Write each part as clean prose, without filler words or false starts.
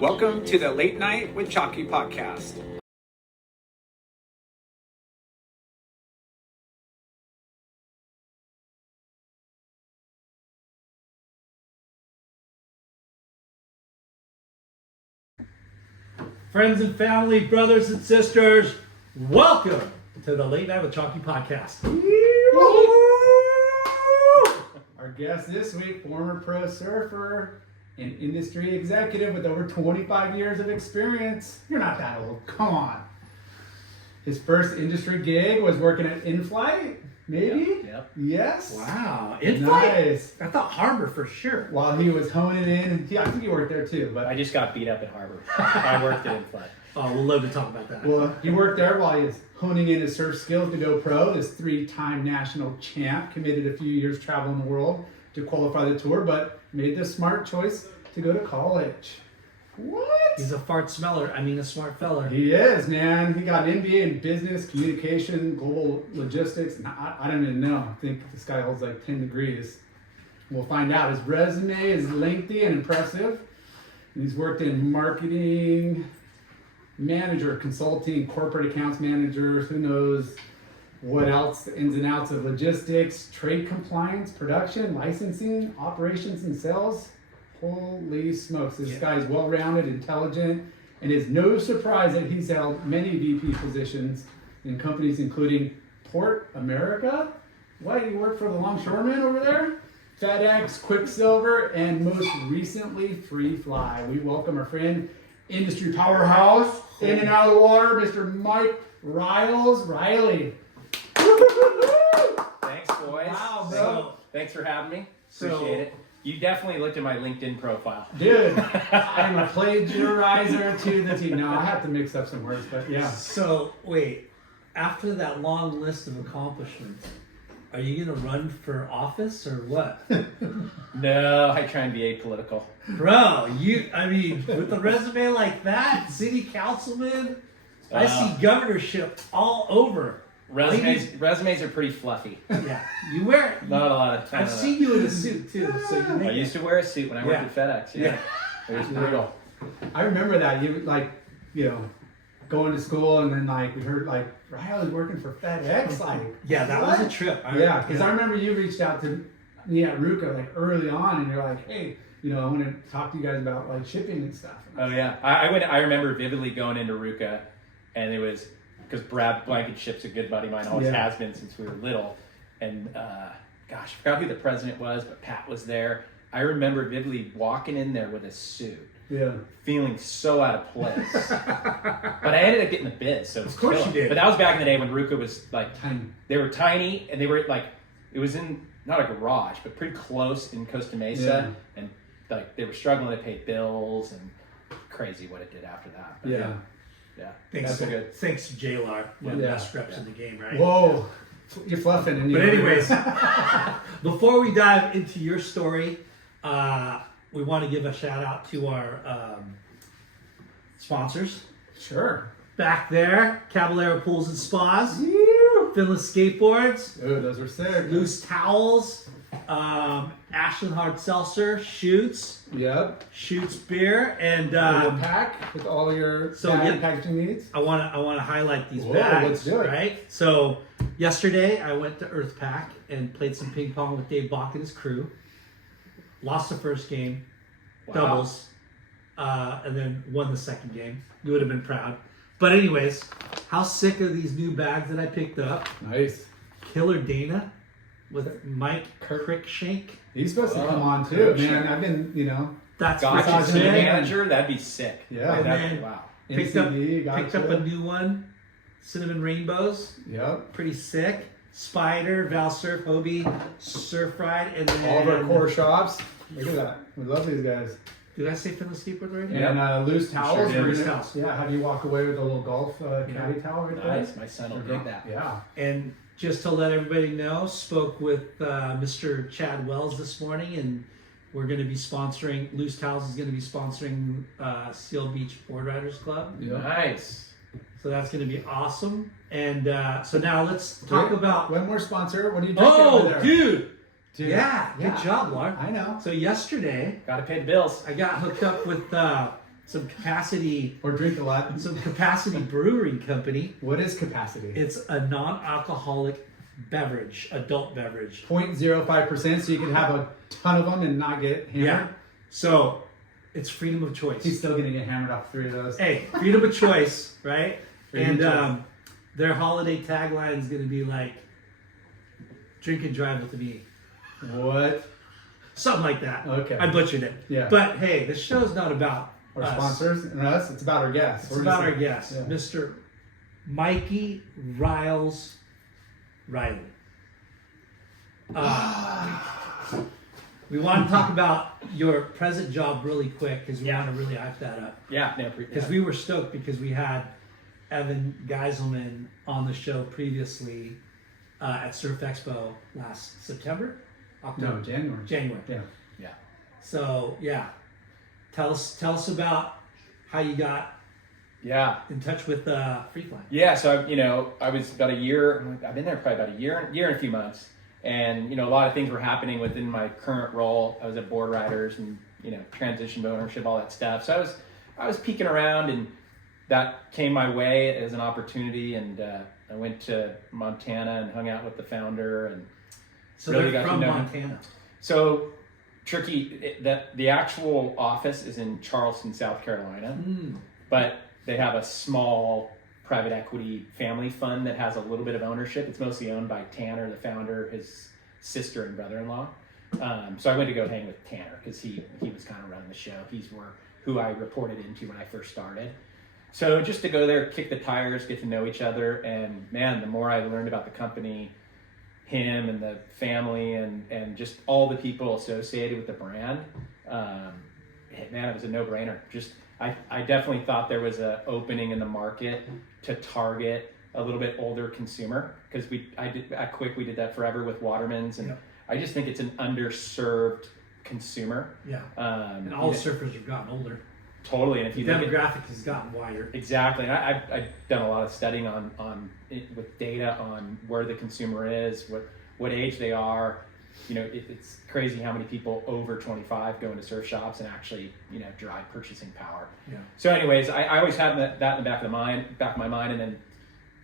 Welcome to the Late Night with Chalky podcast. Friends and family, brothers and sisters, welcome to the Late Night with Chalky podcast. Our guest this week, former pro surfer and industry executive with over 25 years of experience. You're not that old, come on. His first industry gig was working at Inflight, maybe? Yep. Yes? Wow, Inflight? Nice. I thought Harbor for sure. While he was honing in, I think he worked there too, but I just got beat up at Harbor. I worked at Inflight. Oh, we'll love to talk about that. well, he worked there while he was honing in his surf skills to go pro. This 3-time national champ committed a few years traveling the world to qualify the tour, but made the smart choice to go to college. What? He's a fart smeller. I mean, a smart feller. He is, man. He got an MBA in business, communication, global logistics. And I don't even know. I think this guy holds like 10 degrees. We'll find out. His resume is lengthy and impressive. And he's worked in marketing, manager, consulting, corporate accounts managers, who knows what else, the ins and outs of logistics, trade compliance, production, licensing, operations, and sales. Holy smokes, this guy is well-rounded, intelligent, and it's no surprise that he's held many VP positions in companies including Port America. Why do you work for the longshoremen over there? Fedex, Quiksilver, and most recently, Free Fly. We welcome our friend, industry powerhouse, in and out of the water, Mr. Mike Riles, Reilly. Thanks, boys. Wow, bro. Thanks for having me. Appreciate it. You definitely looked at my LinkedIn profile. Dude, I'm a plagiarizer to the T. No, I have to mix up some words, but yeah. So, wait, after that long list of accomplishments, are you going to run for office or what? No, I try and be apolitical. Bro, with a resume like that, city councilman, I see governorship all over. Resumes are pretty fluffy. Yeah, you wear it. Not a lot of time. I've seen you in a suit too, so you make I used to wear a suit when I worked at FedEx. Yeah. It was brutal. I remember that. Going to school and then we heard Riley's working for FedEx. Yeah, that was a trip. Because I remember you reached out to me at Ruka early on and you're like, hey, I want to talk to you guys about shipping and stuff. Oh yeah, I remember vividly going into Ruka, and it was because Brad Blankenship's a good buddy of mine, always has been since we were little, and I forgot who the president was, but Pat was there. I remember vividly walking in there with a suit, feeling so out of place. But I ended up getting the biz, so of course you did. But that was back in the day when Ruka was tiny. They were tiny, and they were it was in not a garage, but pretty close in Costa Mesa, and they were struggling to pay bills, and crazy what it did after that. But yeah. Thanks to JLR, one of the best reps in the game, right? Whoa, you're fluffing. But anyways, before we dive into your story, we want to give a shout out to our sponsors. Sure. Back there, Caballero Pools and Spas, Finless Skateboards, Oh, those are sick. Loose Towels, Ashland Hard Seltzer, Shoots, Shoots Beer, and pack with all your packaging needs. I want to highlight these Whoa, bags. let's do it. Right. So yesterday I went to Earth Pack and played some ping pong with Dave Bach and his crew. Lost the first game, doubles, and then won the second game. You would have been proud. But anyways, how sick are these new bags that I picked up? Nice. Killer Dana with Mike Crickshank. He's supposed to come on too, man. I've been, That's Gotcha, team manager. That'd be sick. Yeah. And then wow. Picked up a new one, Cinnamon Rainbows. Yep. Pretty sick. Spider, Val Surf, Hobie, Surf Ride, and then all of our core shops. Look at that. We love these guys. Did I say Finless Skateboard already? And loose towels. Sure Loose towels. Yeah, have you walk away with a little golf caddy towel right there? Nice. My son will dig that. Yeah. And just to let everybody know, spoke with Mr. Chad Wells this morning, and we're going to be sponsoring, Loose Towels is going to be sponsoring Seal Beach Board Riders Club. Yep. Nice. So that's going to be awesome. And so now let's talk about... One more sponsor. What are you drinking over there? Dude. Yeah, good job, Lark. I know. So yesterday, Gotta pay the bills. I got hooked up with some capacity, Or drink a lot. some capacity brewing company. What is capacity? It's a non-alcoholic beverage, adult beverage. 0.05%, so you can have a ton of them and not get hammered. Yeah. So it's freedom of choice. He's still gonna get hammered off 3 of those. Hey, freedom of choice, right? Freedom of And their holiday tagline is going to be like, "Drink and drive with me," What? something like that. Okay. I butchered it. Yeah. But hey, this show's not about Our us. sponsors and us. It's about our guests. It's about our guest, Yeah. Mr. Mikey Riles Reilly. We want to talk about your present job really quick because we want to really hype that up. Yeah, no, Because we were stoked because we had Evan Geiselman on the show previously at Surf Expo last September, October, No, January. January. Yeah. yeah. So yeah, tell us about how you got Yeah. in touch with Free Fly. Yeah, so I was about a year. I've been there probably about a year and a few months, and a lot of things were happening within my current role. I was at Board Riders and transition to ownership, all that stuff. So I was peeking around, and that came my way as an opportunity, and I went to Montana and hung out with the founder, and So really they're got to from know him. Montana. So tricky that the actual office is in Charleston, South Carolina, but they have a small private equity family fund that has a little bit of ownership. It's mostly owned by Tanner, the founder, his sister and brother-in-law. So I went to go hang with Tanner because he was kind of running the show. He's who I reported into when I first started. So just to go there, kick the tires, get to know each other, and man, the more I learned about the company, him and the family, and just all the people associated with the brand, man, it was a no-brainer. I definitely thought there was an opening in the market to target a little bit older consumer because at Quick we did that forever with Waterman's, and I just think it's an underserved consumer. Yeah. And all the surfers have gotten older. Totally, and if The you look at demographic has gotten wider. exactly, and I've done a lot of studying with data on where the consumer is, what age they are. It's crazy how many people over 25 go into surf shops and actually drive purchasing power. Yeah. So, anyways, I always had that in the back of my mind, and then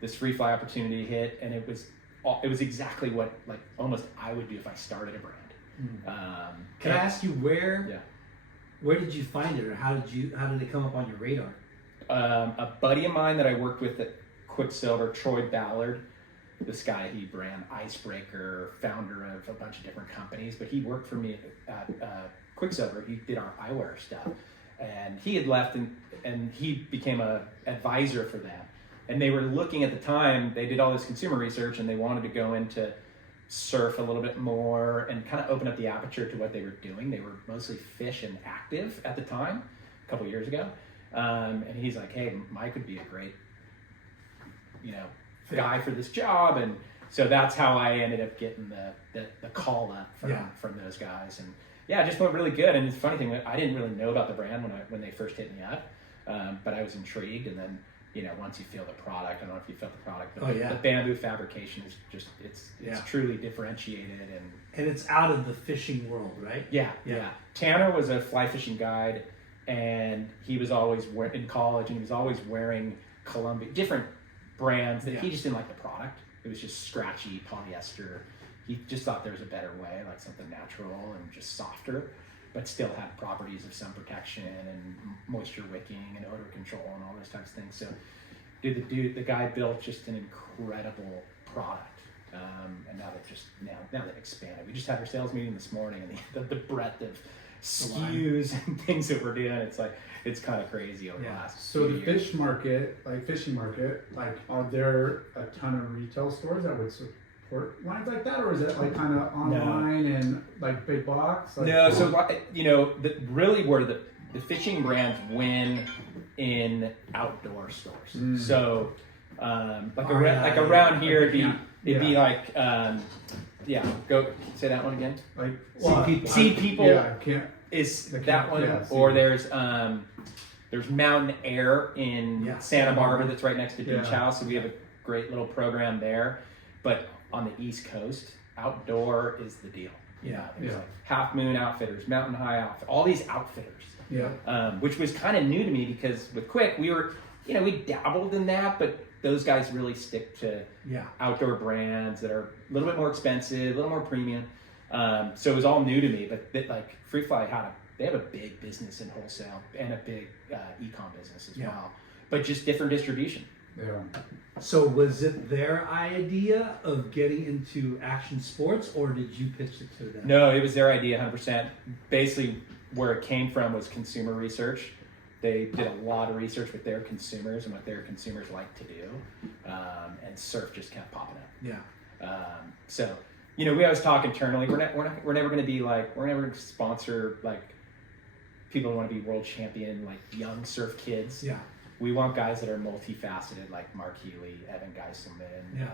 this Free Fly opportunity hit, and it was exactly what almost I would do if I started a brand. Can I ask you where? Yeah. Where did you find it, or how did it come up on your radar? A buddy of mine that I worked with at Quiksilver, Troy Ballard, this guy, he ran Icebreaker, founder of a bunch of different companies, but he worked for me at Quiksilver. He did our eyewear stuff, and he had left, and he became a advisor for them. And they were looking at the time, they did all this consumer research, and they wanted to go into surf a little bit more and kind of open up the aperture to what they were doing. They were mostly fish and active at the time, a couple years ago. And he's like, hey, Mike would be a great, guy for this job. And so that's how I ended up getting the call up from those guys. And yeah, it just went really good. And the funny thing, I didn't really know about the brand when they first hit me up, but I was intrigued. And then, once you feel the product, I don't know if you felt the product, but the bamboo fabrication is just, it's truly differentiated. And it's out of the fishing world, right? Yeah. Tanner was a fly fishing guide, and he was always in college, and he was always wearing Columbia, different brands that he just didn't like the product. It was just scratchy polyester. He just thought there was a better way, like something natural and just softer, but still had properties of sun protection and moisture wicking and odor control and all those types of things. So the guy built just an incredible product. And now they've expanded. We just had our sales meeting this morning, and the breadth of SKUs and things that we're doing, it's kind of crazy over the last So few the years. fishing market, are there a ton of retail stores that would support lines like that, or is it kind of online and big box? No, so really where the fishing brands win in outdoor stores. So around here it'd be like go say that one again. See people. Yeah, I can't. Is that one, or there's Mountain Air in Santa Barbara that's right next to Beach House, so we have a great little program there. But on the East Coast, outdoor is the deal. Yeah. It was Yeah. like Half Moon Outfitters, Mountain High Outfitters, all these outfitters. Yeah. Which was kind of new to me because with Quick, we were, we dabbled in that, but those guys really stick to Yeah. outdoor brands that are a little bit more expensive, a little more premium. So it was all new to me, but like Freefly they have a big business in wholesale and a big e-com business as well, but just different distribution. Yeah. So was it their idea of getting into action sports, or did you pitch it to them? No, it was their idea 100%. Basically, where it came from was consumer research. They did a lot of research with their consumers and what their consumers like to do, and surf just kept popping up. Yeah. So, we always talk internally. We're never going to be like, we're never going to sponsor like people who want to be world champion, like young surf kids. Yeah. We want guys that are multifaceted, like Mark Healy, Evan Geiselman.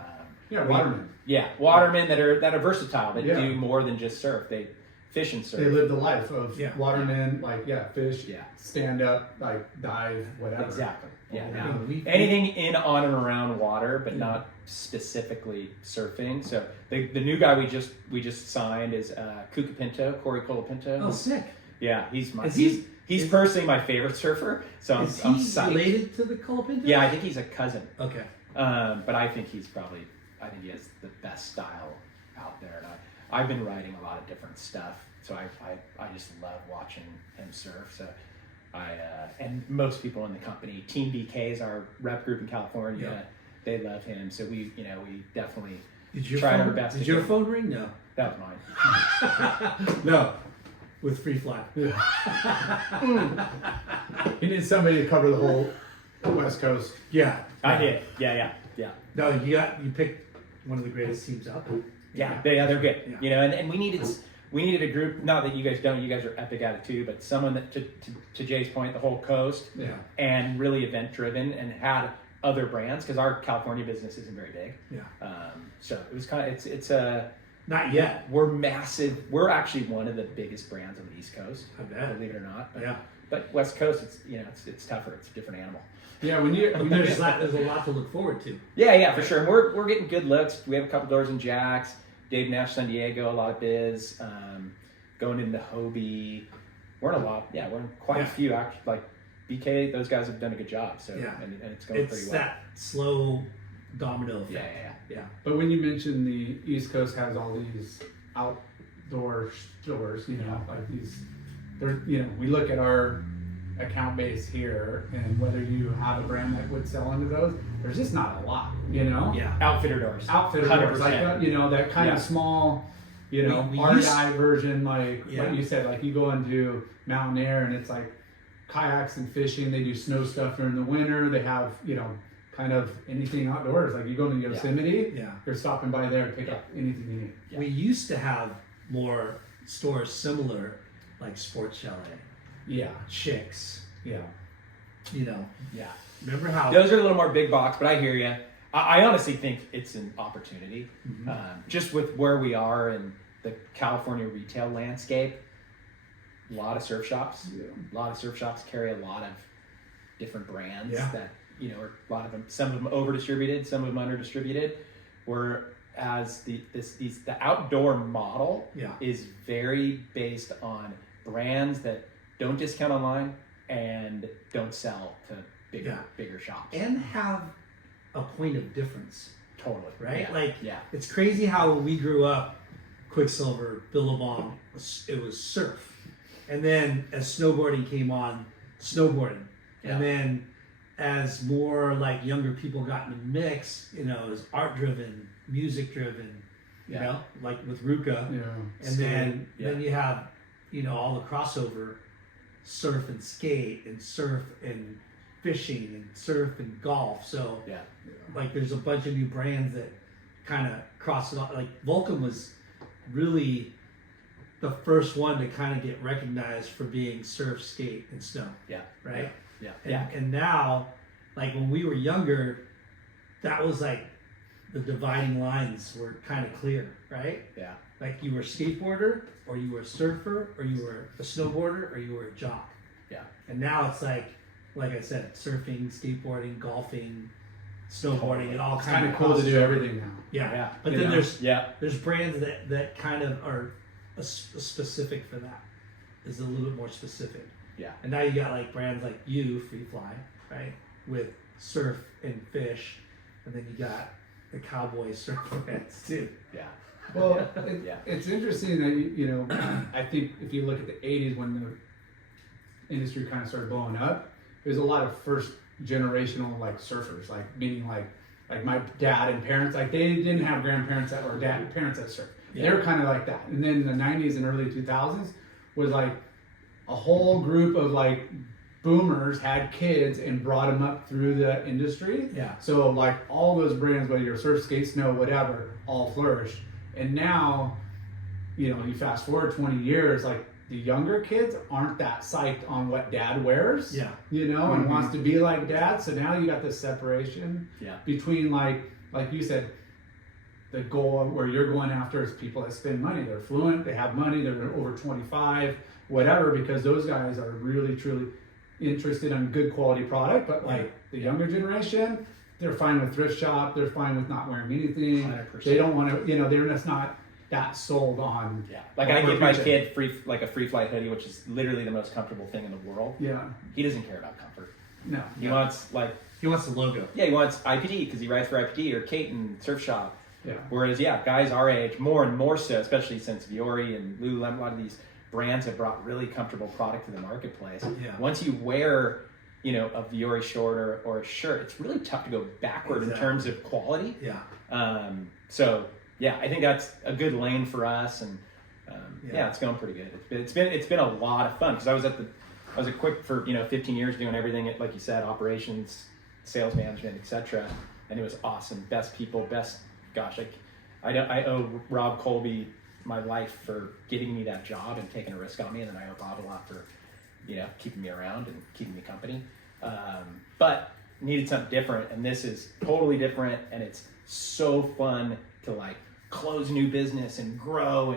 Yeah, watermen. Watermen that are versatile, that Yeah. do more than just surf. They fish and surf. They live the life of Yeah. watermen, like fish, Yeah. stand up, like dive, whatever. Exactly. Yeah. Yeah. Anything in, on, and around water, but not specifically surfing. So the new guy we just signed is Kuka Pinto, Corey Colapinto. Oh, sick. Yeah, he's Is personally my favorite surfer. So I'm Is he psyched. related to the Colapinto? Yeah, I think he's a cousin. Okay. But I think he has the best style out there. And I've been writing a lot of different stuff, so I just love watching him surf. So and most people in the company, Team BK is our rep group in California. Yeah. They love him, so we definitely Did your tried phone, our best. Did to your get- phone ring? No. That was mine. No. With Freefly. You need somebody to cover the whole West Coast. Yeah. I did. Yeah. No, you picked one of the greatest teams out there. Yeah, they're good. Yeah. And we needed a group. Not that you guys don't. You guys are epic at it too. But someone that to Jay's point, the whole coast, Yeah. and really event driven, and had other brands because our California business isn't very big. Yeah. So it was kind of it's a Not yet. we're massive. We're actually one of the biggest brands on the East Coast. I bet. Believe it or not. But, Yeah. But West Coast, it's tougher. It's a different animal. Yeah, when you There's a lot to look forward to. Yeah, for sure. And we're getting good looks. We have a couple doors in Jax, Dave Nash, San Diego, a lot of biz. Going into Hobie, we're in a lot. Yeah, we're in quite a few. Actually, like BK, those guys have done a good job. So and it's going pretty well. That slow domino effect. Yeah. But when you mentioned the East Coast has all these outdoor stores, like these, we look at our account base here, and whether you have a brand that would sell into those, there's just not a lot, Yeah. Outfitter doors. Outfitter doors, like 100%. that kind of small, We REI version, like Yeah. what you said, like you go into Mountain Air and it's like kayaks and fishing. They do snow stuff during the winter. They have, kind of anything outdoors. Like you go to Yosemite, Yeah. you're stopping by there and pick up anything you need. Yeah. We used to have more stores similar, like Sports Chalet, Yeah, Chicks. yeah. Yeah. Remember how? Those are a little more big box, but I hear you. I honestly think it's an opportunity, just with where we are in the California retail landscape. A lot of surf shops. Yeah. A lot of surf shops carry a lot of different brands Yeah. that are a lot of them. Some of them over distributed, some of them under distributed. Whereas the outdoor model Yeah. is very based on brands that don't discount online and don't sell to bigger shops. And have a point of difference, Totally. right? Yeah. It's crazy how when we grew up, Quiksilver, Billabong, it was surf. And then as snowboarding came on, snowboarding. Yeah. And then as more like younger people got in the mix, it was art driven, music driven, like with Ruka. Yeah. And then you have, all the crossover, surf and skate and surf and fishing and surf and golf. So like there's a bunch of new brands that kind of cross it off. Like Vulcan was really the first one to kind of get recognized for being surf, skate, and snow. Yeah. Right? Yeah. And now, like when we were younger, that was like the dividing lines were kind of clear, right? Yeah. Like you were a skateboarder, or you were a surfer, or you were a snowboarder, or you were a jock. Yeah. And now it's like I said, surfing, skateboarding, golfing, snowboarding, it all It's kind kind of of cool to do everything now. Yeah. Yeah. But then there's Yeah. brands that kind of are a specific for that. Is a little bit more specific. Yeah. And now you got like brands like you, Free Fly, right? With surf and fish, and then you got the cowboy surf brands too. Yeah. Well, Yeah. it's interesting that you know, I think if you look at the '80s when the industry kind of started blowing up, there's a lot of first generational like surfers, like meaning like my dad and parents, like they didn't have grandparents that or parents that surfed. Yeah. They were kind of like that. And then the '90s and early 2000s was like a whole group of like boomers had kids and brought them up through the industry. Yeah. So like all those brands, whether you're surf, skate, snow, whatever, all flourished. And now, you know, you fast forward 20 years, like the younger kids aren't that psyched on what dad wears. Yeah. You know, and wants to be like dad. So now you got this separation between like you said, the goal where you're going after is people that spend money. They're fluent, they have money, they're over 25, whatever, because those guys are really truly interested in good quality product. But like the younger generation, they're fine with thrift shop, they're fine with not wearing anything. 100%. They don't want to, you know, they're just not that sold on. Yeah. Like I give my kid a free flight hoodie, which is literally the most comfortable thing in the world. Yeah. He doesn't care about comfort. No. He wants like He wants the logo. he wants IPD because he rides for IPD or Kate and Surf Shop. Yeah. Whereas guys our age, more and more so, especially since Viore and Lululemon, a lot of these brands have brought really comfortable product to the marketplace. Yeah. Once you wear, you know, a Viore short or a shirt, it's really tough to go backward in terms of quality. Yeah. So yeah, I think that's a good lane for us, and it's going pretty good. It's been a lot of fun because I was at Quik for 15 years doing everything like you said, operations, sales management, etc. And it was awesome. Best people, I owe Rob Colby my life for giving me that job and taking a risk on me, and then I owe Bob a lot for keeping me around and keeping me company. But needed something different, and this is totally different, and it's so fun to like close new business and grow,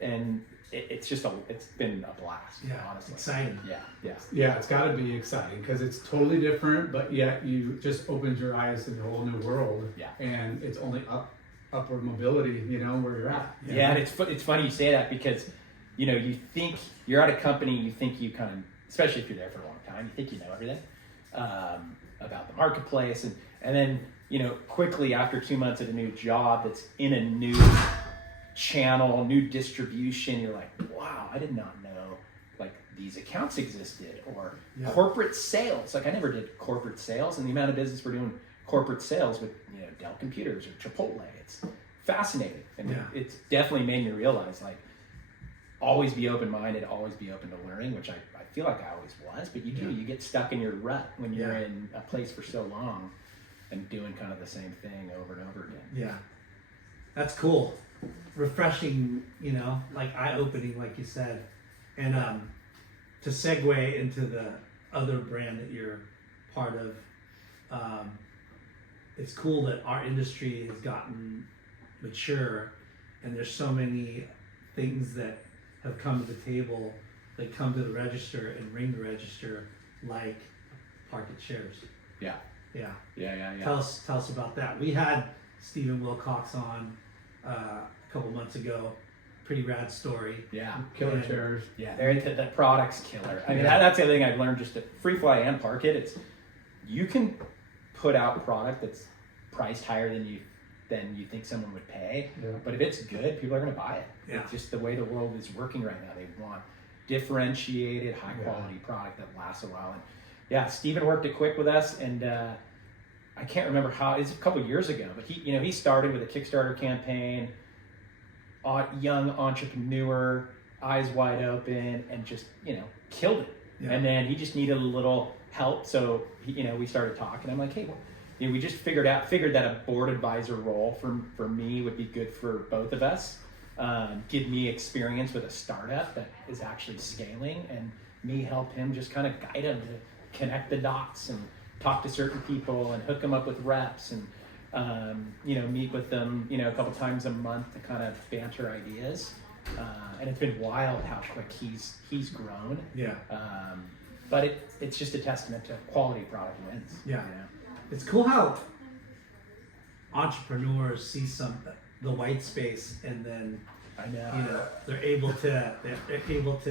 and it's been a blast. Yeah, honestly, exciting. Yeah, it's got to be exciting because it's totally different, but yet you just opened your eyes to the whole new world. Yeah. And it's only upward mobility, where you're at. Yeah, and it's funny you say that because, you think you're at a company, you think you kind of, especially if you're there for a long time, you think you know everything about the marketplace, and then quickly after 2 months at a new job that's in a new channel, new distribution, you're like, wow, I did not know like these accounts existed, or corporate sales. Like I never did corporate sales, and the amount of business we're doing corporate sales with Dell Computers or Chipotle, it's fascinating. And it's definitely made me realize like always be open-minded, always be open to learning, which I feel like I always was, but you get stuck in your rut when you're in a place for so long and doing kind of the same thing over and over again. Yeah, that's cool. Refreshing, like eye-opening, like you said. And to segue into the other brand that you're part of, it's cool that our industry has gotten mature, and there's so many things that have come to the table, that come to the register and ring the register, like Parkit shares. Yeah. Tell us about that. We had Stephen Wilcox on a couple months ago. Pretty rad story. Yeah. Killer chairs. Yeah, the product's killer. I mean, that's the other thing I've learned just at Free Fly and Parkit. It's you can put out product that's priced higher than you think someone would pay, but if it's good, people are going to buy it. Yeah. It's just the way the world is working right now. They want differentiated, high quality product that lasts a while. And Stephen worked at Quik with us, and I can't remember how. It's a couple years ago, but he started with a Kickstarter campaign. Young entrepreneur, eyes wide open, and just killed it. Yeah. And then he just needed a little help, so we started talking. I'm like, hey, we just figured that a board advisor role for me would be good for both of us. Give me experience with a startup that is actually scaling, and me help him just kind of guide him to connect the dots and talk to certain people and hook them up with reps and meet with them a couple times a month to kind of banter ideas. And it's been wild how quick he's grown. Yeah. But it's just a testament to quality product wins. Yeah. It's cool how entrepreneurs see the white space and then I know. You know, they're able to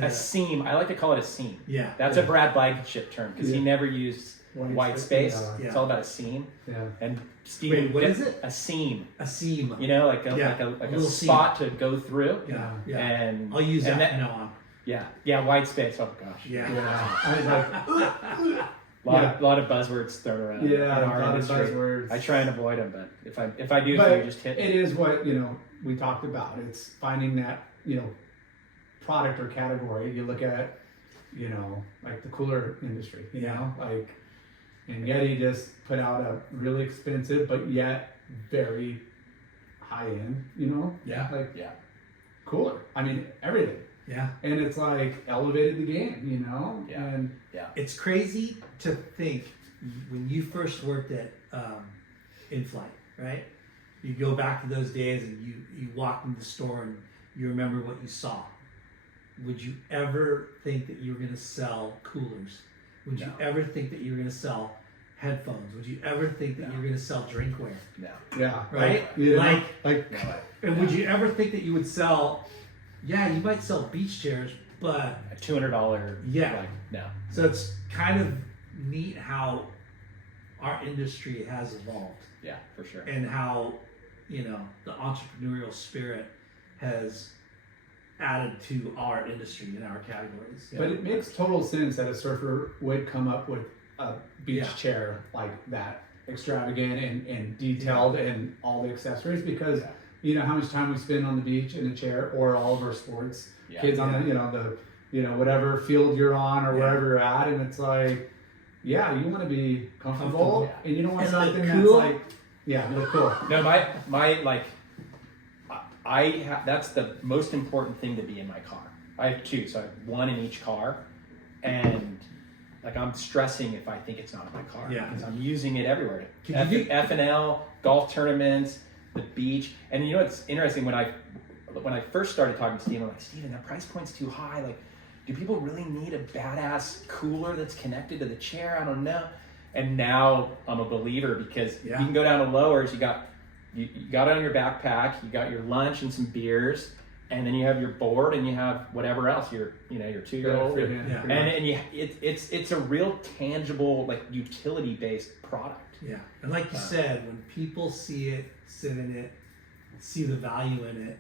A seam. I like to call it a seam. Yeah. That's a Brad Blankenship term because he never used white space. Yeah. It's all about a seam. Yeah. And Steven, Wait, what is it? A seam. A seam. You know, like a little spot to go through. Yeah. Yeah. And I'll use that and from now on. Yeah, white space. Oh gosh. Yeah. I was like, lot of buzzwords thrown around in yeah, a our lot of industry. buzzwords. I try and avoid them, but if I do, But you just hit me. it is what, you know, we talked about. It's finding that, you know, product or category. You look at, you know, like the cooler industry, you know, like, and Yeti just put out a really expensive, but yet very high end, you know? Yeah. Like, Yeah. cooler. I mean, everything. Yeah. And it's like elevated the game, you know? Yeah. And Yeah. It's crazy to think when you first worked at Inflight, right? You go back to those days and you walked in the store and you remember what you saw. Would you ever think that you were going to sell coolers? Would you ever think that you were going to sell headphones? Would you ever think that you were going to sell drinkware? No. yeah. Right? You know, Like, and would you ever think that you would sell? Yeah, you might sell beach chairs, but A $200. Yeah. Like, no. so it's kind of neat how our industry has evolved Yeah, for sure. and how, you know, the entrepreneurial spirit has added to our industry and our categories. But it makes total sense that a surfer would come up with a beach Yeah. chair like that, extravagant and detailed and all the accessories, because you know how much time we spend on the beach in a chair, or all of our sports, Yeah. kids on the whatever field you're on or Yeah. wherever you're at, and it's like, yeah, you want to be comfortable, Yeah. and you don't want And look something that's cool. like, look cool. No, my like, that's the most important thing to be in my car. I have two, so I have one in each car, and like I'm stressing if I think it's not in my car, Yeah. because I'm using it everywhere. Can you do- F&L, golf tournaments, the beach, and you know what's interesting, when I first started talking to Steven, I'm like, Steven, that price point's too high. Like, do people really need a badass cooler that's connected to the chair? I don't know. And now I'm a believer, because you can go down to Lowers, you got it on your backpack, you got your lunch and some beers, and then you have your board and you have whatever else, your 2-year-old. It's a real tangible, like, utility based product. Yeah, and like you said, when people see it, sit in it, see the value in it,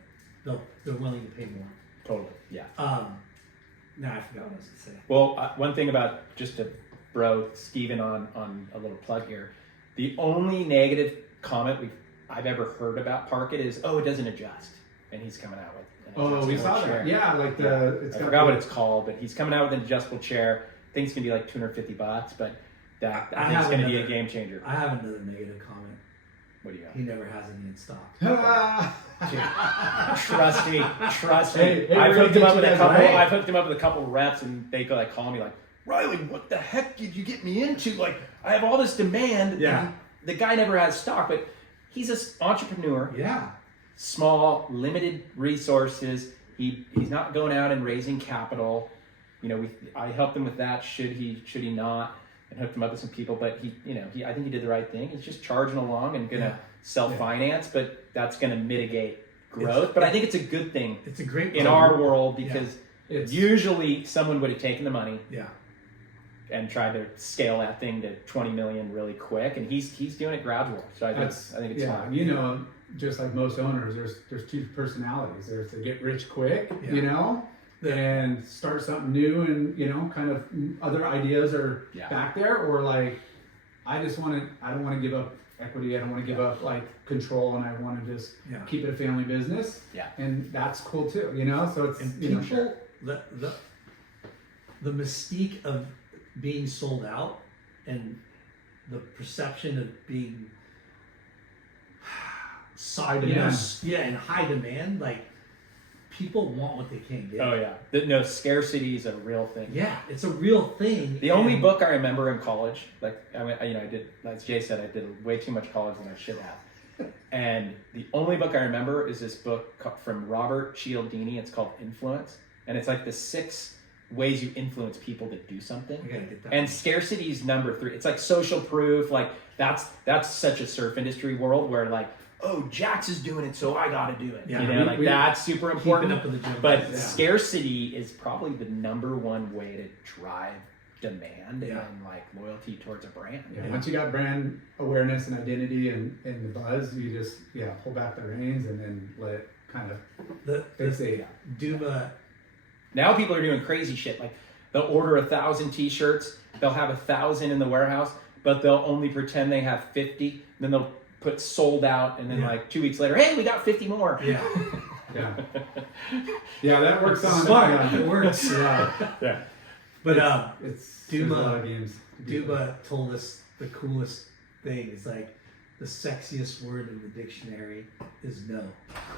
they're willing to pay more. Totally. Yeah. Now I forgot what I was going to say. Well, one thing about, just to bro Steven on a little plug here, the only negative comment I've ever heard about Parkit is, it doesn't adjust, and he's coming out with an Oh, we adjustable saw chair. that. Yeah, like I forgot what it's called, but he's coming out with an adjustable chair. Things can be like $250, but I think it's going to be a game changer. I have another negative comment. What do you got? He never has any in stock. Trust me. Hey, I've we're hooked him gonna up with get a you couple. guys right. I've hooked him up with a couple reps, and they go call me like, Riley, what the heck did you get me into? Like, I have all this demand. Yeah. And the guy never has stock, but he's an entrepreneur. Yeah. Small, limited resources. He's not going out and raising capital. You know, I helped him with that. Should he not? And hooked him up with some people, but I think he did the right thing. He's just charging along and gonna self-finance, but that's gonna mitigate growth. But I think it's a good thing. It's a great in our world, because It's usually someone would have taken the money Yeah. and tried to scale that thing to 20 million really quick, and he's doing it gradual. So I think it's fine. You know, just like most owners, there's two personalities. There's to get rich quick, you know, and start something new, and kind of other ideas are back there, or like I don't want to give up equity, I don't want to give up like control, and I want to just keep it a family business. Yeah. And that's cool too, so it's people, the mystique of being sold out and the perception of being in high demand, like people want what they can't get. Oh yeah, scarcity is a real thing. Yeah, it's a real thing. The only book I remember in college, like I did, as Jay said, I did way too much college than I should have. And the only book I remember is this book from Robert Cialdini. It's called Influence, and it's like the 6 ways you influence people to do something. I gotta get that. And scarcity is number 3. It's like social proof. Like that's such a surf industry world where like, oh, Jax is doing it, so I got to do it. Yeah, you know, that's super important. Keeping up with the gym. But Yeah. scarcity is probably the number one way to drive demand and like loyalty towards a brand. Yeah. Once you got brand awareness and identity and the buzz, you just pull back the reins and then let it kind of fixate. Duma. Now people are doing crazy shit. Like they'll order 1,000 t-shirts, they'll have 1,000 in the warehouse, but they'll only pretend they have 50. Then they'll put sold out, and then like 2 weeks later, hey, we got 50 more. Yeah. Yeah, that works on smart. It works. Yeah. But it's Duma, there's a lot of games. Duma told us the coolest thing is like the sexiest word in the dictionary is no.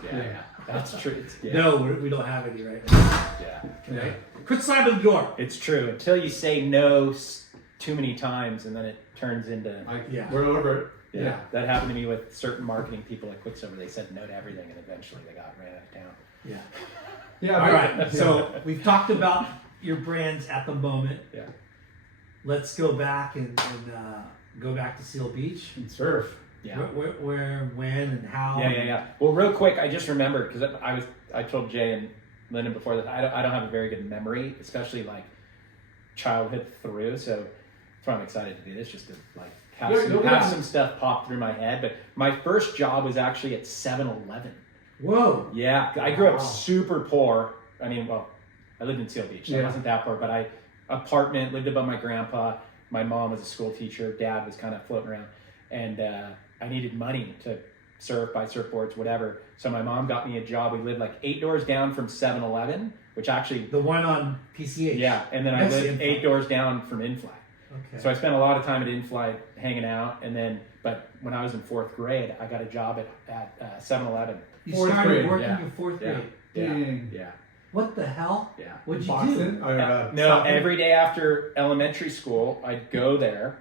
Yeah. That's true. No, we don't have any right now. Yeah. Right? Quit slamming the door. It's true. Until you say no too many times, and then it turns into we're over it. Yeah, that happened to me with certain marketing people at Quiksilver. They said no to everything, and eventually they got ran out of town. Yeah. Yeah. All right. So we've talked about your brands at the moment. Yeah. Let's go back and go back to Seal Beach. And surf. Yeah. Where, when, and how? Yeah. Well, real quick, I just remembered because I told Jay and Lyndon before that I don't have a very good memory, especially like childhood through. So that's why I'm excited to do this, just to like have some stuff pop through my head. But my first job was actually at 7-Eleven. Whoa. Yeah, I grew up super poor. I mean, well, I lived in Seal Beach, so I wasn't that poor, but apartment, lived above my grandpa. My mom was a school teacher. Dad was kind of floating around. And I needed money to surf, buy surfboards, whatever. So my mom got me a job. We lived like 8 doors down from 7-Eleven, which actually... The one on PCH. Yeah, and then I lived 8 doors down from Inflight. Okay. So I spent a lot of time at Inflight hanging out. And then, but when I was in 4th grade, I got a job at 7-Eleven. You Fourth started grade, working yeah. in 4th grade. Yeah. What the hell? Yeah. What'd you Boston? do? Or, No, Stockton? every day after elementary school, I'd go there,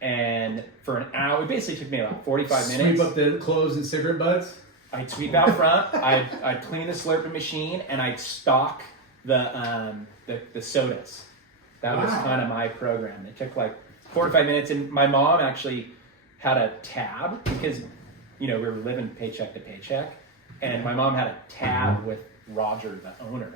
and for an hour, it basically took me about 45 minutes. Sweep up the clothes and cigarette butts. I'd sweep out front, I'd clean the slurping machine, and I'd stock the sodas. That was kind of my program. It took like 45 minutes, and my mom actually had a tab because, we were living paycheck to paycheck, and my mom had a tab with Roger, the owner.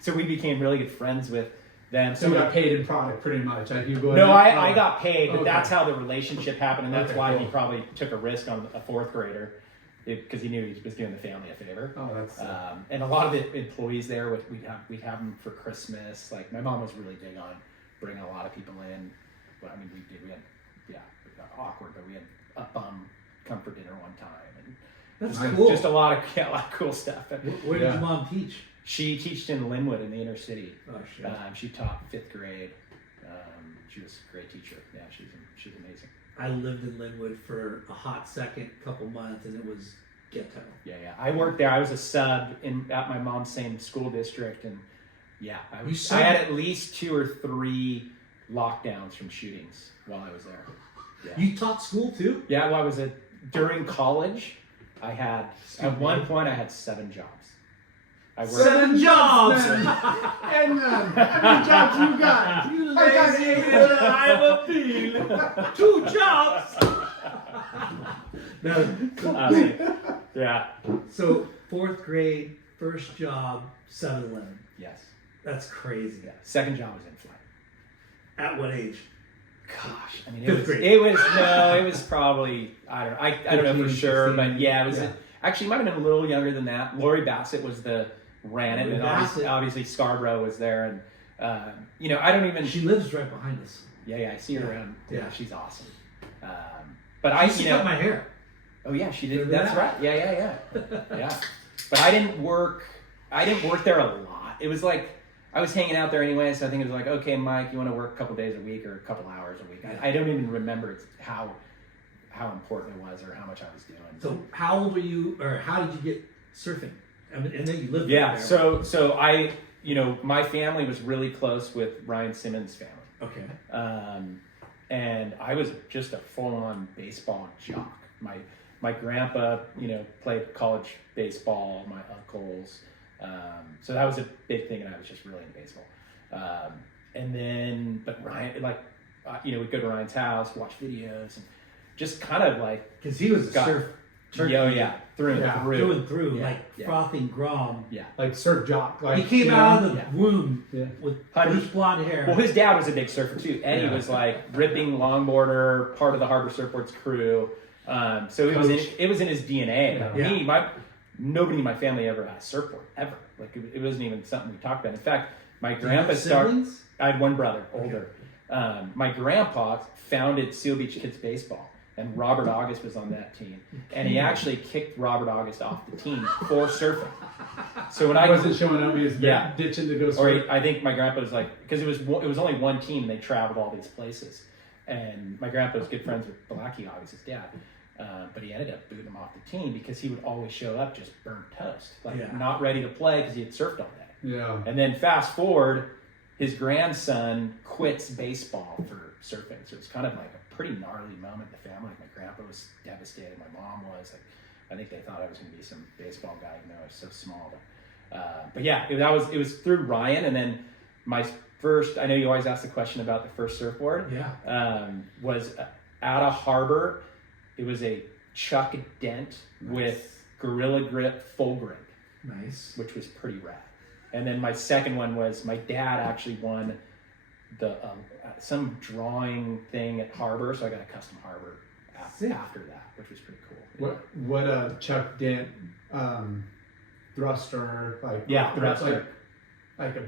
So we became really good friends with them. So you got paid in product, pretty much. Like you go No, I got paid, but Okay. that's how the relationship happened, and that's Okay, why he cool. probably took a risk on a 4th grader, because he knew he was doing the family a favor. Oh, that's And a lot of the employees there, we'd have them for Christmas. Like my mom was really big on bringing a lot of people in. But I mean, we had it got awkward, but we had a bum comfort dinner one time, and That's Nice. cool. just a lot of cool stuff. Where did your mom teach? She taught in Linwood in the inner city. Oh, shit. She taught 5th grade. She was a great teacher. Yeah, she's amazing. I lived in Linwood for a hot second, couple months, and it was ghetto. Yeah. I worked there. I was a sub at my mom's same school district, and I had at least 2 or 3 lockdowns from shootings while I was there. Yeah. You taught school too? Yeah, well, during college, at one point I had 7 jobs. I worked 7 jobs! And how many jobs you got? You I got lazy 8. little I'm a peel. 2 jobs! No. Yeah. So 4th grade, first job, 7-Eleven. Yes. That's crazy. Yeah. Second job was Inflight. At what age? Gosh, I mean, Fifth grade. it was probably, I don't know, I don't know for 15, sure, 16. but yeah, it was Yeah. actually might have been a little younger than that. Lori Bassett ran it, Lori and Bassett. obviously Scarborough was there, and I don't even. She lives right behind us. Yeah, I see her around. Yeah, Yeah. she's awesome. But She cut my hair. Oh yeah, she did. Remember That's that? right. Yeah. Yeah. But I didn't work there a lot. It was like I was hanging out there anyway, so I think it was like, okay, Mike, you want to work a couple days a week or a couple hours a week? I don't even remember how important it was or how much I was doing. So how old were you, or how did you get surfing? I mean, and then you lived Yeah. there. So I, my family was really close with Ryan Simmons' family. Okay. And I was just a full-on baseball jock. My grandpa, played college baseball. My uncles, so that was a big thing, and I was just really into baseball. And then, but Ryan, like, we'd go to Ryan's house, watch videos, and just kind of like, Because he was a surf turkey. Through and through. Like frothing Grom. Yeah. Like surf jock. Like, He came out of the womb Yeah. with bleach blonde hair. Well, his dad was a big surfer too. Eddie was like ripping longboarder, part of the Harbor Surfboards crew. So it was in his DNA. Like nobody in my family ever had a surfboard ever. Like it wasn't even something we talked about. In fact, my grandpa started. I had one brother, older. My grandpa founded Seal Beach Kids Baseball, and Robert August was on that team. And he actually kicked Robert August off the team for surfing. So when I wasn't showing up, he was ditching to go surf. Or I think my grandpa was like, because it was only one team and they traveled all these places. And my grandpa was good friends with Blackie, August's dad. But he ended up booting him off the team because he would always show up just burnt toast, not ready to play because he had surfed all day. Yeah. And then fast forward, his grandson quits baseball for surfing. So it's kind of like a pretty gnarly moment in the family. My grandpa was devastated. My mom was. Like, I think they thought I was going to be some baseball guy, even though I was so small. But yeah, it was through Ryan. And then my first, I know you always ask the question about the first surfboard. Yeah. Was at a harbor. It was a Chuck Dent with Gorilla Grip full grip. Nice. Which was pretty rad. And then my second one was my dad actually won the some drawing thing at Harbor, so I got a custom Harbor after that, which was pretty cool. What Chuck Dent thruster like? Thruster. Like a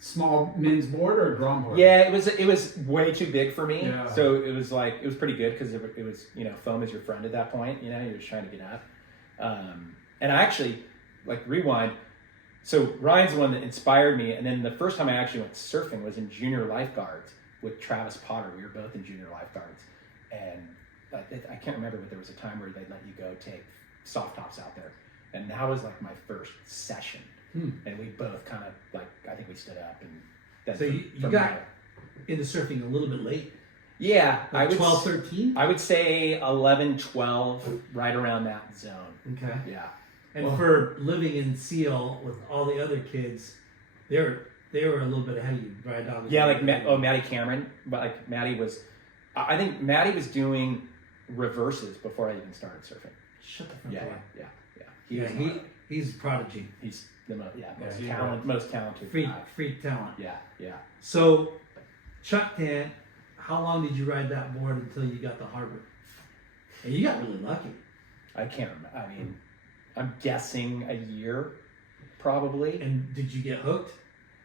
small men's board or a Grom board? Yeah, it was way too big for me. Yeah. So it was pretty good because it was foam is your friend at that point. You're just trying to get up. And I actually rewind. So Ryan's the one that inspired me, and then the first time I actually went surfing was in junior lifeguards with Travis Potter. We were both in junior lifeguards, and I can't remember, but there was a time where they'd let you go take soft tops out there, and that was like my first session. And we both kind of I think we stood up, and then so you got into surfing a little bit late. Yeah, I would 12, 13. I would say 11, 12, right around that zone. Okay. Yeah. And for living in Seal with all the other kids, they were a little bit ahead of you, right? Maddie Cameron, but Maddie was, I think Maddie was doing reverses before I even started surfing. Shut the front door. Yeah. He's a prodigy. He's the most talented guy. Freak talent. Yeah. So, Chuck Dent, how long did you ride that board until you got to Harbor? And you got really lucky. I can't remember. I mean, I'm guessing a year, probably. And did you get hooked?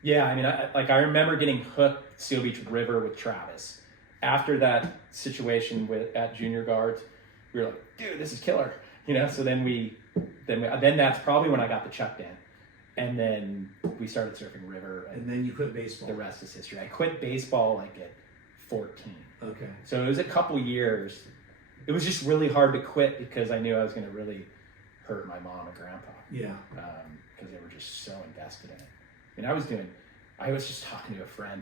Yeah, I mean, I remember getting hooked Seal Beach River with Travis. After that situation at Junior Guards, we were like, dude, this is killer. So then that's probably when I got the Chuck Dent. And then we started surfing River. And then you quit baseball. The rest is history. I quit baseball at 14. Okay. So it was a couple years. It was just really hard to quit because I knew I was going to really hurt my mom and grandpa. Yeah. Because they were just so invested in it. I mean, I was just talking to a friend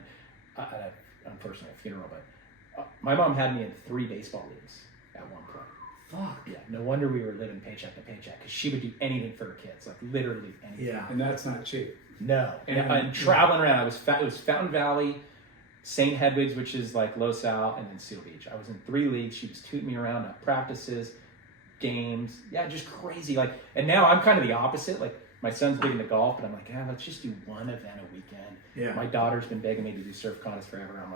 at unfortunately a funeral, but my mom had me in 3 baseball leagues at one point. Fuck. Yeah. No wonder we were living paycheck to paycheck because she would do anything for her kids, literally anything. Yeah. And that's not cheap. No. And traveling around, it was Fountain Valley, St. Hedwig's, which is Los Al, and then Seal Beach. I was in 3 leagues. She was tooting me around at practices, games. Yeah, just crazy. And now I'm kind of the opposite. My son's big into golf, but I'm like, let's just do one event a weekend. Yeah. My daughter's been begging me to do surf contests forever. I'm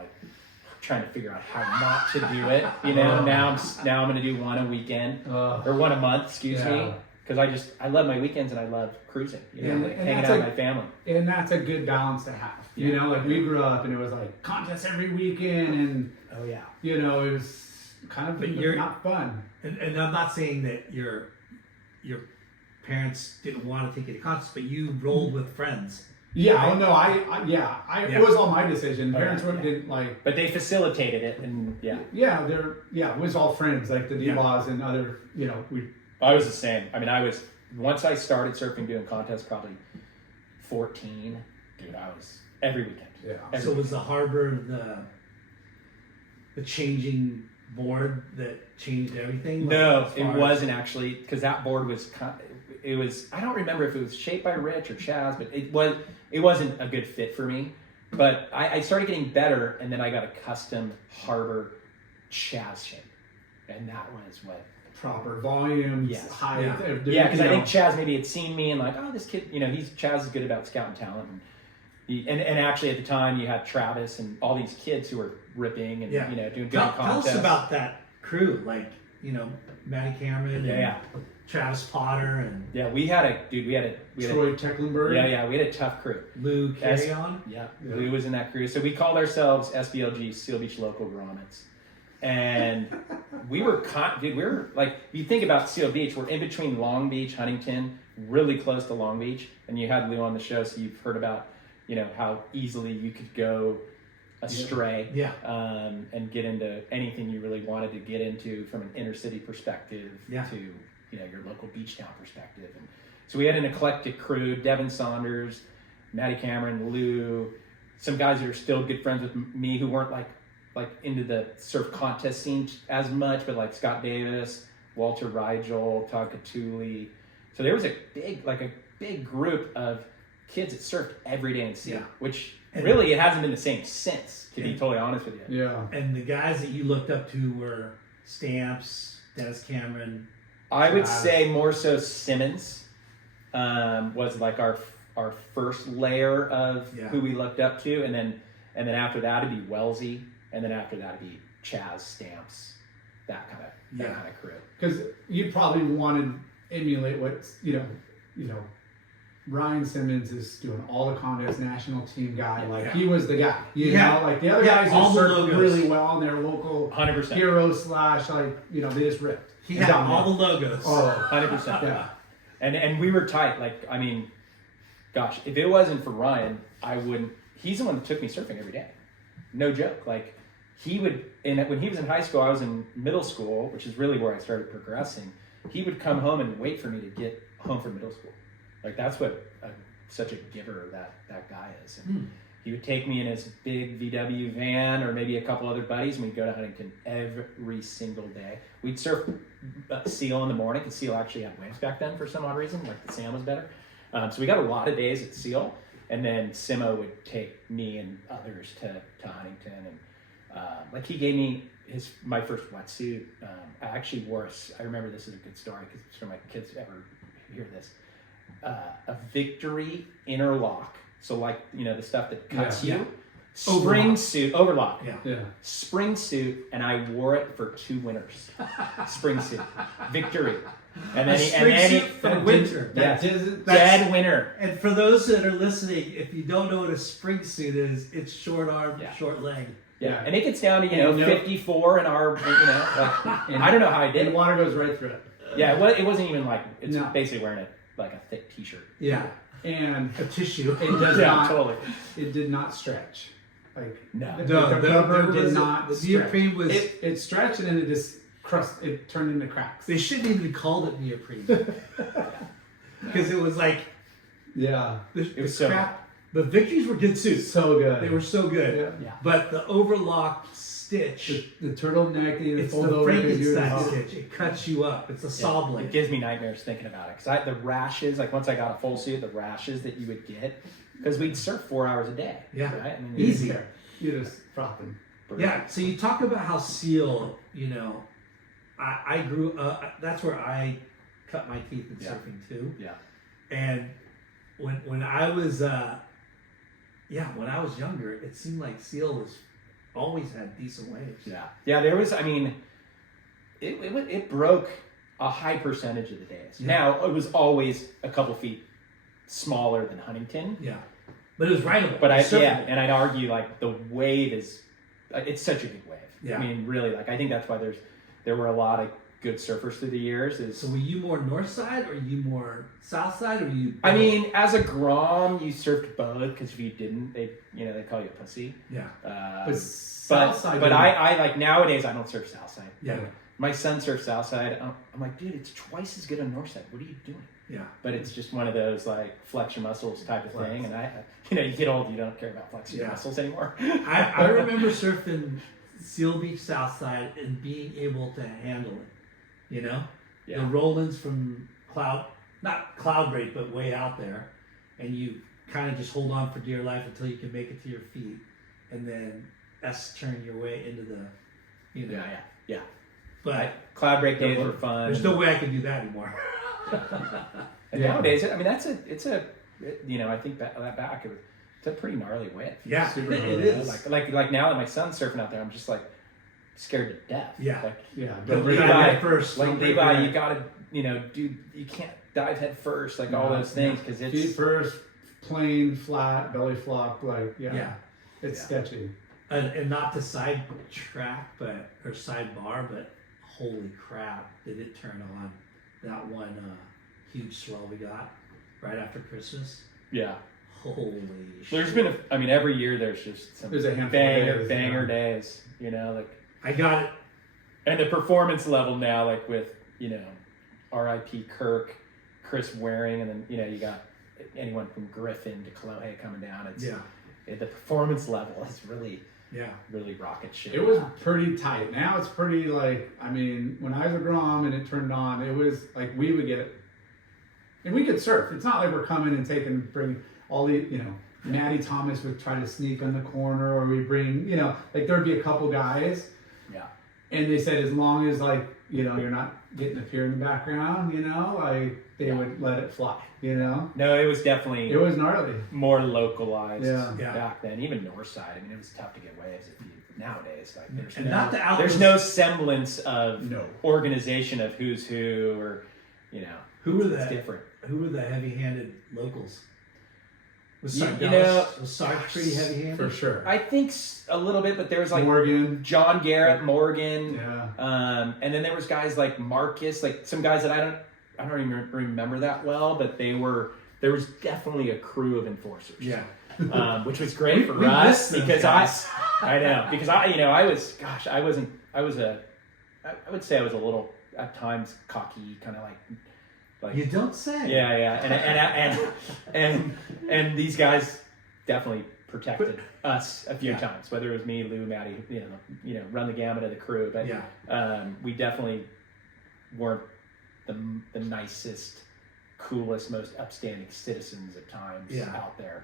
trying to figure out how not to do it. Now I'm going to do one a weekend or one a month. Excuse me. Because I love my weekends and I love cruising. Hanging out with my family. And that's a good balance to have. We grew up and it was contests every weekend, and it was kind of not fun. And I'm not saying that your parents didn't want to take you to contests, but you rolled with friends. Yeah, right? It was all my decision. Parents didn't but they facilitated it, and it was all friends, the D-Laws and other, I was the same. I mean, once I started surfing doing contests, probably 14, dude, I was every weekend. Yeah. So was the Harbor the changing board that changed everything? No, it wasn't actually, because that board was I don't remember if it was shaped by Rich or Chaz, but it wasn't a good fit for me. But I started getting better, and then I got a custom harbor Chaz shape, and that was what. Proper volumes, Yes. height. Yeah, because I think Chaz maybe had seen me and like, oh, this kid, Chaz is good about scouting talent. And actually at the time you had Travis and all these kids who were ripping and, doing good Tell contests. us about that crew, like, Matty Cameron and Travis Potter and we had a Troy Tecklenburg. we had a tough crew. Lou Carry-On. Lou was in that crew. So we called ourselves SBLG, Seal Beach Local Grommets. And we were like, you think about Seal Beach, we're in between Long Beach, Huntington, really close to Long Beach. And you had Lou on the show, so you've heard about, how easily you could go astray and get into anything you really wanted to get into from an inner city perspective to, your local beach town perspective. And so we had an eclectic crew, Devin Saunders, Matty Cameron, Lou, some guys that are still good friends with me who weren't like into the surf contest scene as much, but like Scott Davis, Walter Rigel, Todd Catuli. So there was a big group of kids that surfed every day in Seal, which really it hasn't been the same since, to be totally honest with you. Yeah. And the guys that you looked up to were Stamps, Dennis Cameron. I would say more so Simmons was like our first layer of who we looked up to, and then after that it'd be Wellesley. And then after that, it'd be Chaz, Stamps, that kind of crew. Because you probably want to emulate what Ryan Simmons is doing all the contests, national team guy. Like he was the guy. You know, like the other guys who surfed really well on their local 100% heroes / they just ripped. He had all the logos. Oh, 100%. Yeah. And we were tight. Like, I mean, gosh, if it wasn't for Ryan, I wouldn't. He's the one that took me surfing every day. No joke. Like, he would, when he was in high school, I was in middle school, which is really where I started progressing. He would come home and wait for me to get home from middle school. Like, that's what such a giver that guy is. And he would take me in his big VW van or maybe a couple other buddies, and we'd go to Huntington every single day. We'd surf Seal in the morning, because Seal actually had waves back then for some odd reason, like the sand was better. So we got a lot of days at Seal, and then Simo would take me and others to Huntington, and like he gave me my first wetsuit. I actually wore I remember this is a good story because it's for my kids to ever hear this. A Victory interlock. So like, the stuff that cuts you. Spring suit, overlock. Yeah. Spring suit, and I wore it for 2 winters. Spring suit. Victory. And then for winter. Dead winter. And for those that are listening, if you don't know what a spring suit is, it's short arm, short leg. Yeah, and it gets down to 54 in our I don't know how I did And it. water goes right through it. Yeah, it wasn't even like it's basically wearing a thick T-shirt. Yeah, and a tissue. It does not. Totally. It did not stretch. Like the rubber did not. The neoprene was. It stretched and then it just crust. It turned into cracks. They shouldn't even called it neoprene because it was like. Yeah. It was so crap. But Victories were good suits. So good. They were so good. Yeah. But the overlock stitch. The turtleneck, it's the Frankenstein stitch. It cuts you up. It's a saw blade. It gives me nightmares thinking about it. Because the rashes, like once I got a full suit, the rashes that you would get. Because we'd surf 4 hours a day. Yeah. Right? I mean, easy. You just drop them. Yeah. So you talk about how Seal, I grew up, that's where I cut my teeth in surfing too. Yeah. And when I was, when I was younger, it seemed like Seal always had decent waves. Yeah. Yeah, there was, it broke a high percentage of the days. Yeah. Now, it was always a couple feet smaller than Huntington. Yeah. But it was rideable. But and I'd argue like the wave it's such a good wave. Yeah. I mean, really, like I think that's why there were a lot of good surfers through the years. So were you more north side or you more south side or you? I mean, as a Grom, you surfed both because if you didn't, they call you a pussy. Yeah. But south side. But I like nowadays I don't surf south side. Yeah. My son surfs south side. I'm like, dude, it's twice as good on north side. What are you doing? Yeah. But it's just one of those like flex your muscles type of thing. And you get old, you don't care about flexing your muscles anymore. I remember surfing Seal Beach south side and being able to handle it. The Rollins from not cloud rate, but way out there, and you kind of just hold on for dear life until you can make it to your feet, and then S-turn your way into the, you know. Yeah. But Cloud break days were fun. there's no way I can do that anymore. And nowadays, I mean, it's a you know, I think that back, it's a pretty gnarly wave. Yeah, Super it gnarly. is. Like now that my son's surfing out there, I'm just like scared to death. Yeah. Like, Yeah. Don't break dive it. head first. like Don't break Levi, your you neck. gotta, you know, dude, you can't dive head first, like all those things, because Feet it's first, plain, flat, belly flop, like, Yeah. it's Yeah. sketchy. And not to sidetrack, or sidebar, but holy crap, did it turn on that one huge swell we got right after Christmas? yeah. Holy shit. There's been I mean, every year there's just some There's a handful of days, banger yeah. days, you know, like, I got it. and the performance level now, like with, you know, R.I.P. Kirk, Chris Waring, and then, you know, you got anyone from Griffin to Kolohe coming down. It's the performance level is really rocket ship. It was pretty tight. Now it's pretty like, I mean, when I was a Grom and it turned on, it was like we would get, and we could surf. It's not like we're coming and bring all the, you know, Matty Thomas would try to sneak on the corner, or we bring, you know, like there'd be a couple guys. Yeah. And they said as long as like, you know, you're not getting up here in the background, you know, like they would let it fly, you know. No, it was definitely It was gnarly. more localized Yeah. back then. Even north side, I mean, it was tough to get waves. Nowadays, like And not the Alphas. there's no semblance of No. organization of who's who, or, you know, Who were it's the different. Who were the heavy-handed locals? Was You Sarge, know- was Sarge pretty heavy-handed? For sure. I think a little bit, but there was like Morgan. John Garrett, Morgan, Yeah. and then there was guys like Marcus, like some guys that I don't even remember that well, but there was definitely a crew of enforcers. Yeah. Which was great for we us missed those because guys. I know, because I would say I was a little at times cocky, kind of like You don't say. yeah, and these guys definitely protected us a few times, whether it was me, Lou, Matty, you know, run the gamut of the crew, but we definitely weren't the nicest, coolest, most upstanding citizens at times out there,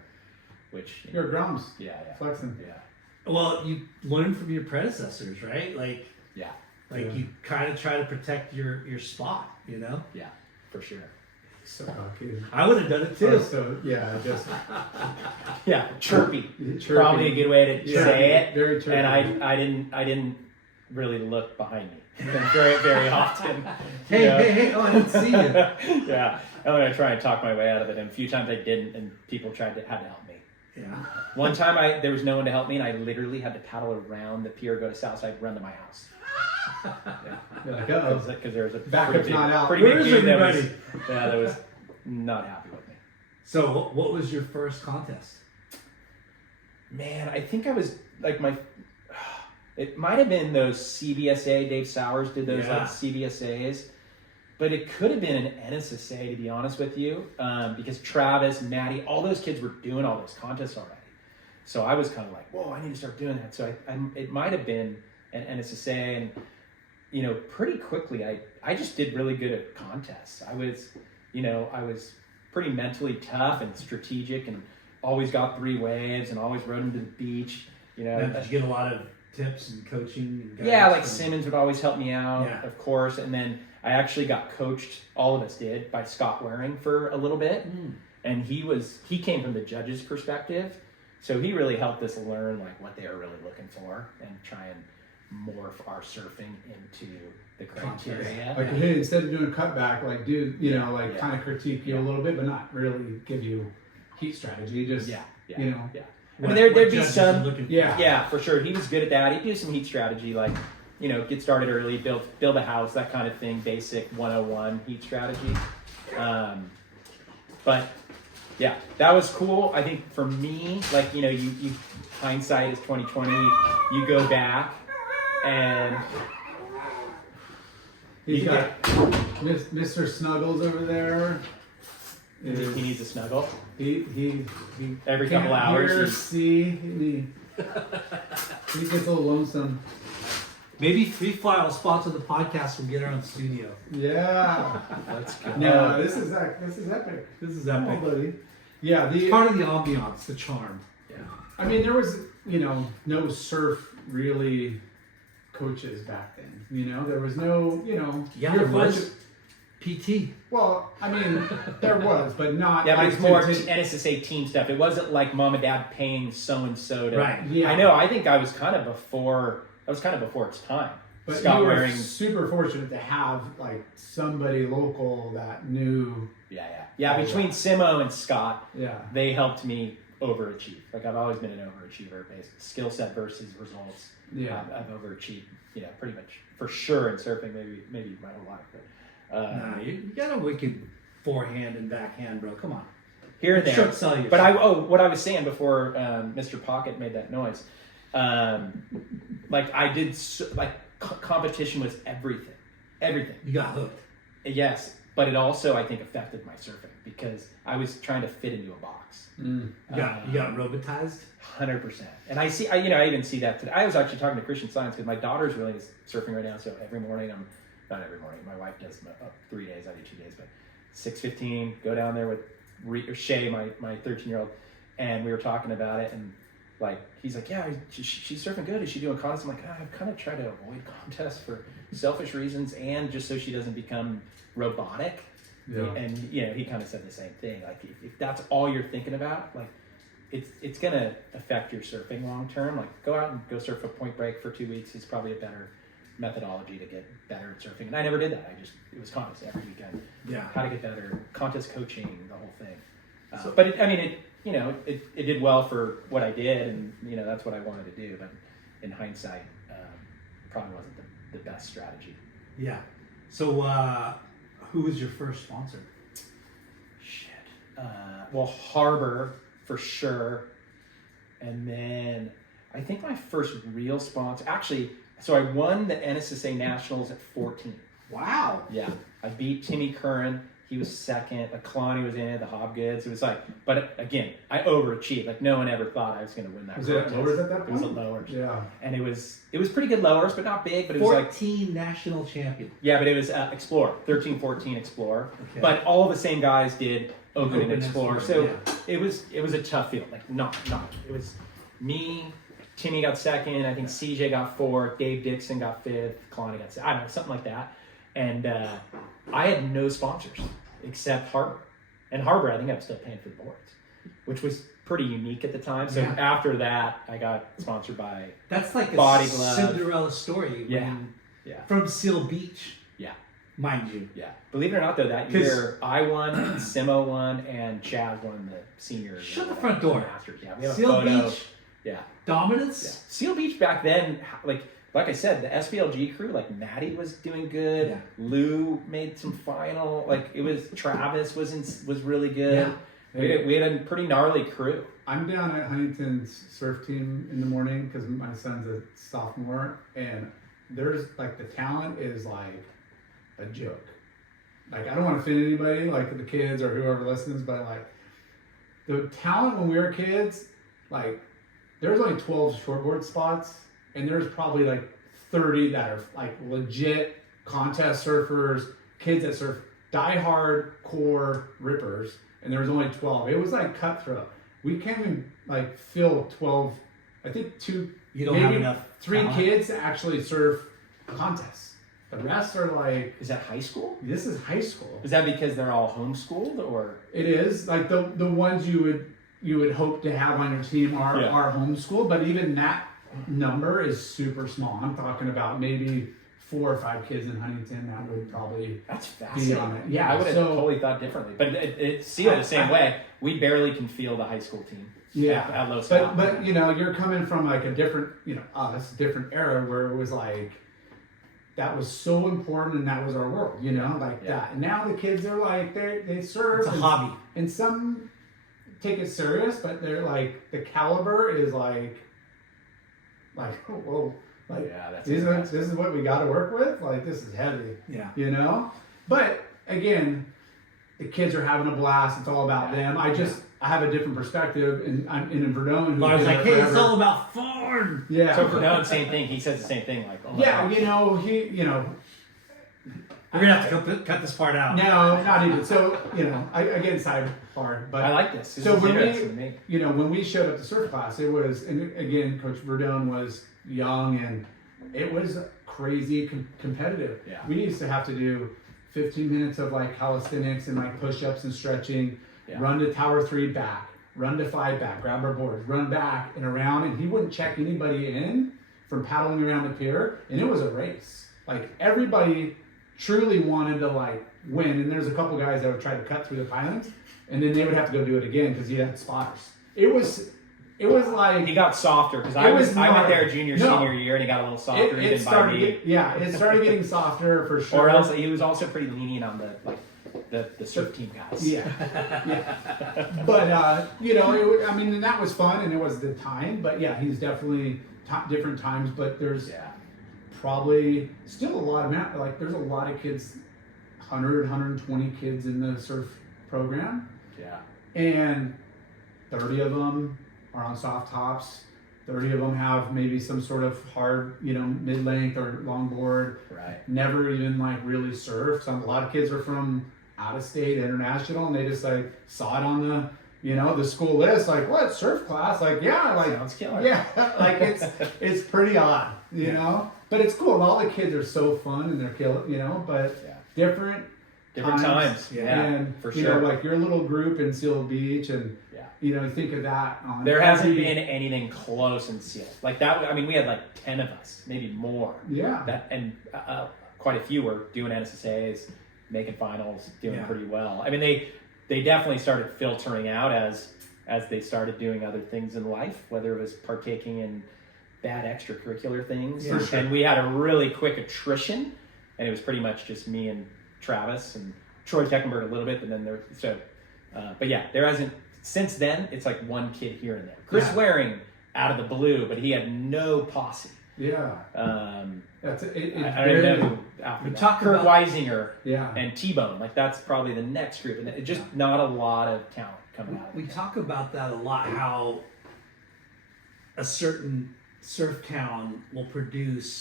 which You're Groms. yeah, Flexing. Well, you learn from your predecessors, right? Like yeah, you kind of try to protect your spot, you know? yeah, for sure. So cocky. I would have done it too. So yeah, just Yeah, chirpy. chirpy. Probably a good way to say it. Very chirpy. And I didn't really look behind me very, very often. Hey, you know? hey, oh, I didn't see you. Yeah, I'm gonna try and talk my way out of it. And a few times I didn't, and people had to help me. Yeah. One time there was no one to help me, and I literally had to paddle around the pier, go to Southside, run to my house. You're like, uh-oh. Because there was a Backup's not out. pretty Where big is dude that was, everybody? that was not happy with me. So, what was your first contest? Man, I think I was like it might have been those CBSA. Dave Sowers did those Yeah. like CBSAs, but it could have been an NSSA, to be honest with you, because Travis, Matty, all those kids were doing all those contests already. So I was kind of like, whoa, I need to start doing that. So it might have been an NSSA, and you know, pretty quickly I just did really good at contests. I was pretty mentally tough and strategic, and always got 3 waves, and always rode them to the beach. You know, Did you get a lot of tips and coaching? And yeah, like guidance Simmons would always help me out, Yeah. of course. And then I actually got coached, all of us did, by Scott Waring for a little bit. And he came from the judge's perspective. So he really helped us learn like what they were really looking for and try and morph our surfing into the criteria. Like, hey, instead of doing a cutback, like do, you know, like Yeah. kind of critique you a little bit, but not really give you heat strategy. Just, Yeah. you know. Yeah. What- I mean, there'd what be judges some- are looking for. Yeah. Yeah, for sure. He was good at that. He'd do some heat strategy, like, you know, get started early, build a house, that kind of thing, basic 101 heat strategy. But yeah, that was cool. I think for me, like, you know, you hindsight is 2020. You go back and He's You got Mr. Snuggles over there. he needs a snuggle. He Every can't couple hours, hear, he's- see, he gets a little lonesome. Maybe Free Fly will sponsor the podcast. We'll get our own studio. Yeah. Let's go. No, this is epic. This is Come epic. on, buddy. Yeah, It's part of the ambiance, the charm. Yeah. I mean, there was, no surf really coaches back then. There was no, Yeah, you're there was. fortunate- PT. Well, I mean, there was, but not. Yeah, but like it's more to- NSSA team stuff. It wasn't like mom and dad paying so and so to. Right. Yeah. I know. I think I was kind of before. Its time. But Scott you were wearing. super fortunate to have like somebody local that knew. Yeah. Between Simo and Scott, Yeah. they helped me overachieve. Like I've always been an overachiever, based skill set versus results. Yeah. I've overachieved. Pretty much for sure in surfing. Maybe my whole life, but. Nah, you got a wicked forehand and backhand, bro. Come on. Here and there. Short sell your But shit. what I was saying before Mr. Pocket made that noise, like I did, competition was everything. You got hooked. Yes, but it also I think affected my surfing because I was trying to fit into a box. Mm. You got robotized. 100%. And I even see that today. I was actually talking to Christian Science because my daughter's really is surfing right now. So every morning not every morning. My wife does 3 days. I do 2 days, but 6:15, go down there with Shay, my 13-year-old, and we were talking about it, and like he's like, yeah, she's surfing good. Is she doing contests? I'm like, I've kind of tried to avoid contests for selfish reasons and just so she doesn't become robotic. Yeah. And he kind of said the same thing. Like if that's all you're thinking about, like it's gonna affect your surfing long term. Like go out and go surf a Point Break for 2 weeks is probably a better methodology to get better at surfing. And I never did that. It was contests every weekend. Yeah. How to get better, contest coaching, the whole thing. But it did well for what I did, and that's what I wanted to do. But in hindsight, probably wasn't the best strategy. Yeah. So, who was your first sponsor? Shit. Well, Harbor for sure, and then I think my first real sponsor. Actually, so I won the NSSA Nationals at 14. Wow. Yeah, I beat Timmy Curran. He was second. Like Kalani was in it. The Hobgoods. It was like, but again, I overachieved. Like no one ever thought I was going to win that. Was it contest. lowers at that It was a point? lowers. Yeah. And it was pretty good lowers, but not big. But it was like 14 national champion. yeah, but it was Explorer 13, 14 Explorer. Okay. But all the same guys did Open and Open Explorer. Explorer, So it was a tough field. Like not. It was me. Timmy got second. I think CJ got fourth. Dave Dixon got fifth. Kalani got I don't know, something like that. And I had no sponsors except Harbor. And Harbor, I think I'm still paying for the boards, which was pretty unique at the time. So Yeah. after that, I got sponsored by That's like a Body Glove. Cinderella story. Yeah. When, Yeah. From Seal Beach, yeah. mind you. Yeah. Believe it or not, though, that 'Cause- year I won, Simo won, and Chaz won the senior. Shut the front door. Masters. Yeah, we have Seal a photo. Beach Yeah. dominance. Yeah. Seal Beach back then, like I said, the SPLG crew, like Maddie was doing good. Yeah. Lou made some final. Like it was Travis was really good. Yeah. We had a pretty gnarly crew. I'm down at Huntington's surf team in the morning because my son's a sophomore, and there's like the talent is like a joke. Like I don't want to offend anybody, like the kids or whoever listens, but like the talent when we were kids, like there's only 12 shortboard spots, and there's probably like 30 that are like legit contest surfers, kids that surf die-hard core rippers, and there was only 12. It was like cutthroat. We can't even like fill 12. I think You don't have maybe enough 3 talent. kids to actually surf contests. The rest are like, Is that high school? this is high school. Is that because they're all homeschooled or? It is like the ones you would hope to have on your team are Yeah. homeschooled, but even that number is super small. I'm talking about maybe 4 or 5 kids in Huntington that would probably That's fascinating. on it. Yeah, I would have so- totally thought differently. But it's Seal the same way. We barely can field a high school team. yeah. At low spot. But you're coming from like a different different era where it was like that was so important and that was our world, like Yeah. that. And now the kids are like they surf. It's a and- hobby. And some take it serious, but they're like the caliber is like whoa, like Yeah, that's this impressive. is what we got to work with. Like this is heavy, Yeah. But again, the kids are having a blast. It's all about them. I have a different perspective, and I'm in Verdone. I was like, hey, it's all about Ford. yeah. So for Noah, same thing. He says the same thing. Like, oh my Yeah, gosh. We're gonna have to cut this part out. No, not even. So, again, sidebar, but I like this. This so is when interesting to me. when we showed up to surf class, it was, and again, Coach Verdone was young and it was crazy competitive. Yeah. We used to have to do 15 minutes of like calisthenics and like push-ups and stretching, Yeah. run to tower 3 back, run to 5 back, grab our boards, run back and around, and he wouldn't check anybody in from paddling around the pier, and it was a race. Like everybody truly wanted to like win, and there's a couple guys that would try to cut through the pilings, and then they would have to go do it again because he had spotters. It was like He got softer because I went there senior year, and he got a little softer it even by started me. it started getting softer for sure. Or else he was also pretty lenient on the surf team guys. Yeah. But and that was fun, and it was the time. But yeah, he's definitely different times. But there's probably still a lot of like there's a lot of kids, 100, 120 kids in the surf program. Yeah. And 30 of them are on soft tops. 30 of them have maybe some sort of hard, mid-length or longboard. Right. Never even like really surfed. A lot of kids are from out of state, international, and they just like saw it on the, the school list. Like, what, surf class? Like, yeah, like sounds killer. Yeah, like it's pretty odd, you know. But it's cool. All the kids are so fun and they're killing, but different times. Yeah, and for sure. Like your little group in Seal Beach, and you think of that. There hasn't been anything close in Seal like that. I mean, we had like 10 of us, maybe more. Yeah. That and quite a few were doing NSSAs, making finals, doing pretty well. I mean, they definitely started filtering out as they started doing other things in life, whether it was partaking in bad extracurricular things. For sure. And we had a really quick attrition, and it was pretty much just me and Travis and Troy Teckenberg a little bit, and then but yeah, there hasn't, since then, it's like one kid here and there. Chris Waring out of the blue, but he had no posse. Yeah. That's it. I don't even know who after that. talk Kurt about Weisinger Yeah. and T-Bone. Like that's probably the next group. And it just not a lot of talent coming out of We it. talk about that a lot, how a certain surf town will produce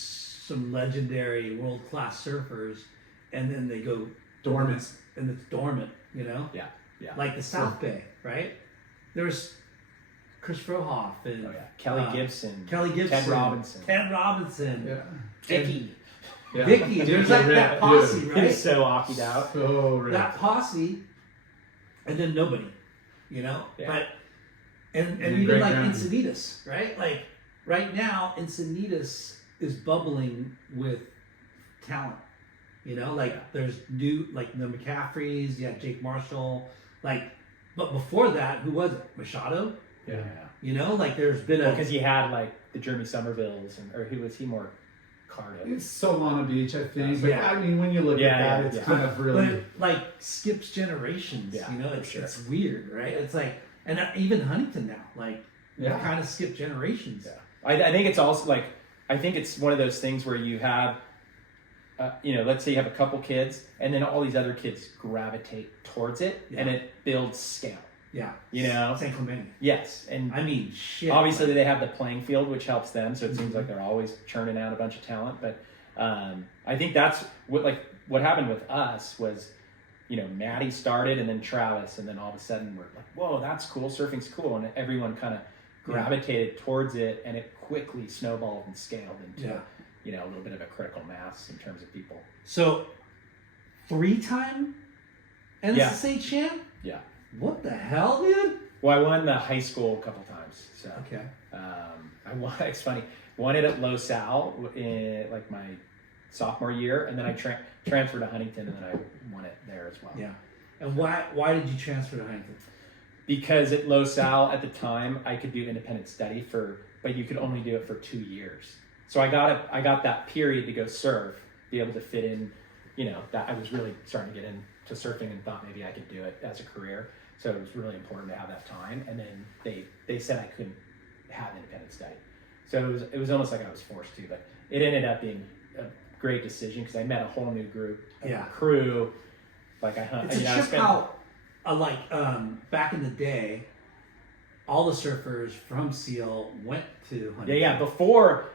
some legendary world-class surfers, and then they go Dormant. and it's dormant, Yeah. Yeah. like the South Bay, right? There's Chris Frohoff and Kelly Gibson. Ted Robinson. Yeah. Dicky. Yeah. Vicky. There's like that posse, Dude. right? He's so occupied out. So rich. That posse, and then nobody, Yeah. But and then even Greg like Brown. Encinitas, right? Like right now, Encinitas is bubbling with talent. There's new, like the McCaffreys, Jake Marshall, but before that, who was it? Machado? Yeah. Like there's been Because he had like the Jeremy Somervilles, or who was he more? Cardiff. It's Solana Beach, I think. But Yeah. I mean, when you look at that, it's kind of really. But it, like skips generations, for sure. it's weird, right? It's like, and even Huntington now, Yeah. kind of skip generations. Yeah. I think it's also like, I think it's one of those things where you have, let's say you have a couple kids, and then all these other kids gravitate towards it, and it builds scale. Yeah. San Clemente. Yes, and I mean, shit. obviously they have the playing field, which helps them. So it seems like they're always churning out a bunch of talent. But I think that's what happened with us was, Maddie started, and then Travis, and then all of a sudden we're like, whoa, that's cool. Surfing's cool, and everyone kind of gravitated towards it, and it quickly snowballed and scaled into a little bit of a critical mass in terms of people. So, 3-time NSSA champ? Yeah. What the hell, dude? Well, I won the high school a couple times. So Okay. I won. It's funny. Won it at Los Al in like my sophomore year, and then I transferred to Huntington, and then I won it there as well. Yeah. And why did you transfer to Huntington? Because at Los Al at the time I could do independent study but you could only do it for 2 years. So I got that period to go surf, be able to fit in, that I was really starting to get into surfing and thought maybe I could do it as a career. So it was really important to have that time. And then they said I couldn't have independent study. So it was almost like I was forced to, but it ended up being a great decision because I met a whole new group of crew. Like It's a trip how, back in the day, all the surfers from Seal went to Huntington. Yeah. Before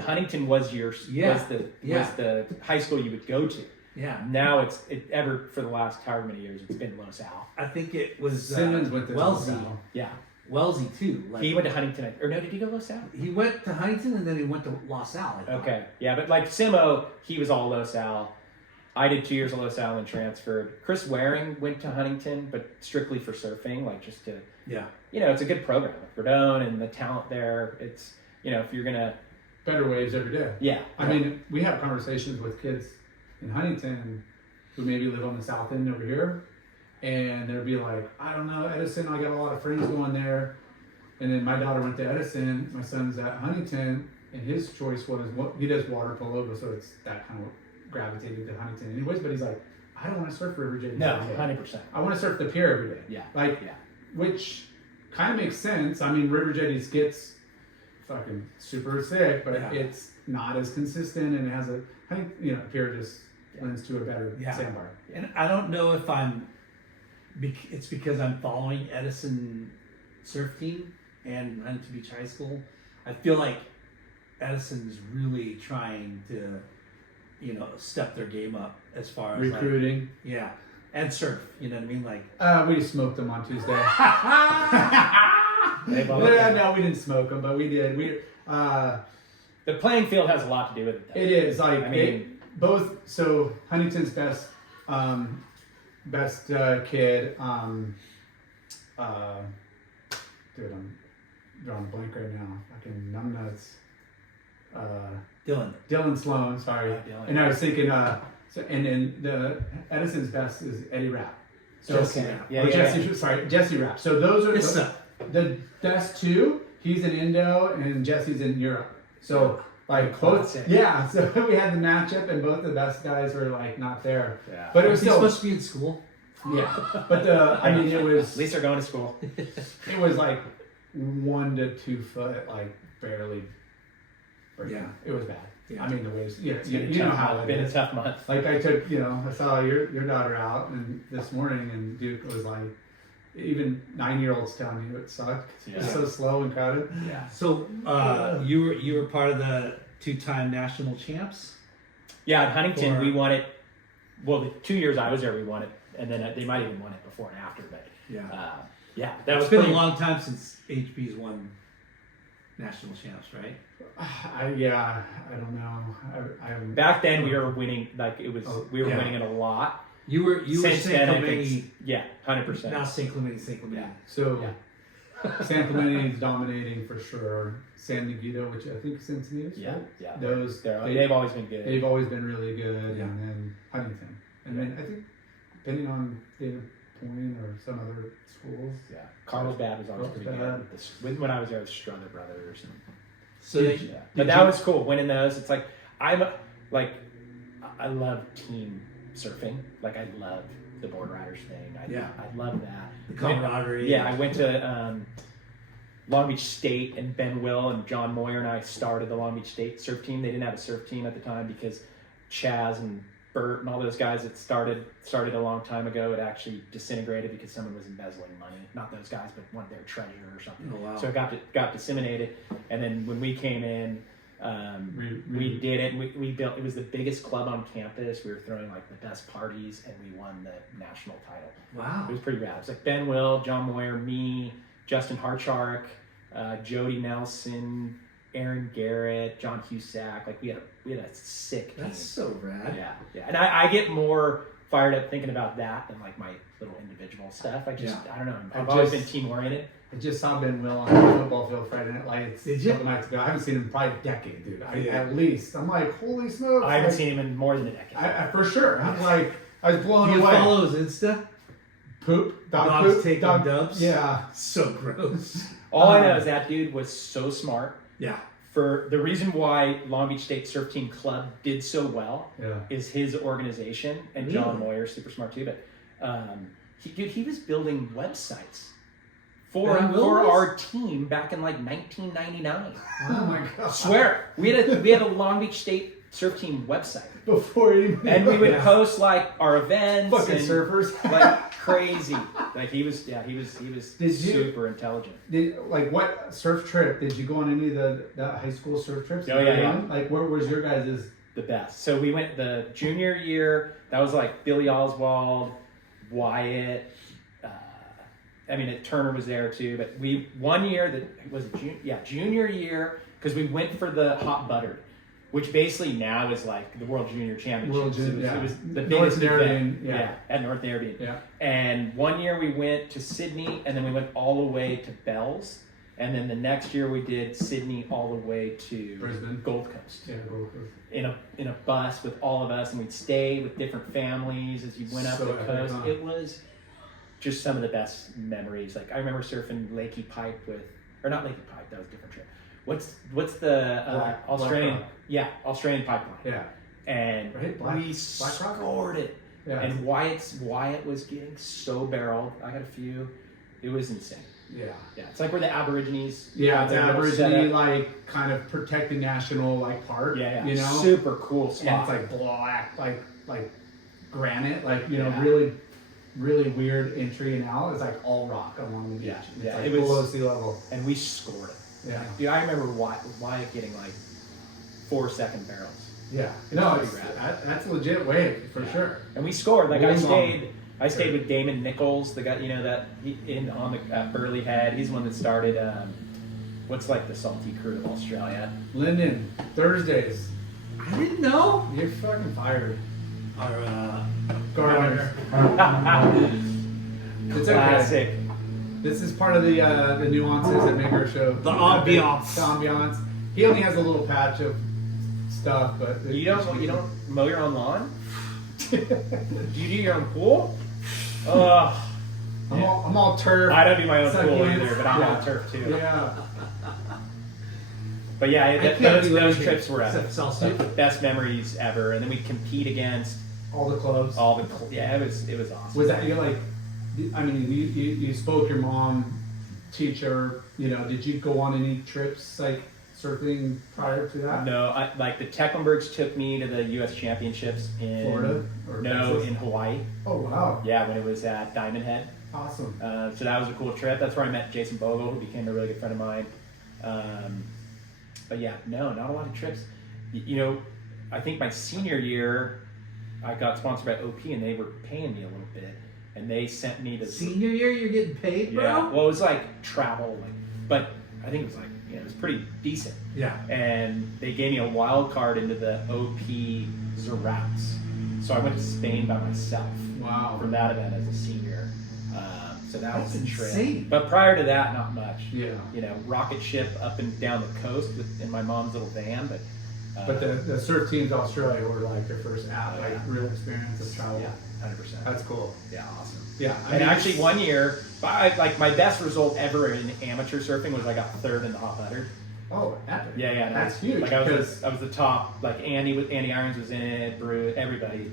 Huntington was the high school you would go to. Yeah. Now it's ever for the last however many years it's been LaSalle. I think it was Simmons went to Wellesley. LaSalle. Yeah, Wellesley too. Like, he went to Huntington, or no? Did he go LaSalle? He went to Huntington and then he went to LaSalle. I thought. Okay, yeah, but like Simo, he was all LaSalle. I did 2 years of LaSalle and transferred. Chris Waring went to Huntington, but strictly for surfing, like just to, Yeah. it's a good program. Like Verdone and the talent there. It's, if you're gonna, Better waves every day. yeah. I mean, we have conversations with kids in Huntington who maybe live on the south end over here, and they'll be like, I don't know, Edison, I got a lot of friends going there. And then my daughter went to Edison, my son's at Huntington, and his choice was, he does water polo, so it's that kind of gravitated to Huntington anyways, but he's like, I don't want to surf River JD. No, 100%. I want to surf the pier every day. Yeah. Like, which kind of makes sense. I mean, River Jetties gets fucking super sick, but it's not as consistent, and it has pier just lends to a better sandbar. And I don't know if it's because I'm following Edison surf team and Huntington Beach High School. I feel like Edison's really trying to, step their game up as far as Recruiting. And surf. You know what I mean? Like, We smoked them on Tuesday. No, we didn't smoke them, but we did. The playing field has a lot to do with it, though. It is like I mean, both. So Huntington's best kid. Dude, I'm drawing a blank right now. Fucking numbnuts. Dylan Sloan. Sorry. Dylan. And I was thinking. And then the Edison's best is Eddie Rapp. So Jesse Rapp. So those are the best two. He's in Indo and Jesse's in Europe. So like both, yeah. So we had the matchup, and both the best guys were like not there. Yeah. But it was still supposed to be in school. Yeah. But it was at least they're going to school. It was like 1 to 2 foot, like barely. Breaking. Yeah. It was bad. Yeah. I mean the waves. Yeah. It's You know how it's it been is. a tough month. Like I took, I saw your daughter out and this morning, and Duke was like, even 9-year-olds telling you it sucked. Yeah. It's so slow and crowded. Yeah. So you were part of the 2-time national champs. Yeah, at Huntington we won it. Well, the 2 years I was there, we won it, and then they might even won it before and after. But that was been pretty a long time since HB's won national champs, right? I don't know. Back then we were winning, like it was. We were winning it a lot. You were Since St. then, I Clemente. think, 100%. Now St. Clemente. Yeah. So San Clemente is dominating for sure. San Miguel, which I think is Encinitas. Yeah, right? yeah. They've always been good. They've always been really good, Yeah. and then Huntington, and then I think depending on David Point or some other schools. Yeah, Carlsbad was always pretty Carlsbad. good. When I was there, it was Strother Brothers. But that was cool. Winning those, it's like I love team surfing. Like I love the board riders thing. I love that. The camaraderie. Yeah, I went to Long Beach State, and Ben Will and John Moyer and I started the Long Beach State surf team. They didn't have a surf team at the time because Chaz and Bert and all those guys that started a long time ago. It actually disintegrated because someone was embezzling money. Not those guys, but one their treasurer or something. Oh, wow. So it got disseminated. And then when we came in, we did it. We built. It was the biggest club on campus. We were throwing like the best parties, and we won the national title. Wow. It was pretty rad. It was like Ben Will, John Moyer, me, Justin Harchark, Jody Nelson, Aaron Garrett, John Cusack. Like we had a sick team. That's so rad. Yeah. And I get more fired up thinking about that than like my little individual stuff. I don't know. I've always been team oriented. I just saw Ben Will on the football field Friday Night Lights. Did you? A couple nights ago. I haven't seen him in probably a decade, dude. At least. I'm like, holy smokes. I haven't seen him in more than a decade. I for sure. I'm like, I was blown Do you away. follow his Insta? Poop. Dogs poop. taking dubs? Yeah. So gross. All I know is that dude was so smart. Yeah. For the reason why Long Beach State Surf Team Club did so well is his organization, and John Moyer, super smart too. But he was building websites for our team back in like 1999. Oh my god. Swear, we had a Long Beach State Surf Team website. Before even. And we would post like our events. Fucking and, surfers. like crazy. Like he was super intelligent. What surf trip did you go on? Any of the high school surf trips? Oh yeah. Like where was your guys'? The best. So we went the junior year. That was like Billy Oswald, Wyatt. Turner was there too. But we one year that was junior year, because we went for the hot buttered, which basically now is like the World Junior Championships. It was the biggest event at North Narrabeen. Yeah. And one year we went to Sydney, and then we went all the way to Bells. And then the next year we did Sydney all the way to Brisbane. Gold Coast. Yeah, Gold Coast. In a bus with all of us, and we'd stay with different families as you went up So the epic, coast. huh? It was just some of the best memories. Like I remember surfing Lakey Pipe or not Lakey Pipe, that was a different trip. What's the Australian? Black Rock. Yeah, Australian pipeline. Yeah. And Right, we Black Rock? scored it. Yeah. And Wyatt was getting so barreled. I got a few. It was insane. Yeah. Yeah, it's like where the Aborigines. Yeah, have it's their little setup. Aborigine, like, kind of protected national, like, park. Yeah, You know? super cool And spot. it's like black, like granite, like, you know, Yeah. really, really weird entry and out. It's like all rock along the beach. Yeah, It's yeah, like it was- below sea level. And we scored it. Yeah. Dude, I remember Wyatt getting like 4-second barrels. Yeah. No, Pretty it's, rad. that's a legit wave for sure. And we scored. Like Really I stayed with Damon Nichols, the guy, on the Burley Head. He's the one that started what's like the salty crew of Australia. Linden, Thursdays. I didn't know. You're fucking fired. Our Gardeners. It's okay. Classic. This is part of the nuances that make our show. The ambiance. The ambiance. He only has a little patch of stuff, but You don't mow your own lawn? Do you do your own pool? Ugh. I'm all turf. I don't do my own pool Succulents. either, but I'm Yeah. on turf too. Yeah. But yeah, I can't do those anything trips were epic. except salsa. Like the best memories ever. And then we'd compete against All the clubs. all the it was awesome. Was that you like? I mean, you spoke your mom, teacher. You know, did you go on any trips like surfing prior to that? No, like the Tecklenburgs took me to the U.S. Championships in Florida or no, Texas? in Hawaii. Oh wow! Yeah, when it was at Diamond Head. Awesome. So that was a cool trip. That's where I met Jason Bogle, who became a really good friend of mine. But yeah, no, not a lot of trips. You know, I think my senior year, I got sponsored by OP, and they were paying me a little bit, and they sent me to Senior year, you're getting paid, bro? Yeah, well, it was like travel, but I think it was like it was pretty decent. Yeah. And they gave me a wild card into the OP Zerats. So I went to Spain by myself Wow. for that event as a senior. So that That's was a trip. insane. But prior to that, not much. Yeah. You know, rocket ship up and down the coast in my mom's little van, but. But the surf teams Australia were like your first Oh, yeah. real experience of travel. Yeah, 100%. That's cool. Yeah, awesome. Yeah. I And mean, actually, one year, like my best result ever in amateur surfing was I got third in the hot butter. Oh, epic. Yeah, That's huge. Like I because was the top. Like Andy Irons was in it, Brew, everybody,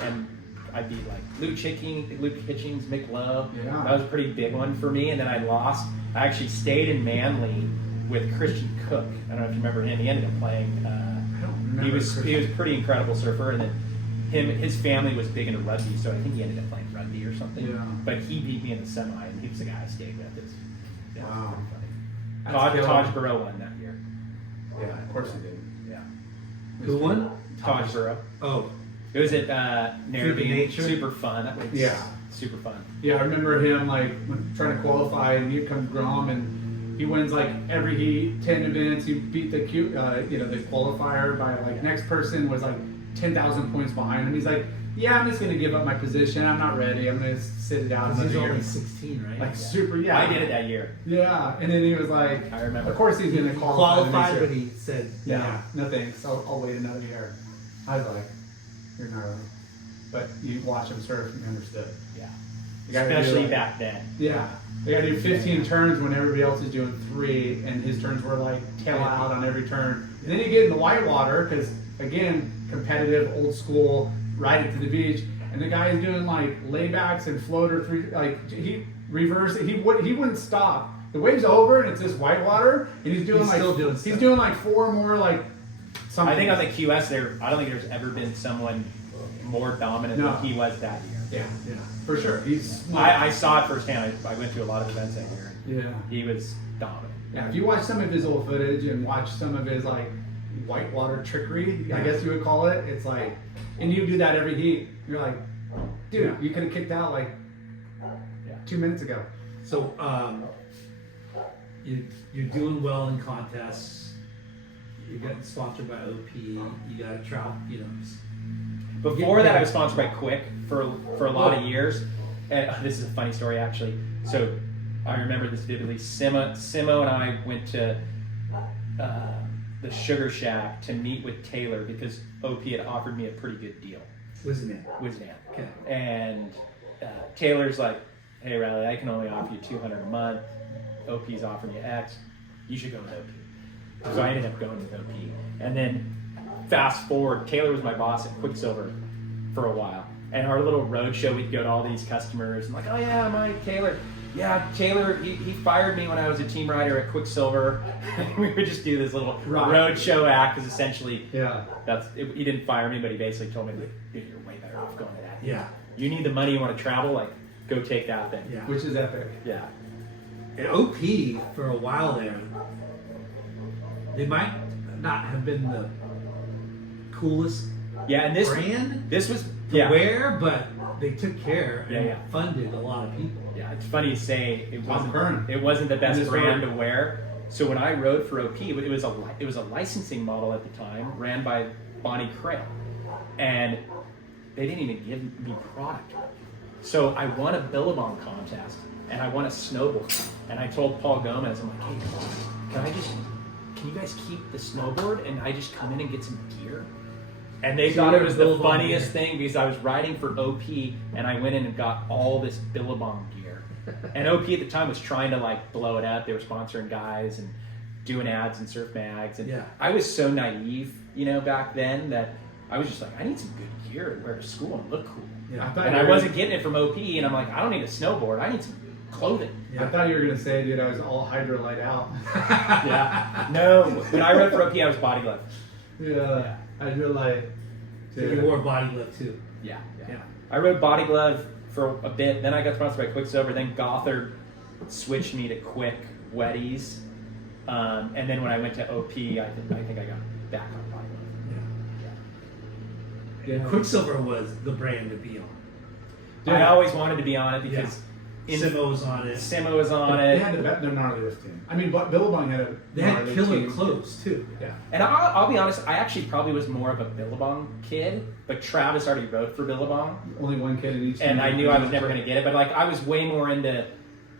and I beat like Luke Hitchings, Mick Love. Yeah. That was a pretty big one for me. And then I lost. I actually stayed in Manly with Christian Cook. I don't know if you remember him. He ended up playing. I don't remember. He was a pretty incredible surfer, and then his family was big into rugby, so I think he ended up playing rugby or something. Yeah. But he beat me in the semi, and he was the guy I stayed with. It's Wow. pretty funny. That's killer. Taj Burrow won that year. Yeah, of course he did. Yeah. Who won? Taj Burrow. Oh, It was at Narrabeen. Nature? Super fun. That was Yeah. super fun. Yeah, I remember him like trying to qualify, and he comes Grom, and he wins like every heat, 10 events. He beat the the qualifier by like next person was like 10,000 points behind him. He's like, yeah, I'm just gonna give up my position. I'm not ready. I'm gonna sit it out because he's another year. only 16, right? Like super, yeah. I did it that year. Yeah, and then he was like, I remember. of course he's gonna qualify. Qualified, the but next year. he said, Yeah, no thanks. I'll wait another year. I was like, you're not ready. But you watch him surf, and you understood. Yeah. You gotta do, Especially like- back then. Yeah. They gotta do 15 turns when everybody else is doing 3, and his turns were like tail out on every turn. And then you get in the whitewater, because again, competitive, old school, ride it to the beach, and the guy is doing like laybacks and floater 3, like he reversed it. He wouldn't stop. The wave's over, and it's just whitewater, and he's doing He's still doing he's stuff. doing like 4 more like something. I think on the QS I don't think there's ever been someone more dominant No. than he was that year. yeah, for sure. He's I saw it firsthand. I went to a lot of events that year. yeah. He was dominant. Yeah, if you watch some of his old footage and watch some of his like whitewater trickery, I guess you would call it. It's like, and you do that every heat. You're like, dude, you could have kicked out like 2 minutes ago. So you're doing well in contests. You got sponsored by OP. You got a trout. Before that, I was sponsored by Quick for a lot of years. And this is a funny story, actually. So I remember this vividly. Simo and I went to the Sugar Shack to meet with Taylor because OP had offered me a pretty good deal. Wizman. Okay. And Taylor's like, hey, Reilly, I can only offer you $200 a month. OP's offering you X. You should go with OP. So I ended up going with OP. And then fast forward, Taylor was my boss at Quiksilver for a while. And our little road show, we'd go to all these customers and like, oh yeah, Mike, Taylor. Yeah, Taylor, he fired me when I was a team rider at Quiksilver. We would just do this little road show act because essentially, he didn't fire me, but he basically told me, like, dude, you're way better off going to that. Yeah. You need the money, you want to travel, like, go take that thing. Yeah. Which is epic. Yeah. And OP, for a while there, they might not have been the coolest and this was to wear, but they took care and funded a lot of people. Yeah, it's funny you say it wasn't the best brand to wear. So when I rode for OP, it was a licensing model at the time, ran by Bonnie Crail, and they didn't even give me product. So I won a Billabong contest and I won a snowboard, and I told Paul Gomez, I'm like, hey, can you guys keep the snowboard and I just come in and get some gear? And they thought it was the funniest thing because I was riding for OP and I went in and got all this Billabong gear. And OP at the time was trying to like blow it up. They were sponsoring guys and doing ads in surf mags. And I was so naive, back then that I was just like, I need some good gear to wear to school and look cool. Yeah, I wasn't getting it from OP, and I'm like, I don't need a snowboard. I need some clothing. Yeah. I thought you were going to say, dude, I was all Hydrolite out. No, when I rode for OP, I was body glove. Yeah. Hydrolite. So you wore body glove too. Yeah. I rode body glove for a bit, then I got sponsored by Quiksilver, then Gothard switched me to Quick Wetties, and then when I went to OP, I think I got back on body glove. Yeah. Quiksilver was the brand to be on. I always wanted to be on it because Simo was on it. Simo was on it. They had the gnarliest team. I mean, Billabong had They had killer clothes too. Yeah. And I'll be honest, I actually probably was more of a Billabong kid, but Travis already rode for Billabong. Only one kid in each team. And I knew I was never going to get it, but like I was way more into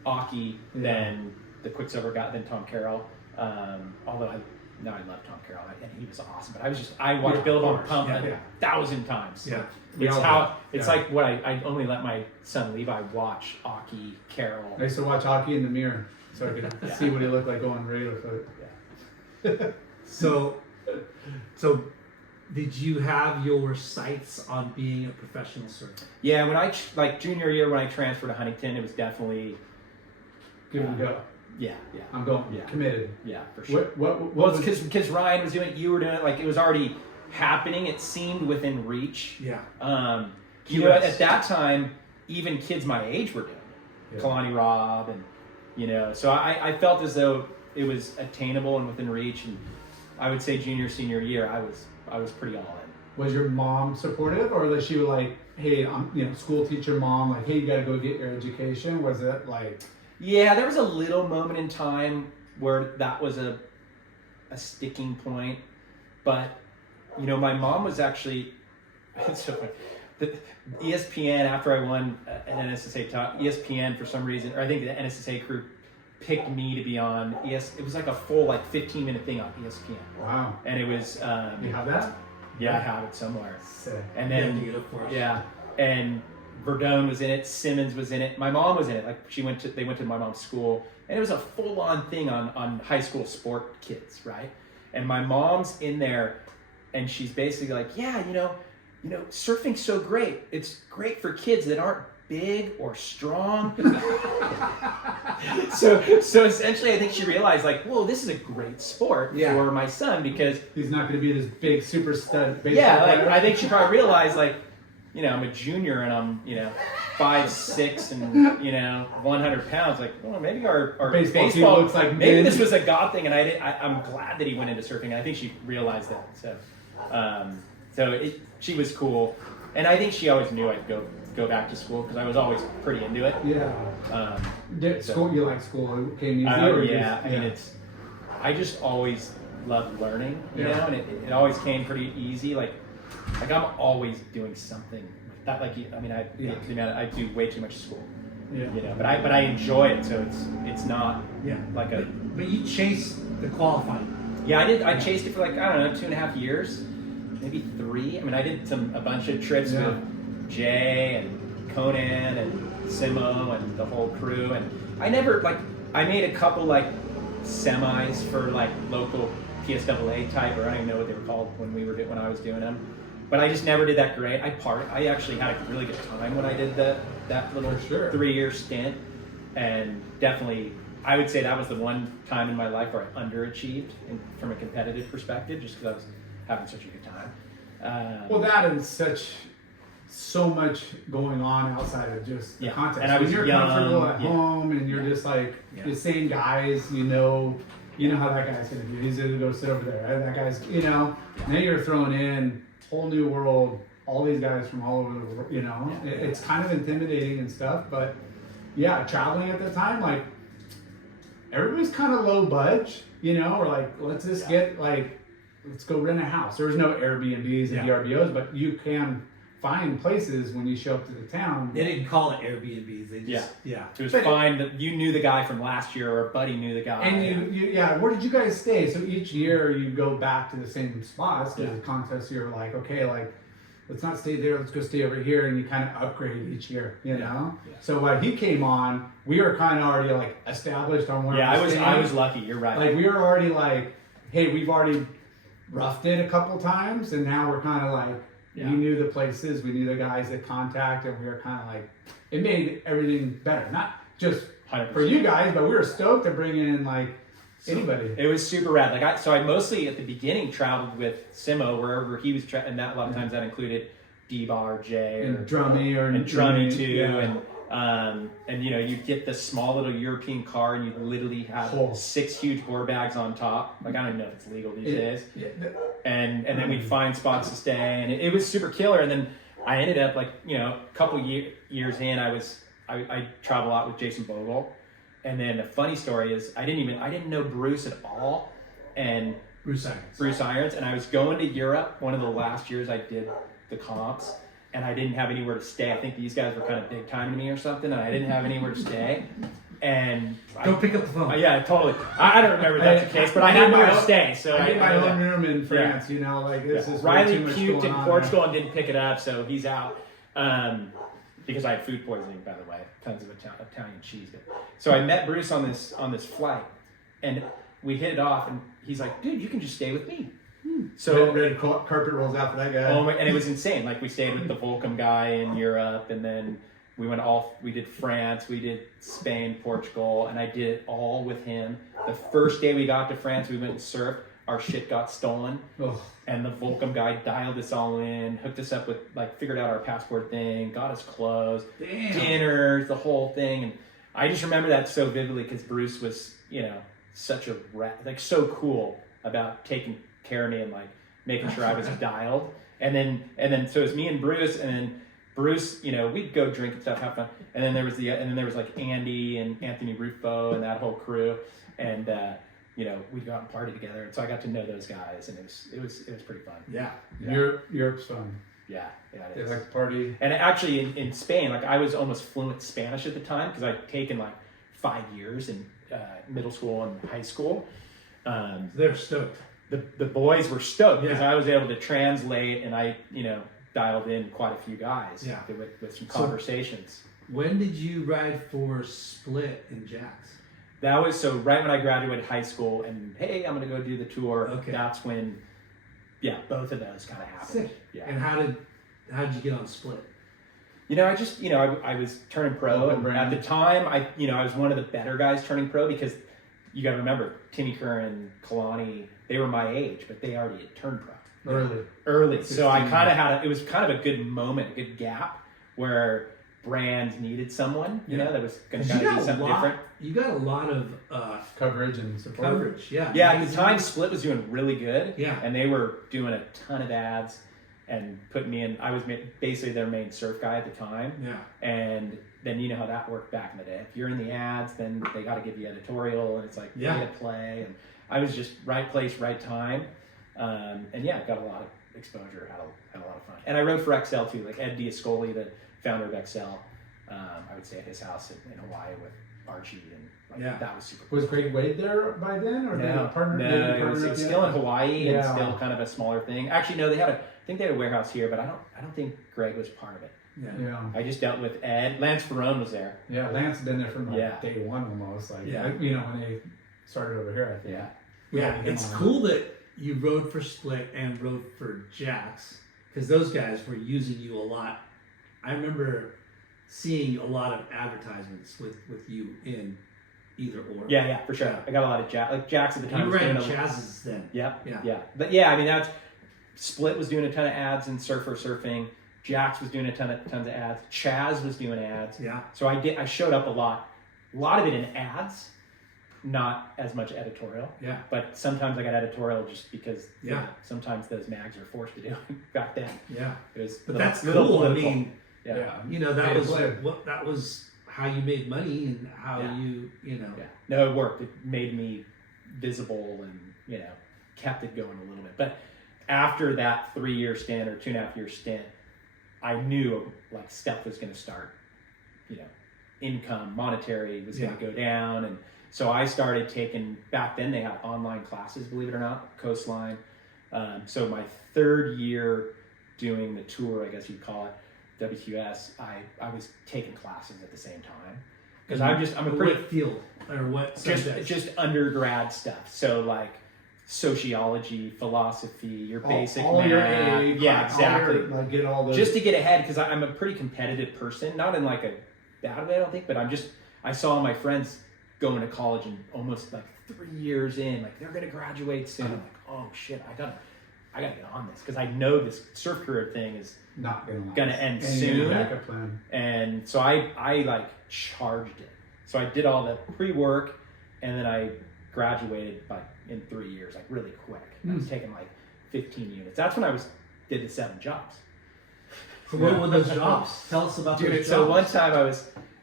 Aki than the Quiksilver guy, than Tom Carroll. Although I love Tom Carroll and he was awesome, but I watched Billabong pump 1,000 times. Yeah. It's like what I only let my son Levi watch Aki, Carroll. I used to watch Aki in the mirror so I could see what he looked like going regular foot. So did you have your sights on being a professional surfer? Yeah, when I junior year when I transferred to Huntington, it was definitely Give it a go. Yeah. I'm going. Committed. Yeah, for sure. What it's because Ryan was doing it, you were doing it, like it was already happening. It seemed within reach. Yeah. At that time, even kids my age were doing it. Yeah. Kalani Robb and so I felt as though it was attainable and within reach. And I would say junior, senior year, I was pretty all in. Was your mom supportive, or was she like, hey, I'm school teacher mom, like, hey, you got to go get your education? Was it like? Yeah, there was a little moment in time where that was a sticking point, but my mom was actually the ESPN after I won an NSSA talk. ESPN for some reason, or I think the NSSA crew picked me to be on It was like a full 15-minute thing on ESPN. Wow! And it was. You have that? Yeah, I have it somewhere. Sick. And then and Verdone was in it, Simmons was in it, my mom was in it. They went to my mom's school, and it was a full-on thing on high school sport kids, right? And my mom's in there, and she's basically like, yeah, surfing's so great. It's great for kids that aren't big or strong. so essentially, I think she realized, whoa, this is a great sport for my son because he's not going to be this big super stud. I think she probably realized, I'm a junior and I'm 5'6" and 100 pounds. Like, well, maybe our Baseball team looks like maybe men. this was a God thing, and I'm glad that he went into surfing. I think she realized that. So she was cool, and I think she always knew I'd go back to school because I was always pretty into it. Yeah. School, you like school? It came easy. I mean, I just always loved learning, and it always came pretty easy. Like I'm always doing something. That I do way too much school. Yeah. But I enjoy it, so it's not like a. But you chase the qualifying. Yeah, I did. I chased it for like, I don't know, 2.5 years, maybe 3. I mean, I did a bunch of trips with Jay and Conan and Simo and the whole crew, and I made a couple like semis for like local PSAA type, or I don't even know what they were called when I was doing them. But I just never did that great. I actually had a really good time when I did that little 3-year stint, and definitely I would say that was the one time in my life where I underachieved from a competitive perspective, just because I was having such a good time. Well, that is so much going on outside of just the context. And I was you're young, comfortable at home, and you're just like the same guys. You know how that guy's going to do. He's going to go sit over there. That guy's, now you're throwing in whole new world, all these guys from all over the world. It's kind of intimidating and stuff. But traveling at the time, like everybody's kind of low budge. Or like, let's just let's go rent a house. There's no Airbnbs and VRBOs, but you can find places when you show up to the town. They didn't call it Airbnbs. They just It was fine that you knew the guy from last year, or a buddy knew the guy. And where did you guys stay? So each year you go back to the same spots. Because the contest, you're like, okay, like let's not stay there. Let's go stay over here, and you kind of upgrade each year. So when he came on, we were kind of already like established on where. I was lucky. You're right. Like we were already like, hey, we've already roughed it a couple times, and now we're kind of like. We knew the places, we knew the guys that contact, and we were kind of like, it made everything better. Not just 100%. For you guys, but we were stoked to bring in like anybody. It was super rad. I mostly at the beginning traveled with Simo wherever he was, and that a lot of times that included D-Bar, Jay, and Drummy, and Drummy too, and you get this small little European car, and you literally have 6 huge board bags on top. Like I don't even know if it's legal these days. And then we'd find spots to stay, and it was super killer. And then I ended up a couple years in, I travel a lot with Jason Bogle. And then the funny story is I didn't know Bruce at all, and Bruce Irons, and I was going to Europe one of the last years I did the comps. And I didn't have anywhere to stay. I think these guys were kind of big time to me or something, and I didn't have anywhere to stay. And don't pick up the phone. Yeah, totally. I don't remember if that's the case, but I had nowhere to stay. So I did my own room in France. This is Riley puked in Portugal and didn't pick it up, so he's out. Because I had food poisoning, by the way, tons of Italian cheese. So I met Bruce on this flight, and we hit it off, and he's like, "Dude, you can just stay with me." So red carpet rolls out for that guy. And it was insane. Like we stayed with the Volcom guy in Europe, and then we did France, we did Spain, Portugal, and I did it all with him. The first day we got to France, we went and surfed. Our shit got stolen, and the Volcom guy dialed us all in, hooked us up with figured out our passport thing, got us clothes, dinners, the whole thing. And I just remember that so vividly because Bruce was, such a so cool about taking care of me and making sure I was dialed. And then so it was me and Bruce, and then Bruce, we'd go drink and stuff, have fun. And then there was Andy and Anthony Rufo and that whole crew, and we'd go out and party together. And so I got to know those guys, and it was pretty fun. Yeah. Europe's fun. Yeah, it they is. like to party. And actually in Spain, I was almost fluent Spanish at the time because I'd taken 5 years in middle school and high school. They're stoked. The boys were stoked because I was able to translate, and I dialed in quite a few guys with some conversations. When did you ride for Split in Jax? That was right when I graduated high school, and hey, I'm gonna go do the tour. Okay. That's when, both of those kind of happened. Sick. Yeah. And how did you get on Split? I just I was turning pro, and at the time I was one of the better guys turning pro because you got to remember Timmy Kerr and Kalani, they were my age, but they already had turned pro. Early. So I 16. kind of had it was kind of a good moment, a good gap where brands needed someone, you know, that was going to kind of do something different. You got a lot of Coverage and support. coverage, yeah. Yeah, at the time, Split was doing really good. Yeah. And they were doing a ton of ads and putting me in. I was basically their main surf guy at the time. Yeah. And then you know how that worked back in the day. If you're in the ads, then they got to give you editorial, and it's like pay to play. And I was just right place, right time. And yeah, got a lot of exposure, had a lot of fun. And I rode for XL too, like Ed Diascoli, the founder of XL. I would stay at his house in Hawaii with Archie, and that was super cool. Was Greg Wade there by then, or they partnered? No, it was still in Hawaii and Yeah. still kind of a smaller thing. Actually, no, I think they had a warehouse here, but I don't think Greg was part of it. Yeah. I just dealt with Ed. Lance Ferrone was there. Yeah, Lance had been there from Yeah. day one almost. Like, Yeah. you know, when they started over here, I think. Yeah. Yeah, it's cool that you rode for Split and rode for Jax, because those guys were using you a lot. I remember seeing a lot of advertisements with you in either or. Yeah, for sure. I got a lot of Jax at the time. You was ran doing Chaz's then. Yeah. But yeah, I mean that's Split was doing a ton of ads in Surfer Surfing. Jax was doing tons of ads. Chaz was doing ads. Yeah. So I showed up a lot of it in ads, not as much editorial. Yeah. But sometimes I got editorial just because you know, sometimes those mags are forced to do it back then. Yeah. It was But little- that's little cool. I political. mean, Yeah. you know, that Way to was play. that was how you made money and how you know. Yeah. No, it worked. It made me visible and, you know, kept it going a little bit. But after that 3-year stint or 2.5-year stint, I knew like stuff was going to start, you know, income, monetary was going to go down. And so I started taking, back then they had online classes, believe it or not, Coastline. So my 3rd year doing the tour, I guess you'd call it, WQS, I was taking classes at the same time. Because I'm a pretty... What field or what subject? Just undergrad stuff. So like sociology, philosophy, your basic all math. your AA, yeah, exactly. Like get all those. Just to get ahead, because I'm a pretty competitive person, not in like a bad way, I don't think, but I saw my friends going to college and almost like 3 years in, like they're gonna graduate soon. I'm like, oh shit, I gotta get on this because I know this surf career thing is not gonna end soon. Backup plan. And so I like charged it. So I did all the pre-work, and then I graduated in 3 years, like really quick. I was taking like 15 units. That's when did the 7 jobs. So what were those jobs? Tell us about those jobs. So one time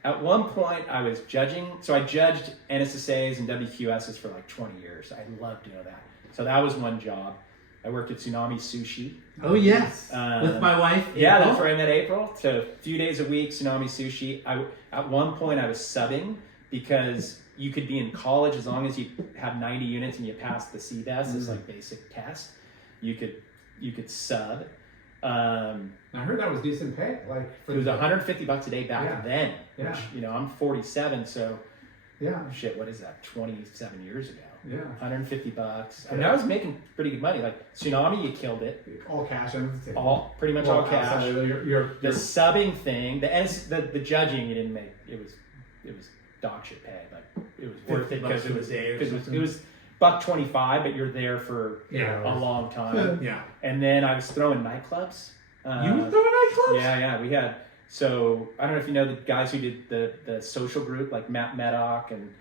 at one point I was judging. So I judged NSSAs and WQSs for like 20 years. I loved doing that. So that was one job. I worked at Tsunami Sushi. Oh yes, with my wife. Yeah, April. that's where I met April. So a few days a week, Tsunami Sushi. At one point I was subbing because you could be in college as long as you have 90 units and you passed the CBES as like basic test. You could sub. I heard that was decent pay. Like It was $150 a day back then. Yeah. Which, you know, I'm 47, so yeah, shit, what is that? 27 years ago. yeah, $150. I mean, I was making pretty good money. Like Tsunami, you killed it. all cash on the table. All pretty much all cash. outside of your The subbing thing, the judging, you didn't make. It was dog shit pay, but it was worth it because it was $1.25, but you're there for a long time. Yeah. And then I was throwing nightclubs. You were throwing nightclubs? Yeah, we had. So I don't know if you know the guys who did the social group, like Matt Meddock and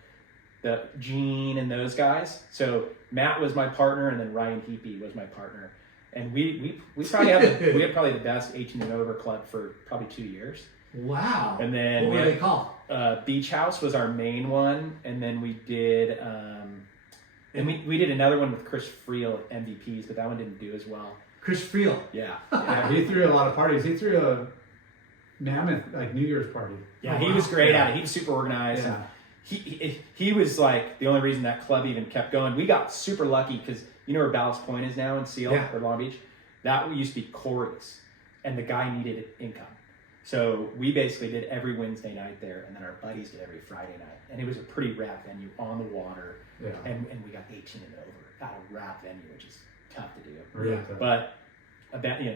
the Gene and those guys. So Matt was my partner, and then Ryan Heapy was my partner. And we probably had probably the best 18 and over club for probably 2 years. Wow. And then what were they called? Beach House was our main one, and then we did and we did another one with Chris Friel at MVPs, but that one didn't do as well. Chris Friel. Yeah. Yeah, he threw a lot of parties. He threw a mammoth like New Year's party. Yeah, he was great at it. He was super organized. Yeah. And he was like the only reason that club even kept going. We got super lucky because you know where Ballast Point is now in Seal or Long Beach? That used to be Corey's, and the guy needed income. So we basically did every Wednesday night there, and then our buddies did every Friday night. And it was a pretty rap venue on the water, and we got 18 and over at a rap venue, which is tough to do. Yeah. But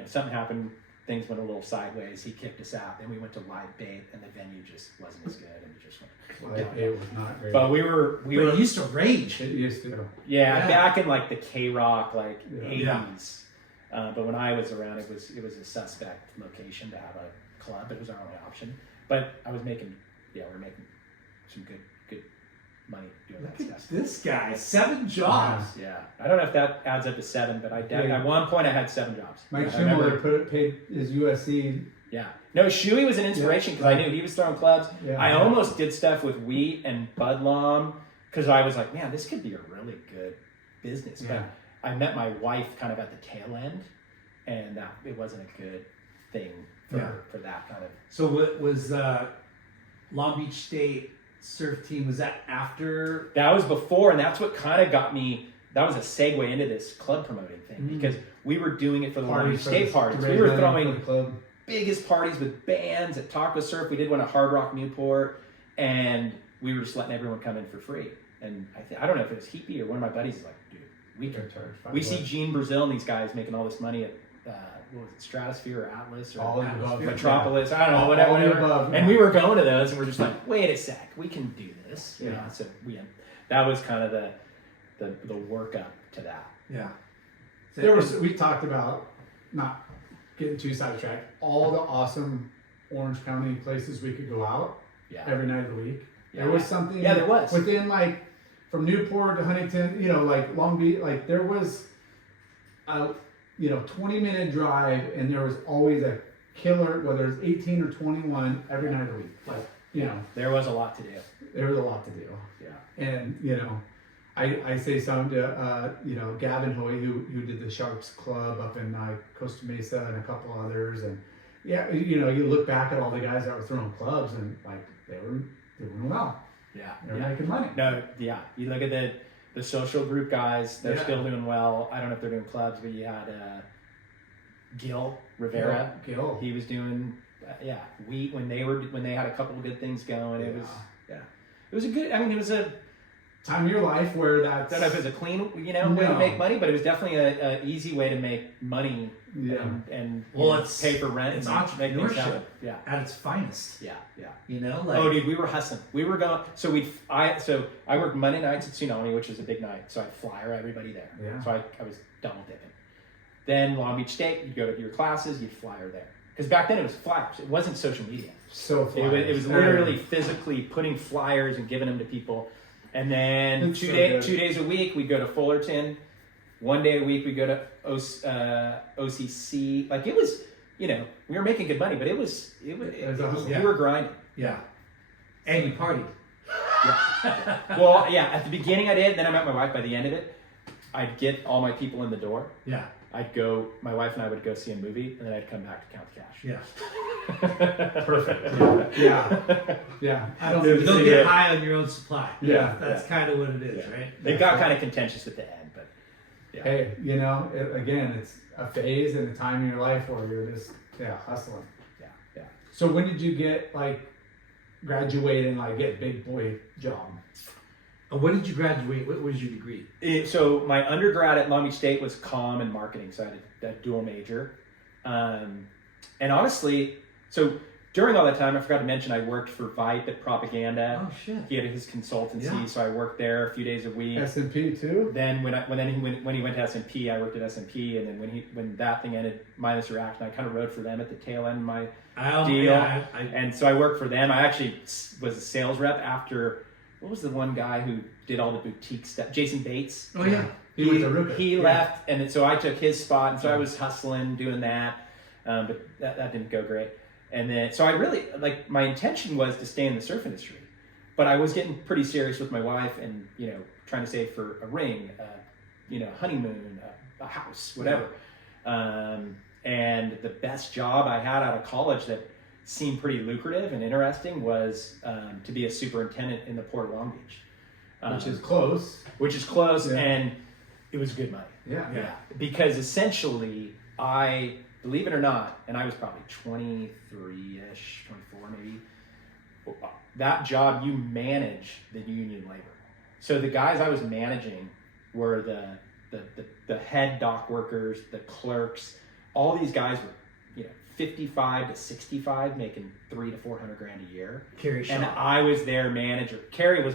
something happened. Things went a little sideways. He kicked us out. Then we went to Live Bait, and the venue just wasn't as good, and we just went. Like, it was not great. But we were It used to rage. It used to. back in like the K-Rock like 80s. But when I was around, it was a suspect location to have a club, but it was our only option. But I was making, we were making some good money doing that Look at stuff. this guy, 7 jobs. Yeah, I don't know if that adds up to 7, but at one point I had 7 jobs. Mike I remember- Schindler paid his USC. Yeah. No, Shuey was an inspiration because I knew he was throwing clubs. Yeah. I almost did stuff with wheat and Budlong because I was like, man, this could be a really good business. Yeah. But I met my wife kind of at the tail end, and it wasn't a good thing for that kind of. So what was Long Beach State surf team, was that after? That was before, and that's what kind of got me. That was a segue into this club promoting thing because we were doing it for the Long Beach State parties. We were throwing club. biggest parties with bands at Taco Surf. We did one at Hard Rock Newport, and we were just letting everyone come in for free. And I don't know if it was Heapy or one of my buddies is like, dude, we see Gene Brazil and these guys making all this money at what was it, Stratosphere or Atlas or All above. Metropolis, I don't know, All whatever. above, and we were going to those, and we're just like, wait a sec, we can do this. You Yeah. know, so that was kind of the work up to that. Yeah. We talked about, not getting too sidetracked, all the awesome Orange County places we could go out Yeah. every night of the week. Yeah. There was something. Yeah, there was. Within like, from Newport to Huntington, like Long Beach, like there was a 20-minute drive, and there was always a killer, whether it's 18 or 21, every night of the week. Like, There was a lot to do. there was a lot to do. Yeah. And, I say something to, Gavin Hoy, who did the Sharks Club up in Costa Mesa and a couple others. And you look back at all the guys that were throwing clubs, and like, they were doing well. Yeah. They were making money. No, yeah. You look at the social group guys, they're Yeah. still doing well. I don't know if they're doing clubs, but you had Gil Rivera. Gil. He was doing wheat when they had a couple of good things going. It was a good. I mean, it was a. Time of your life where I that's. don't know if it was a clean, way to make money, but it was definitely a easy way to make money. Yeah. And It's pay for rent. It's and make things entrepreneurship happen. Yeah. at its finest. Yeah. Yeah. Like, Oh, dude, we were hustling. We were going. So I worked Monday nights at Tsunami, which was a big night. So I'd flyer everybody there. Yeah. So I was double dipping. Then Long Beach State, you'd go to your classes, you'd flyer there. Because back then it was flyers. It wasn't social media. So It was literally physically putting flyers and giving them to people. And then It's 2 so days good. 2 days a week we'd go to Fullerton. 1 day a week we'd go to OCC. Like it was, we were making good money, but it was a hustle. we were grinding. yeah. And you partied. Well, yeah, at the beginning I did, then I met my wife. By the end of it, I'd get all my people in the door. Yeah. My wife and I would go see a movie, and then I'd come back to count the cash. Yeah. Perfect. Yeah. I don't Don't think get high on your own supply. Yeah. That's kind of what it is, Yeah. right? It got kind of contentious at the end, but yeah. Hey, again, it's a phase and a time in your life where you're just hustling. Yeah. So when did you get graduate and get big boy job? When did you graduate? What was your degree? So my undergrad at Long Beach State was comm and marketing, so I had that dual major. And honestly, so during all that time, I forgot to mention I worked for Vipe at Propaganda. Oh shit. He had his consultancy, Yeah. so I worked there a few days a week. S&P too? Then when he went to S&P, I worked at S&P, and then when that thing ended, Minus Reaction, I kind of rode for them at the tail end of my deal. Yeah, And so I worked for them. I actually was a sales rep after, what was the one guy who did all the boutique stuff? Jason Bates. oh yeah. He went to Ruka. He left, and then, so I took his spot, and so I was hustling, doing that, but that didn't go great. And then, so I really, my intention was to stay in the surf industry, but I was getting pretty serious with my wife and, trying to save for a ring, honeymoon, a house, whatever. And the best job I had out of college that seemed pretty lucrative and interesting was to be a superintendent in the Port of Long Beach. Which is close. Which is close, Yeah. and it was good money. Yeah. Because essentially, believe it or not, and I was probably 23-ish, 24 maybe, that job, you manage the union labor. So the guys I was managing were the head dock workers, the clerks. All these guys were, 55 to 65, making $300 to $400 a year. Carry And shop. I was their manager. Kerry was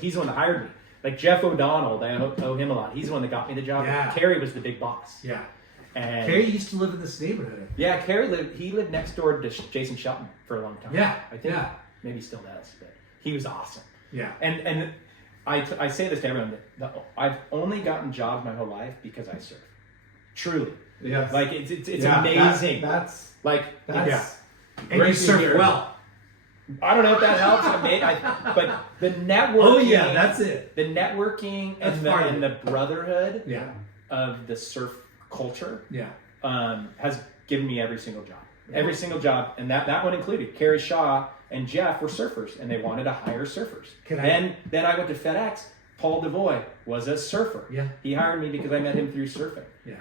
he's the one that hired me. Like Jeff O'Donnell, I owe him a lot. He's the one that got me the job. Yeah. Kerry was the big boss. Yeah. And Carrie used to live in this neighborhood. yeah, Carrie lived next door to Jason Shelton for a long time. Yeah, I think yeah. maybe still does, but he was awesome. Yeah. And I say this to everyone that I've only gotten jobs my whole life because I surf. Truly. Yes. Like it's Yeah, amazing. That's like that's And you great to surf hear. well. I don't know if that helps. But the networking. Oh yeah, that's it. The networking That's and part of the brotherhood Yeah. of the surf culture Yeah. has given me every single job. Every single job, and that one included. Carrie Shaw and Jeff were surfers, and they wanted to hire surfers. Then I went to Fedex. Paul DeVoy was a surfer. Yeah. He hired me because I met him through surfing. Yeah.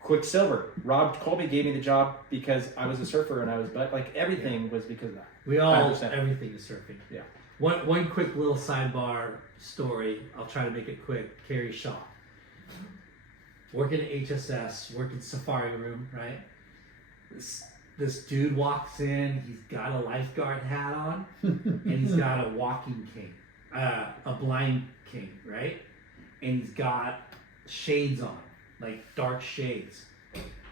Quicksilver. Rob Colby gave me the job because I was a surfer, and I was, but like everything was because of that. We all 100%. everything is surfing. Yeah. One quick little sidebar story. I'll try to make it quick. Carrie Shaw. Working at HSS, working Safari Room, right? This dude walks in, he's got a lifeguard hat on, and he's got a walking cane, a blind cane, right? And he's got shades on, like dark shades.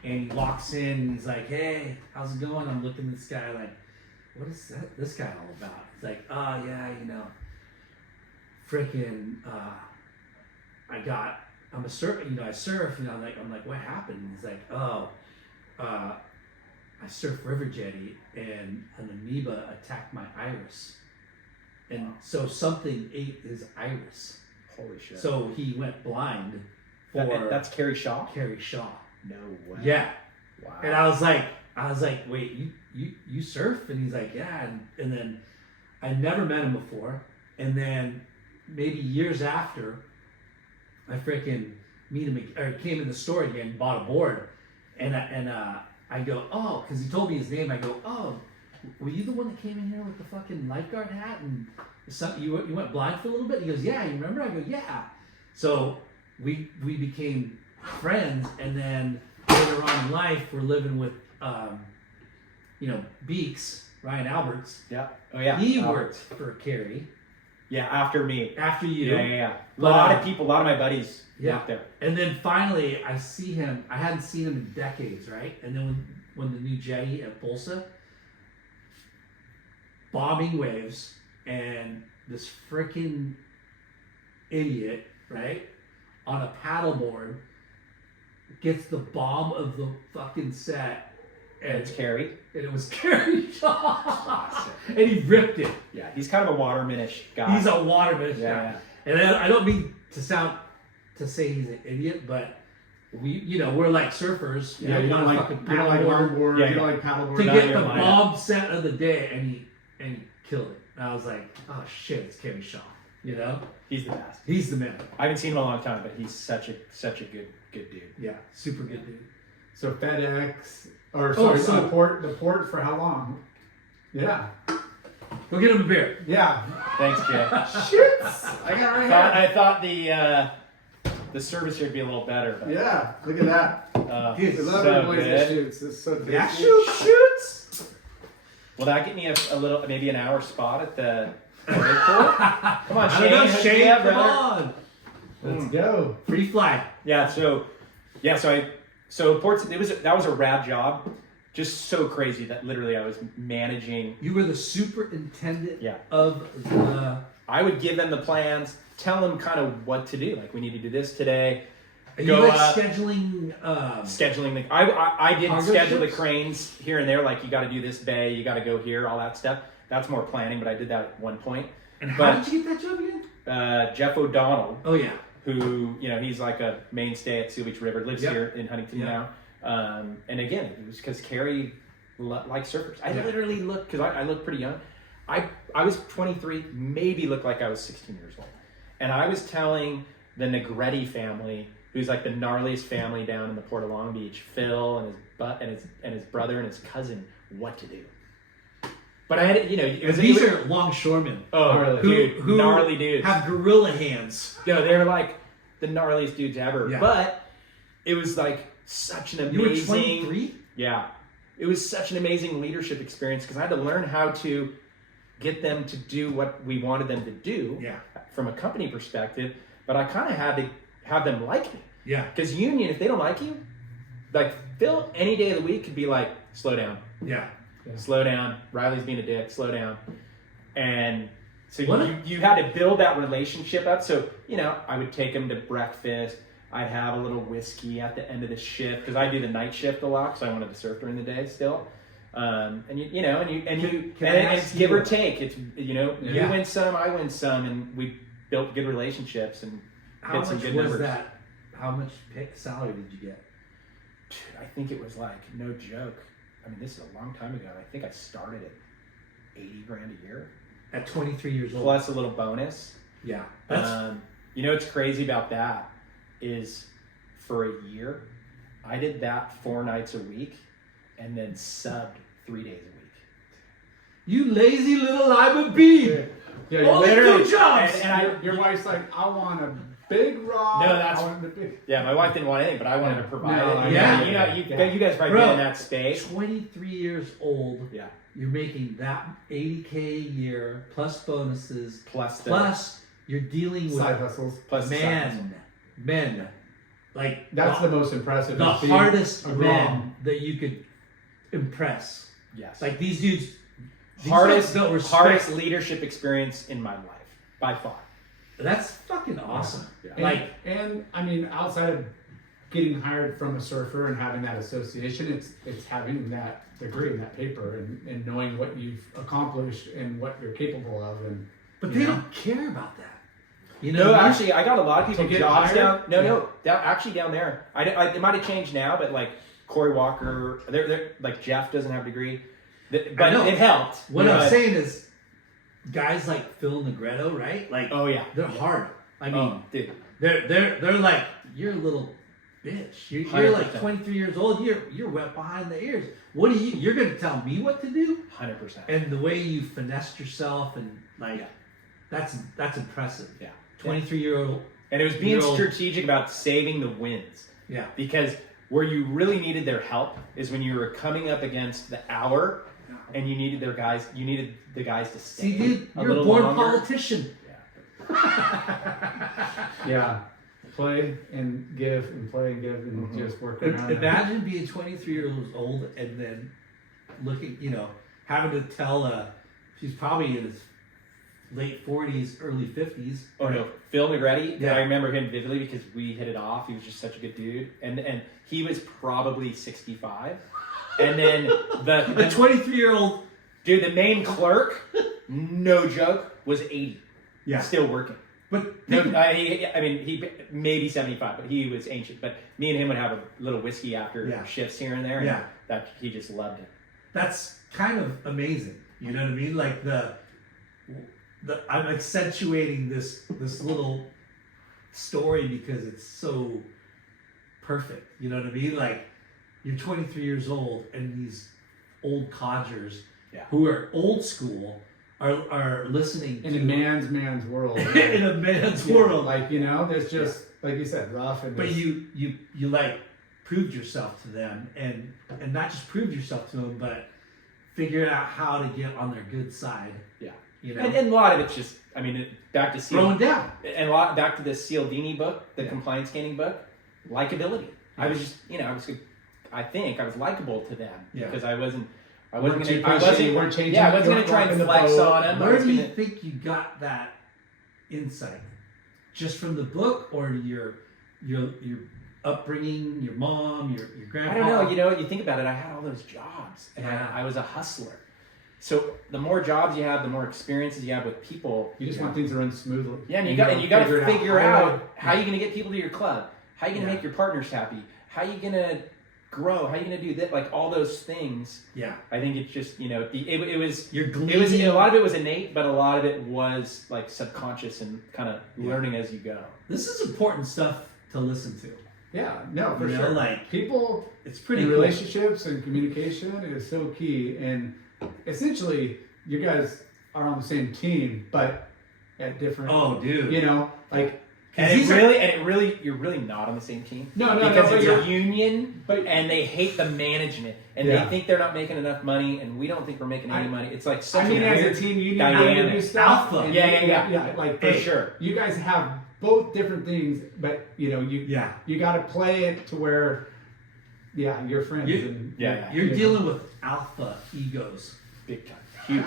And he walks in and he's like, "Hey, how's it going?" I'm looking at this guy like, "What is this guy all about?" He's like, "Oh yeah, freaking, I'm a surf, I surf." I'm like, "What happened?" And he's like, "Oh, I surf river jetty and an amoeba attacked my iris, and so something ate his iris. Holy shit. So he went blind for That's Carrie Shaw? Carrie Shaw." No way. Yeah. Wow. And I was like, "Wait, you surf?" And he's like, "Yeah." And then I never met him before. And then maybe years after, I freaking meet him or came in the store again, bought a board, and I go, "Oh," because he told me his name. I go, "Oh, were you the one that came in here with the fucking lifeguard hat and you went blind for a little bit?" He goes, "Yeah, you remember?" I go, "Yeah." So we became friends, and then later on in life, we're living with Beeks, Ryan Alberts. Yeah. Oh yeah. He worked for Carrie Yeah, after me. after you. Yeah. A But, lot of people, a lot of my buddies Yeah. work there. And then finally, I see him. I hadn't seen him in decades, right? And then when the new jetty at Bolsa, bombing waves, and this freaking idiot, right, on a paddleboard gets the bomb of the fucking set, And it's Carrie. and it was Carrie Shaw, and he ripped it. Yeah, he's kind of a watermanish guy. He's a waterman. Yeah. And I don't mean to say he's an idiot, but we're like surfers. Yeah, you don't like longboard, Yeah, you don't yeah. like paddleboard. To No, get you're the fine. bomb set of the day, and he killed it. And I was like, "Oh shit, it's Carrie Shaw." He's the best. He's the man. I haven't seen him in a long time, but he's such a good dude. Yeah, super good dude. So FedEx, or Oh, sorry, so- the port for how long? Yeah. Go get him a beer. Yeah. Thanks, Jay. Shits! I got it right I thought the service here would be a little better. But, here. Yeah, look at that. Dude, I it's love so everybody's good. shoots. It's so tasty. Yeah, shoots. Will that get me a little, maybe an hour spot at the airport? Come on, I Shane. don't know, hook Shane. me up, Come brother. on. Let's go. Free flag. Yeah. So ports. That was a rad job. Just so crazy that literally I was managing. You were the superintendent Yeah. of the. I would give them the plans, tell them kind of what to do. Like, we need to do this today. Are you Go like up. scheduling? Scheduling I did Cargo schedule ships? the cranes here and there. Like, you got to do this bay, you got to go here, all that stuff. That's more planning, but I did that at one point. And how But- did you get that job again? Jeff O'Donnell, Oh yeah. who he's like a mainstay at Seal Beach River, lives Yep. here in Huntington Yep. now. And again, it was because Carrie liked surfers. I Yeah. literally looked, because I look pretty young. I was 23, maybe looked like I was 16 years old. And I was telling the Negretti family, who's like the gnarliest family down in the Port of Long Beach, Phil and his brother and his cousin, what to do. But I had, it was These are longshoremen. oh, dude, who gnarly dudes. have gorilla hands. They were like the gnarliest dudes ever. Yeah. But it was like such an You were amazing. 23? Yeah, it was such an amazing leadership experience because I had to learn how to get them to do what we wanted them to do. Yeah. From a company perspective, but I kind of had to have them like me. Yeah. Because union, if they don't like you, like Phil any day of the week could be like, slow down, Yeah. slow down. Riley's being a dick, slow down. And so What? you had to build that relationship up. So, you know, I would take him to breakfast. I'd have a little whiskey at the end of the shift because I do the night shift a lot because I wanted to surf during the day still. And you know, and it's give or take. It's, you know, you win some, I win some, and we built good relationships and hit some good numbers. That? How much salary did you get? I think it was like, no joke. I mean, this is a long time ago. I think I started at 80 grand a year. At 23 years old. Plus a little bonus. Yeah. You know what's crazy about that is for a year, I did that 4 nights a week and then subbed 3 days a week. You lazy little lima bean. Yeah, Only literally. 2 jobs. And your wife's like, I want a big rod. No, that's- I want the big. Yeah, my wife didn't want anything, but I wanted to provide No, it. yeah. You know, you guys probably Bro, been in that space. 23 years old. Yeah. You're making that 80K a year plus bonuses Plus you're dealing with Side hustles. plus the side hustle. men. Like That's the most impressive. the is being hardest a men Rom. that you could impress. Yes. Like these dudes. These hardest guys don't respect. hardest leadership experience in my life by far. That's fucking awesome. Yeah. Like And I mean, outside of getting hired from a surfer and having that association, it's having that degree and that paper and knowing what you've accomplished and what you're capable of. And but you they know. don't care about that. You know, No, actually, I got a lot of people To get jobs hired? down. No, Yeah. no, actually down there. It might have changed now, but like Corey Walker, they're like Jeff doesn't have a degree, but know. it helped. what you know, I'm saying is, guys like Phil Negretto, right? Like, Oh yeah, they're hard. I mean, dude, they're like, you're a little bitch. You're like 100%. 23 years old. You're wet behind the ears. What are you? You're gonna tell me what to do? 100%. And the way you finessed yourself and like, Yeah. that's impressive. Yeah. 23-year-old. And it was being You're old. strategic about saving the wins. Yeah. Because where you really needed their help is when you were coming up against the hour, and you needed the guys to stay. See, dude, a you're a little born longer. politician. yeah, play and give and play and give and just work around. that. Imagine being 23 years old and then looking, having to tell she's probably in his late 40s, early 50s. Oh no, Phil Negretti. Yeah. I remember him vividly because we hit it off. He was just such a good dude, and he was probably 65. And then A the 23-year-old. dude, the main clerk, no joke, was 80. Yeah. Still working. But No, I mean, he maybe 75, but he was ancient. But me and him would have a little whiskey after Yeah. shifts here and there. And Yeah. that he just loved it. that's kind of amazing. You know what I mean? Like I'm accentuating this little story because it's so perfect. You know what I mean? Like you're 23 years old and these old codgers Yeah. who are old school are listening in to a man's world. in a man's Yeah, world. like there's just like you said, rough and. But just- you like proved yourself to them and not just proved yourself to them, but figured out how to get on their good side. Yeah. You know, And a lot of it's just, I mean, back to throwing down. and a lot back to the Cialdini book, the compliance scanning book, likability. I was just, I think I was likable to them Yeah. because I wasn't Weren't gonna, too I pushy, wasn't, weren't changing- yeah, I wasn't you gonna weren't try and rocking the flex boat. on them. I Where was do you gonna- think you got that insight? Just from the book, or your upbringing, your mom, your grandpa? I don't know. You think about it. I had all those jobs, and Yeah. I was a hustler. So the more jobs you have, the more experiences you have with people. You just want things to run smoothly. Yeah, and you got to figure how out how you're going to get people to your club. How you going to make your partners happy? How you going to grow? How you going to do that? Like all those things. Yeah, I think it's just it was you're it was gleaning. a lot of it was innate, but a lot of it was like subconscious and kind of learning as you go. This is important stuff to listen to. Yeah, no, for You know, sure. like, People It's pretty in cool. relationships and communication is so key. And essentially, you guys are on the same team, but at different. Oh, dude. Like. And these it really, you're really not on the same team. No, because but it's you're- a union, but- and they hate the management, and Yeah. they think they're not making enough money, and we don't think we're making any money. It's like such I mean, a as weird a team, you need to do dynamic. stuff. Alpha. and Yeah. Yeah, like For sure. You guys have both different things, but you Yeah. got to play it to where Yeah, your friends. You're dealing with alpha egos. Big time. Huge.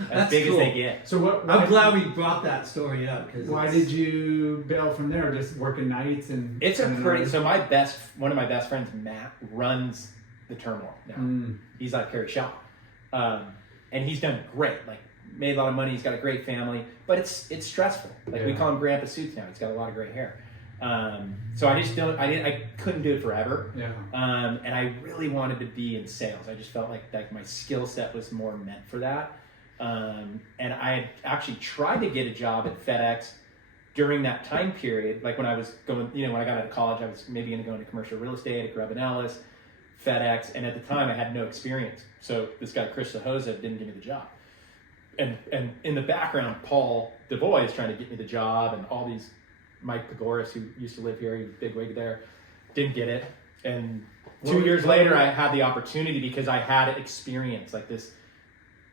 As That's big cool. as they get. So what? I'm glad we brought that story up. Why did you bail from there? Just working nights and. It's so one of my best friends, Matt, runs the terminal now. He's like Carrie Shaw. And he's done great. Like, made a lot of money. He's got a great family, but it's stressful. Like, we call him Grandpa Suits now. He's got a lot of gray hair. So I couldn't do it forever. Yeah. And I really wanted to be in sales. I just felt like my skill set was more meant for that. And I had actually tried to get a job at Fedex during that time period. Like, when I was going, when I got out of college, I was maybe going to go into commercial real estate at Grubb & Ellis, FedEx, and at the time I had no experience. So this guy, Chris Sahoza, didn't give me the job. And in the background, Paul DeVoy is trying to get me the job, and all these, Mike Pagoris, who used to live here, he was a big wig there, didn't get it. And 2 years later, I had the opportunity because I had experience, like this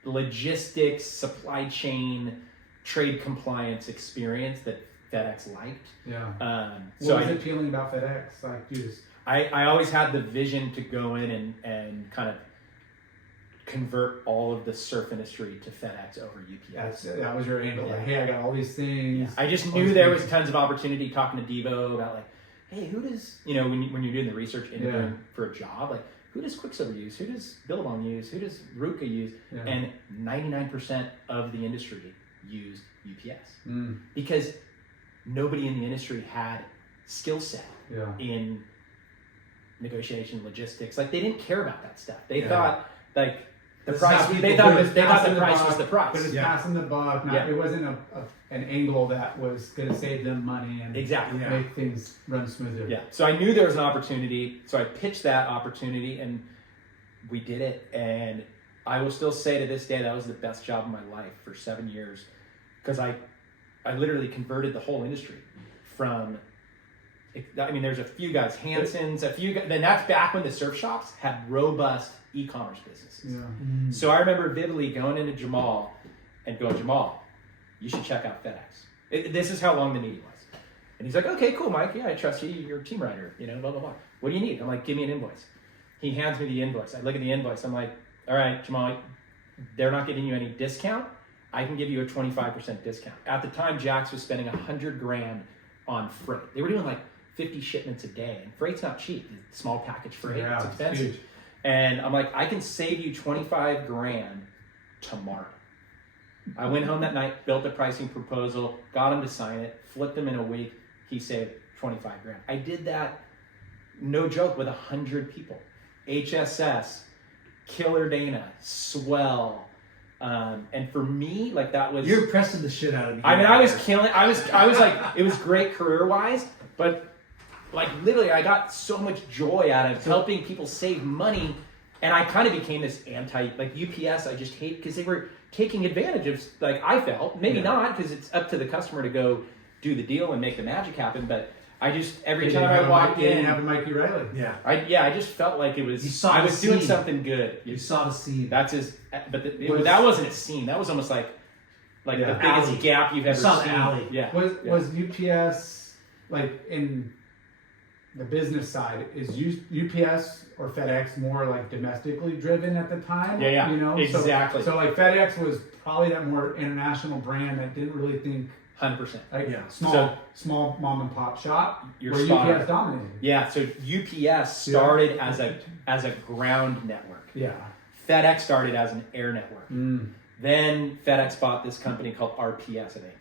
logistics, supply chain, trade compliance experience that FedEx liked. Yeah. So what was appealing about FedEx? Like, you just... I always had the vision to go in and kind of convert all of the surf industry to FedEx over UPS. That was your angle. Like, hey, I got all these things. Yeah. I just knew there was tons of opportunity talking to Devo about, like, hey, who does, when you're doing the research interviewing for a job, like, who does Quiksilver use? Who does Billabong use? Who does Ruka use? Yeah. And 99% of the industry used UPS because nobody in the industry had skill set in negotiation, logistics. Like, they didn't care about that stuff. They thought, like, the price. They thought the price was the price. But it's passing the buck. It wasn't an angle that was going to save them money and make things run smoother. Yeah. So I knew there was an opportunity. So I pitched that opportunity, and we did it. And I will still say to this day that was the best job of my life for 7 years, because I literally converted the whole industry from. I mean, there's a few guys, Hanson's, then that's back when the surf shops had robust e-commerce businesses. Yeah. So I remember vividly going into Jamal and going, Jamal, you should check out FedEx. This is how long the meeting was. And he's like, okay, cool, Mike. Yeah, I trust you. You're a team writer, blah, blah, blah. What do you need? I'm like, give me an invoice. He hands me the invoice. I look at the invoice. I'm like, all right, Jamal, they're not giving you any discount. I can give you a 25% discount. At the time, Jax was spending $100,000 on freight. They were doing like 50 shipments a day, and freight's not cheap. It's small package freight, it's expensive. Huge. And I'm like, I can save you $25,000 tomorrow. I went home that night, built a pricing proposal, got him to sign it, flipped him in a week. He saved $25,000. I did that, no joke, with 100 people. HSS, Killer Dana, Swell. And for me, like, that was... You're pressing the shit out of me. I mean, I was killing... I was like, it was great career-wise, but... Like, literally, I got so much joy out of helping people save money, and I kind of became this UPS, I just hate, because they were taking advantage of, like, I felt, maybe not, because it's up to the customer to go do the deal and make the magic happen, but I just, every time I walked in... They didn't have a Mikey Reilly. Yeah. I just felt like it was, I was doing something good. You saw the scene. That's his, but that wasn't a scene, that was almost like the biggest gap you've ever seen. Alley. Yeah. Was UPS, like, in... The business side, is UPS or FedEx more like domestically driven at the time? Yeah, exactly. So like FedEx was probably that more international brand that didn't really think 100%. Like small mom and pop shop. Where UPS dominated. Yeah, so UPS started as a ground network. Yeah. FedEx started as an air network. Then FedEx bought this company called RPS, I think,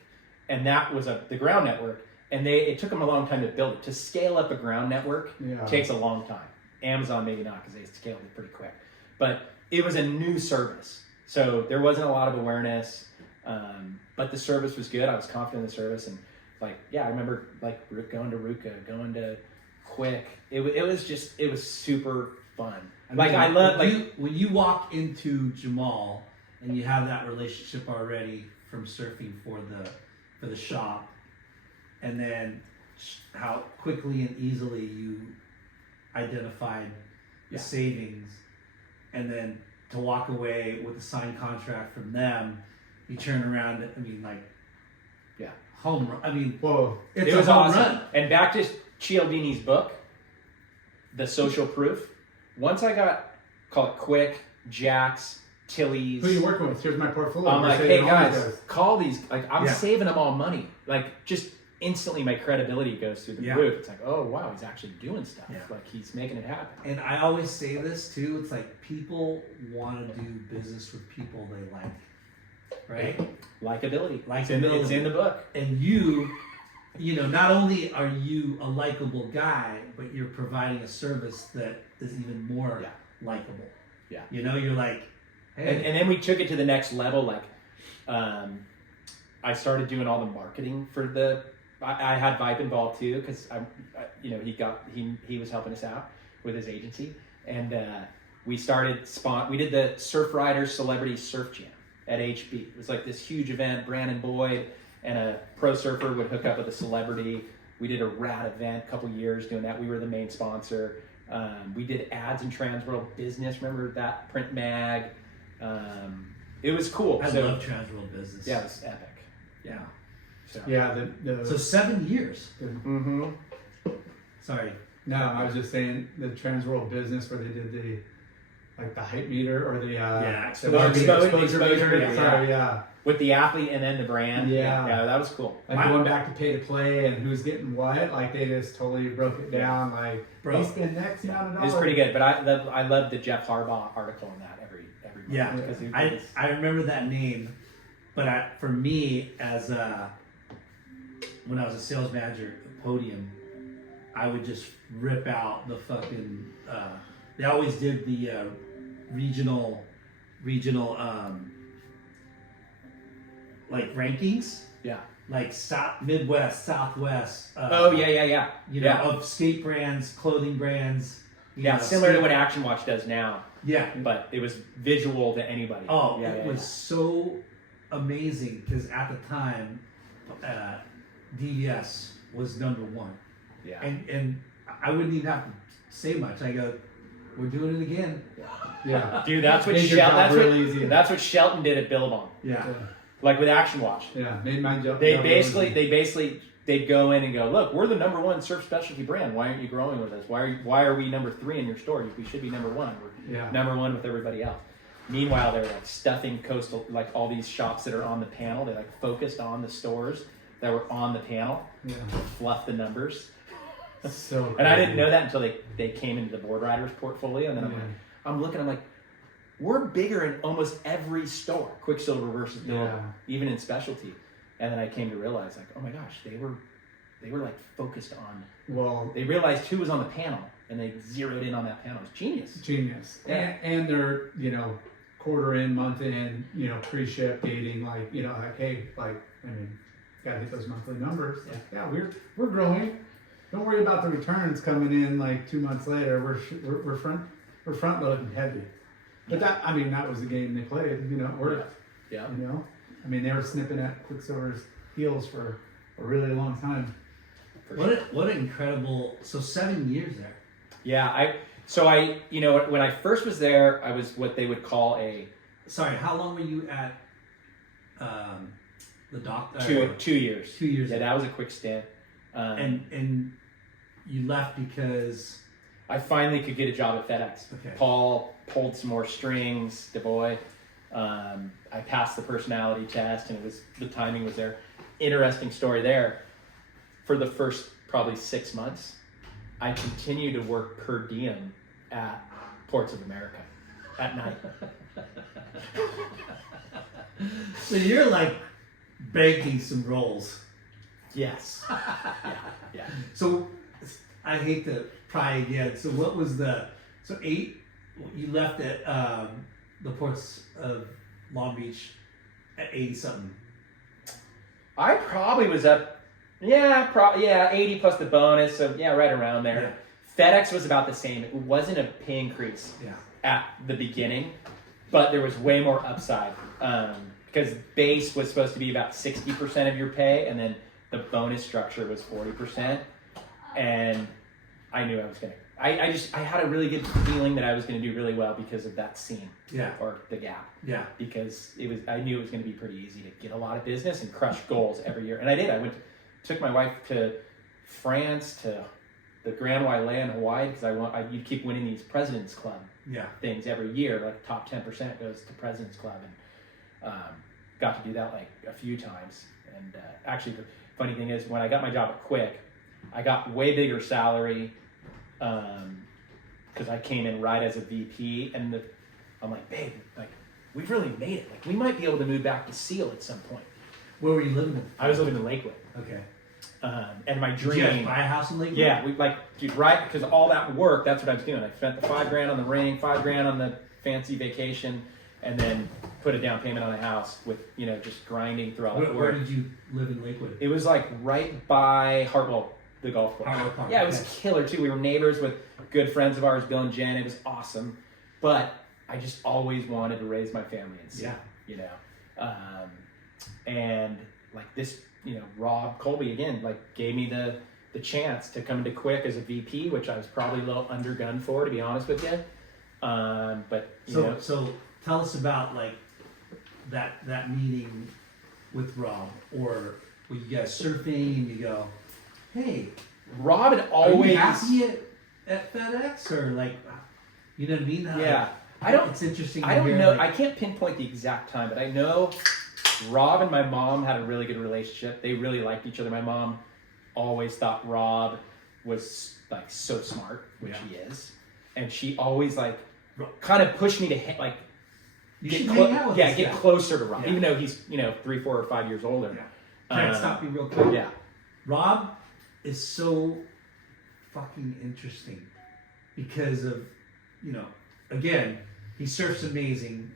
and that was the ground network. And it took them a long time to build it. To scale up a ground network takes a long time. Amazon maybe not, because they scaled it pretty quick. But it was a new service. So there wasn't a lot of awareness. But the service was good. I was confident in the service. And I remember going to Ruka, going to Quick. It was super fun. I love when you walk into Jamal and you have that relationship already from surfing for the shop. And then how quickly and easily you identified the savings, and then to walk away with a signed contract from them, you turn around. I mean, home run. I mean, it was awesome. Run. And back to Cialdini's book, The Social Proof. once I got, call it Quick, Jax, Tilly's. Who are you working with? Here's my portfolio. I'm We're like, saving hey all these guys, call these. Like, I'm Yeah. saving them all money. Like, just instantly my credibility goes through the Yeah. roof. It's like, oh wow, he's actually doing stuff. Yeah. Like, he's making it happen. And I always say this too. It's like people want to do business with people they like, right? Likability. Likability. It's in the book. And you know, not only are you a likable guy, but you're providing a service that is even more Yeah. likable. Yeah. You know, you're like, hey, And then we took it to the next level. Like, I started doing all the marketing for the. I had Vipe involved too because he was helping us out with his agency, and we started We did the Surf Riders Celebrity Surf Jam at HB. It was like this huge event. Brandon Boyd and a pro surfer would hook up with a celebrity. We did a rad event a couple years doing that. We were the main sponsor. We did ads in Transworld Business. Remember that print mag? It was cool. I love Transworld Business. Yeah, it was epic. Yeah. So. Yeah, So 7 years. Mm-hmm. Sorry. no, I was just saying the Transworld Business where they did the hype meter or the exposure meter, meter. Sorry, yeah. With the athlete and then the brand. Yeah. Yeah, that was cool. Like going back to pay to play and who's getting what, like they just totally broke it down. Like, Bro. you spend X amount of It dollars. was pretty good, but I love the Jeff Harbaugh article on that every month. Yeah. Because it was- I remember that name, but for me, as when I was a sales manager at Podium, I would just rip out the fucking. They always did the regional, like rankings, yeah. like Midwest, Southwest. Oh yeah. You know, of skate brands, clothing brands. you Yeah, know, similar to skate- what Action Watch does now, Yeah. but it was visual to anybody. Oh, yeah, it was so amazing because at the time, DVS was #1, Yeah. and I wouldn't even have to say much. I go, "We're doing it again." Yeah. Dude, that's what Made your job Shelton. real easy. That's what Shelton did at Billabong, Yeah, like with Action Watch. Yeah. Made my job. They job basically, real easy. they'd go in and go, look, we're the #1 surf specialty brand. Why aren't you growing with us? Why are we #3 in your store? We should be #1. We're Yeah. #1 with everybody else. Meanwhile, they're like stuffing coastal, like all these shops that are on the panel. They like focused on the stores that were on the panel, Yeah. fluff the numbers. So. And I didn't crazy. know that until they came into the Board Riders portfolio. And then Yeah. I'm looking, I'm like, we're bigger in almost every store, Quiksilver versus Billabong, Yeah. even in specialty. And then I came to realize, like, oh my gosh, they were like focused on. Well, They realized who was on the panel, and they zeroed in on that panel. It's genius. genius. Yeah. And they're, quarter in, month in, pre-ship dating, like, hey, gotta hit those monthly numbers. Yeah, we're growing. Don't worry about the returns coming in like 2 months later. We're front loading heavy. But that was the game they played. It worked. Yeah. They were snipping at Quiksilver's heels for a really long time. For what sure. what an incredible. So 7 years there. Yeah. When I first was there, I was what they would call a Sorry, how long were you at the dock? 2 years. 2 years. Yeah, that was a quick stint. And you left because I finally could get a job at FedEx. Okay. Paul pulled some more strings, DeBoy. I passed the personality test, and the timing was there. Interesting story there. For the first probably 6 months, I continued to work per diem at Ports of America at night. so you're like banking some rolls. Yes. Yeah. So I hate to pry again. So what was you left at the ports of Long Beach at 80 something. I probably was up, 80 plus the bonus, so right around there. FedEx was about the same. It wasn't a pay increase at the beginning, but there was way more upside because base was supposed to be about 60% of your pay, and then the bonus structure was 40%. And I knew I was gonna. I had a really good feeling that I was gonna do really well because of that scene. Or the gap. Yeah. Because I knew it was gonna be pretty easy to get a lot of business and crush goals every year. And I did. Took my wife to France, to the Grand Wailea in Hawaii because you keep winning these President's Club things every year. Like top 10% goes to President's Club, and got to do that like a few times. And actually, the funny thing is, when I got my job at Quick, I got way bigger salary because I came in right as a VP, and I'm like, babe, like we've really made it. Like we might be able to move back to Seal at some point. Where were you living? I was living in Lakewood. Okay. And my dream. Did you guys buy a house in Lakewood? Yeah, dude, right? Because all that work, that's what I was doing. I spent the $5,000 on the ring, $5,000 on the fancy vacation, and then put a down payment on a house with, just grinding through all that work. Where did you live in Lakewood? It was like right by Hartwell, the golf course. Hartwell Park, yeah, it was killer too. We were neighbors with good friends of ours, Bill and Jen. It was awesome. But I just always wanted to raise my family in Seal, and like this, Rob Colby again, like gave me the chance to come into Quick as a VP, which I was probably a little undergunned for, to be honest with you. But so tell us about like that meeting with Rob, or were you guys surfing and you go, hey, Rob had are you always happy at FedEx, or like, you know what I mean? Yeah, I don't. It's interesting. I to don't hear, know. like, I can't pinpoint the exact time, but I know Rob and my mom had a really good relationship. They really liked each other. My mom always thought Rob was like so smart, which he is, and she always like kind of pushed me to hit like you should hang out with this get guy. closer to Rob, even though he's 3, 4, or 5 years older. Can I stop you real quick? Yeah. Rob is so fucking interesting because of, again, he surfs amazing,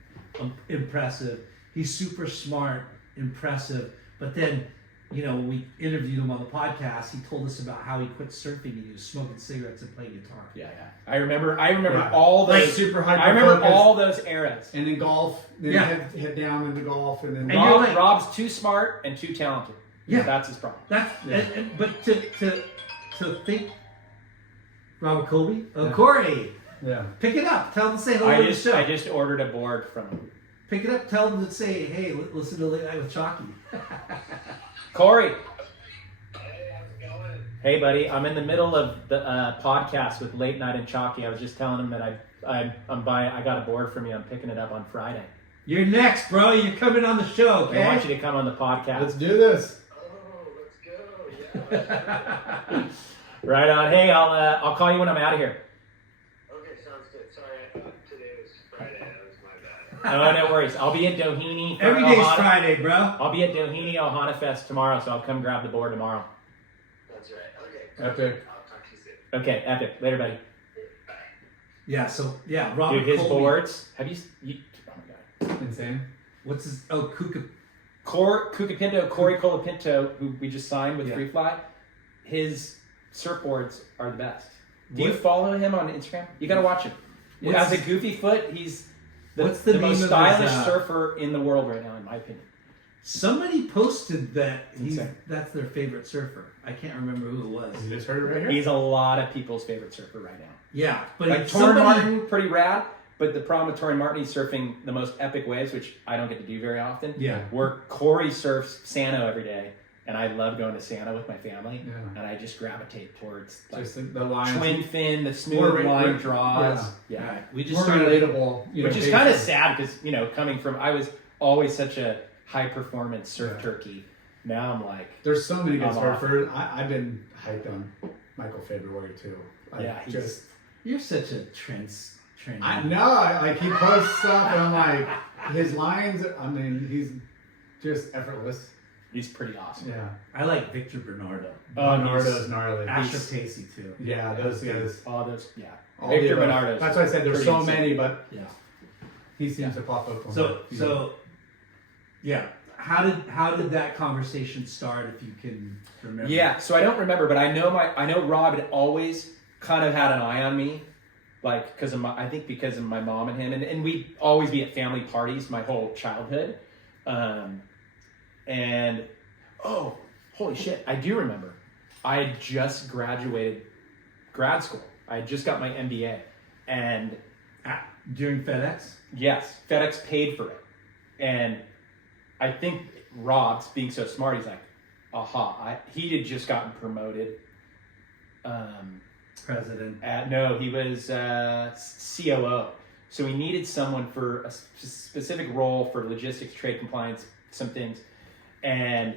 impressive. He's super smart, impressive. But then, when we interviewed him on the podcast, he told us about how he quit surfing and he was smoking cigarettes and playing guitar. Yeah. I remember all those like super high. I remember all those eras. And then golf, then head down into golf, and then Rob's too smart and too talented. Yeah, that's his problem. But to think, Robert Colby, Corey, pick it up. Tell him to say hello to the show. I just ordered a board from him. Pick it up. Tell him to say, hey, listen to Late Night with Chalky. Corey. Hey, how's it going? Hey, buddy. I'm in the middle of the podcast with Late Night and Chalky. I was just telling him that I'm buying. I got a board from you. I'm picking it up on Friday. You're next, bro. You're coming on the show. Okay. I want you to come on the podcast. Let's do this. Oh, let's go. Yeah. Right on. Hey, I'll call you when I'm out of here. Okay, sounds good. Sorry, I thought today was Friday. That was my bad. No worries. I'll be at Doheny. Every day's Friday, bro. I'll be at Doheny Ohana Fest tomorrow, so I'll come grab the board tomorrow. That's right. Okay. Epic. I'll talk to you soon. Okay, epic. Later, buddy. Bye. Yeah. So Robert Dude, his Colby. boards. Have you? Oh my god. Insane. What's his? Oh, Kuka. Kukapinto, Corey Colapinto, who we just signed with Free Fly, his surfboards are the best. Do you follow him on Instagram? You gotta watch him. As a goofy foot, he's the name of most his, stylish surfer in the world right now, in my opinion. Somebody posted that Insane. that's their favorite surfer. I can't remember who it was. You just heard it right here. He's a lot of people's favorite surfer right now. Yeah, but Like Torrin Martin, pretty rad. But the problem with Torrin Martin, he's surfing the most epic waves, which I don't get to do very often. Yeah. Where Corey surfs Sano every day, and I love going to Sano with my family, and I just gravitate towards like Just the lines. twin fin, the smooth line draws. Yeah. we just More started. relatable. Which is kind of sad because, coming from, I was always such a high performance surf turkey. Now I'm like, There's so many good I'm surfers. I've been hyped on Michael February too. You're such a trend. I know. Like he posts stuff, and I'm like, his lines. I mean, he's just effortless. he's pretty awesome. Yeah. I like Victor Bernardo. Bernardo's gnarly. Asher Pacey too. Yeah, those guys. All those, yeah. All Victor the above. Bernardo's That's why I said there's pretty so insane. many, but Yeah. he seems to pop up. On So yeah. How did that conversation start? If you can remember. Yeah, so I don't remember, but I know Rob had always kind of had an eye on me, like because of my mom and him, and we'd always be at family parties my whole childhood, and oh, holy shit, I do remember, I had just graduated grad school. I had just got my MBA, and During FedEx. yes, FedEx paid for it, and I think Rob's being so smart, he's like, aha, he had just gotten promoted President. No, he was COO. So we needed someone for a specific role for logistics, trade compliance, some things. And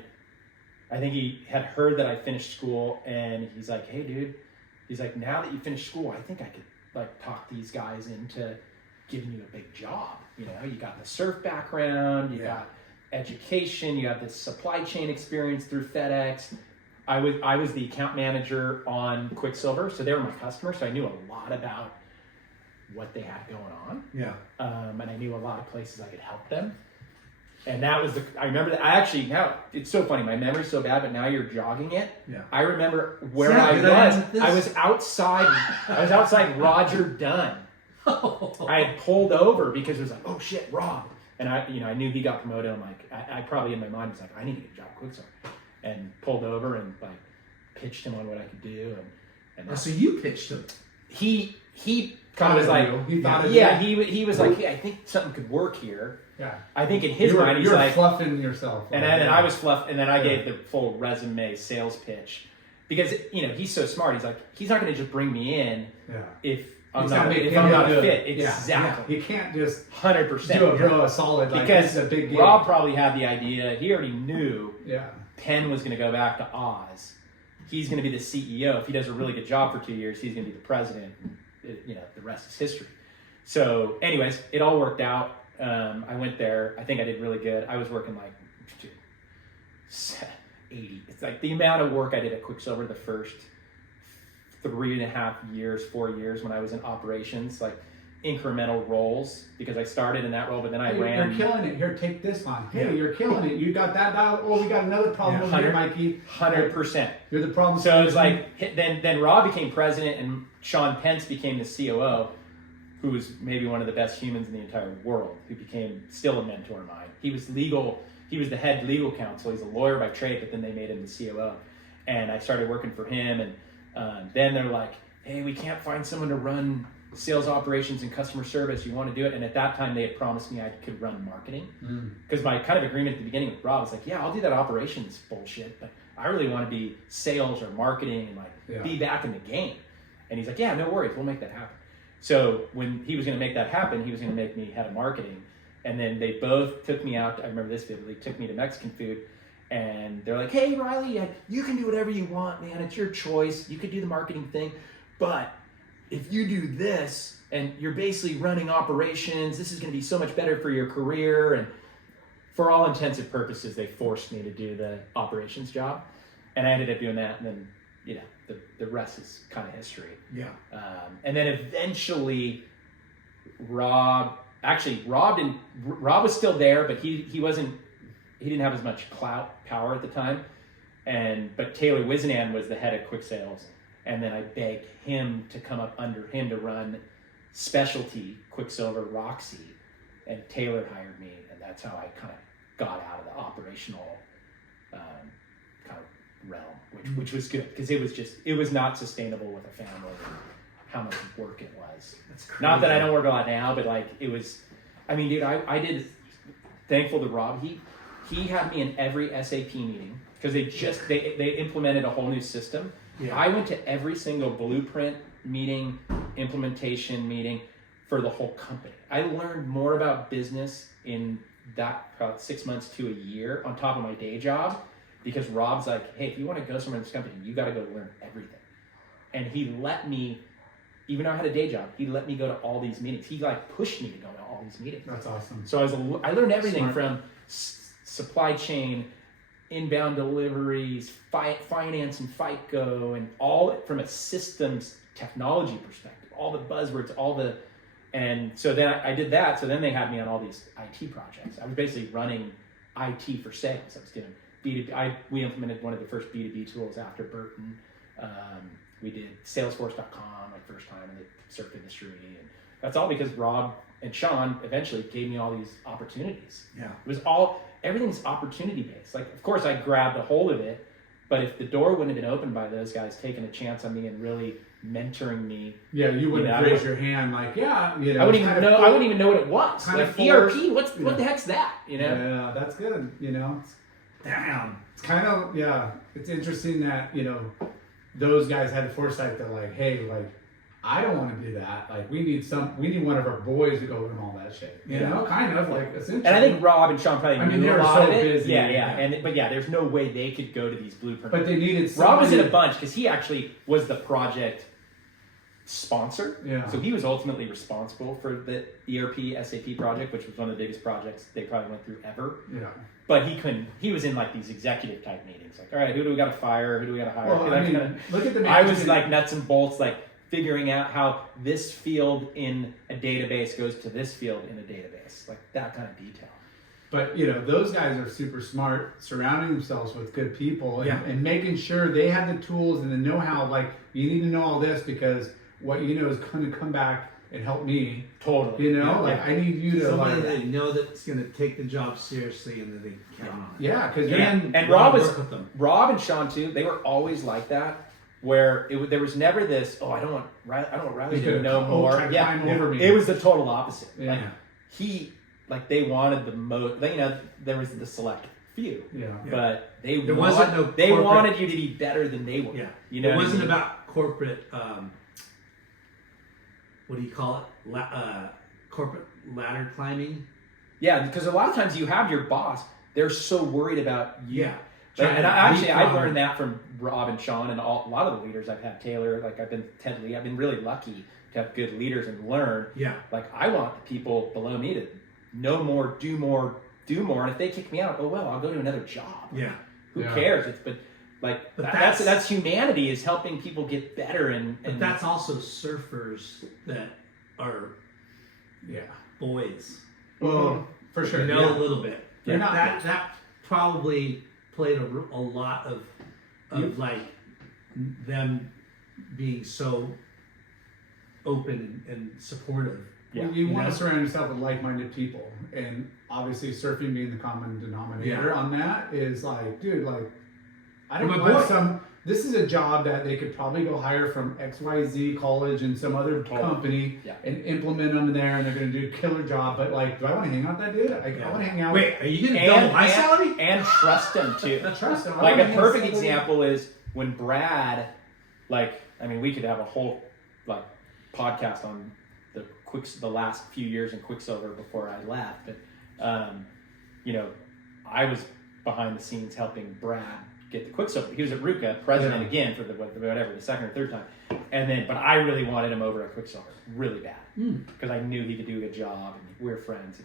I think he had heard that I finished school, and he's like, hey, dude, he's like, now that you finished school, I think I could like talk these guys into giving you a big job. You know, you got the surf background, you got education, you have this supply chain experience through Fedex. I was the account manager on Quiksilver, so they were my customer, so I knew a lot about what they had going on. Yeah. And I knew a lot of places I could help them. And that was I remember that. I actually, now, it's so funny. My memory's so bad, but now you're jogging it. Yeah. I remember where Yeah, I good was. idea. I was outside Roger Dunn. I had pulled over because it was like, oh shit, Rob. And I knew he got promoted. I'm like, I probably in my mind was like, I need to get a job at Quiksilver. And pulled over and like pitched him on what I could do. And So you pitched him. he kind of was like, he was like, hey, I think something could work here. Yeah. I think in his mind, he's you're like, fluffing yourself. and then I was fluff, and then I gave the full resume sales pitch because he's so smart. He's like, he's not going to just bring me in if I'm not a fit. Exactly. You can't just 100% do a solid like because this is a big deal. Rob probably had the idea. He already knew Yeah. Penn was going to go back to Oz. He's going to be the CEO. If he does a really good job for 2 years, he's going to be the president. The rest is history. So, anyways, it all worked out. I went there. I think I did really good. I was working like 80. It's like the amount of work I did at Quiksilver the first 3.5 years, 4 years when I was in operations, like incremental roles because I started in that role, but then I ran. You're killing it. Here, take this one. Hey, you're killing it. You got that dial. Oh, we got another problem over here, Mikey. 100%. You're the problem. So it's like then Rob became president and Sean Pence became the COO, who was maybe one of the best humans in the entire world, who became still a mentor of mine. He was legal. He was the head legal counsel. He's a lawyer by trade, but then they made him the COO. And I started working for him. And then they're like, hey, we can't find someone to run sales operations and customer service. You want to do it? And at that time, they had promised me I could run marketing. Because my kind of agreement at the beginning with Rob was like, yeah, I'll do that operations bullshit, but I really want to be sales or marketing and like be back in the game. And he's like, yeah, no worries. We'll make that happen. So when he was going to make that happen, he was going to make me head of marketing. And then they both took me out. I remember this vividly. Took me to Mexican food. And they're like, hey, Reilly, you can do whatever you want, man. It's your choice. You could do the marketing thing. But if you do this and you're basically running operations, this is going to be so much better for your career. And for all intents and purposes, they forced me to do the operations job. And I ended up doing that. And then, the rest is kind of history. Yeah. And then eventually Rob was still there, but he didn't have as much power at the time. But Taylor Wisenan was the head of Quick Sales. And then I begged him to come up under him to run specialty Quiksilver Roxy. And Taylor hired me. And that's how I kind of got out of the operational kind of realm, which was good because it was not sustainable with a family and how much work it was. That's crazy. Not that I don't work a lot now, but like it was, I mean, dude, I did, thankful to Rob, he had me in every SAP meeting because they implemented a whole new system. Yeah. I went to every single blueprint meeting, implementation meeting for the whole company. I learned more about business in that about 6 months to a year on top of my day job because Rob's like, hey, if you want to go somewhere in this company, you got to go learn everything. And he let me, even though I had a day job, he let me go to all these meetings. He like pushed me to go to all these meetings. That's awesome. So I learned everything from supply chain, inbound deliveries, finance and FICO, and all from a systems technology perspective, all the buzzwords, and so then I did that. So then they had me on all these IT projects. I was basically running IT for sales. I was doing B2B. We implemented one of the first B2B tools after Burton. We did Salesforce.com my first time in the surf industry. And that's all because Rob and Sean eventually gave me all these opportunities. Yeah. It was everything's opportunity based. Like, of course I grabbed a hold of it, but if the door wouldn't have been opened by those guys taking a chance on me and really mentoring me. Yeah, you wouldn't raise your hand like, I wouldn't even know what it was. Like ERP, what the heck's that? Yeah, that's good. Damn. It's kind of, it's interesting that, those guys had the foresight that like, hey, like, I don't want to do that. Like, we need one of our boys to go learn all that shit. You know, kind of like essentially. And I think Rob and Sean probably knew they a were lot so of it. busy. But there's no way they could go to these blueprints. But they needed Rob was in somebody- a bunch because he actually was the project sponsor. Yeah. So he was ultimately responsible for the ERP SAP project, which was one of the biggest projects they probably went through ever. Yeah. But he was in like these executive type meetings, like, all right, who do we got to fire? Who do we got to hire? Well, I mean, look at the. I was like nuts and bolts, like figuring out how this field in a database goes to this field in a database, like that kind of detail. But you know, those guys are super smart, surrounding themselves with good people, and making sure they have the tools and the know-how. Like, you need to know all this because what you know is going to come back and help me. Totally. You know, I need you to Somebody like. they know that's going to take the job seriously and that they can count on it. Yeah, because And Rob work with them. Rob and Sean too. They were always like that, where there was never this. Oh, I don't want Riley to know more. Climb over me. It was the total opposite. Yeah. Like they wanted the most. You know, there was the select few. Yeah. But There wasn't no they corporate- wanted you to be better than they were. Yeah. You know, it what I wasn't mean? about corporate. What do you call it? Corporate ladder climbing. Yeah, because a lot of times you have your boss. They're so worried about you. Yeah. And I've leapfrog. learned that from Rob and Sean and a lot of the leaders I've had. Taylor, like I've been Ted Lee. I've been really lucky to have good leaders and learn. Yeah. Like I want the people below me to know more, do more. And if they kick me out, oh well, I'll go to another job. Yeah. Who Yeah. cares? But That's humanity, is helping people get better But that's also surfers that are boys. Well, for sure. You know a little bit. They're not- That probably played a lot of like them being so open and supportive. Yeah. You want to surround yourself with like-minded people, and obviously surfing being the common denominator on that is like, dude, like, I don't My want boy. some. This is a job that they could probably go hire from XYZ college and some other company and implement them in there, and they're going to do a killer job. But like, do I want to hang out with that dude? I want to hang out. Wait, are you going to double my salary? And trust them too. Trust him. Like a perfect example is when Brad, we could have a whole like podcast on the last few years in Quiksilver before I left, but I was behind the scenes helping Brad get the Quiksilver. He was at Ruka, president again for the second or third time, but I really wanted him over at Quiksilver really bad because I knew he could do a good job and we were friends,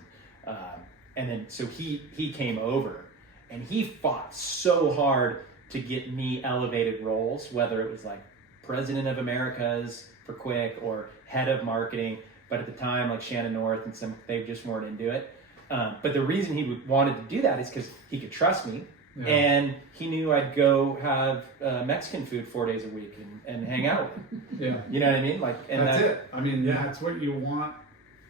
and then so he came over and he fought so hard to get me elevated roles, whether it was like president of Americas for Quick or head of marketing. But at the time, like Shannon North and they just weren't into it. But the reason he wanted to do that is because he could trust me, and he knew I'd go have Mexican food 4 days a week and hang out with him. Yeah, you know what I mean? Like, and that's it. I mean, that's what you want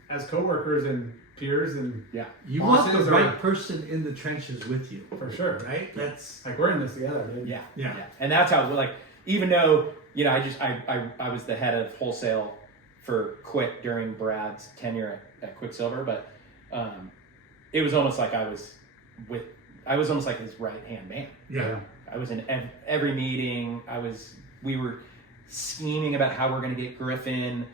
as coworkers and peers, and you want the bosses right person in the trenches with you, for sure. right? That's like we're in this together, dude. Yeah. And that's how, like, even though I was the head of wholesale for Quick during Brad's tenure at Quiksilver, but it was almost like I was almost like his right hand man. yeah. I was in every meeting. We were scheming about how we're going to get Griffin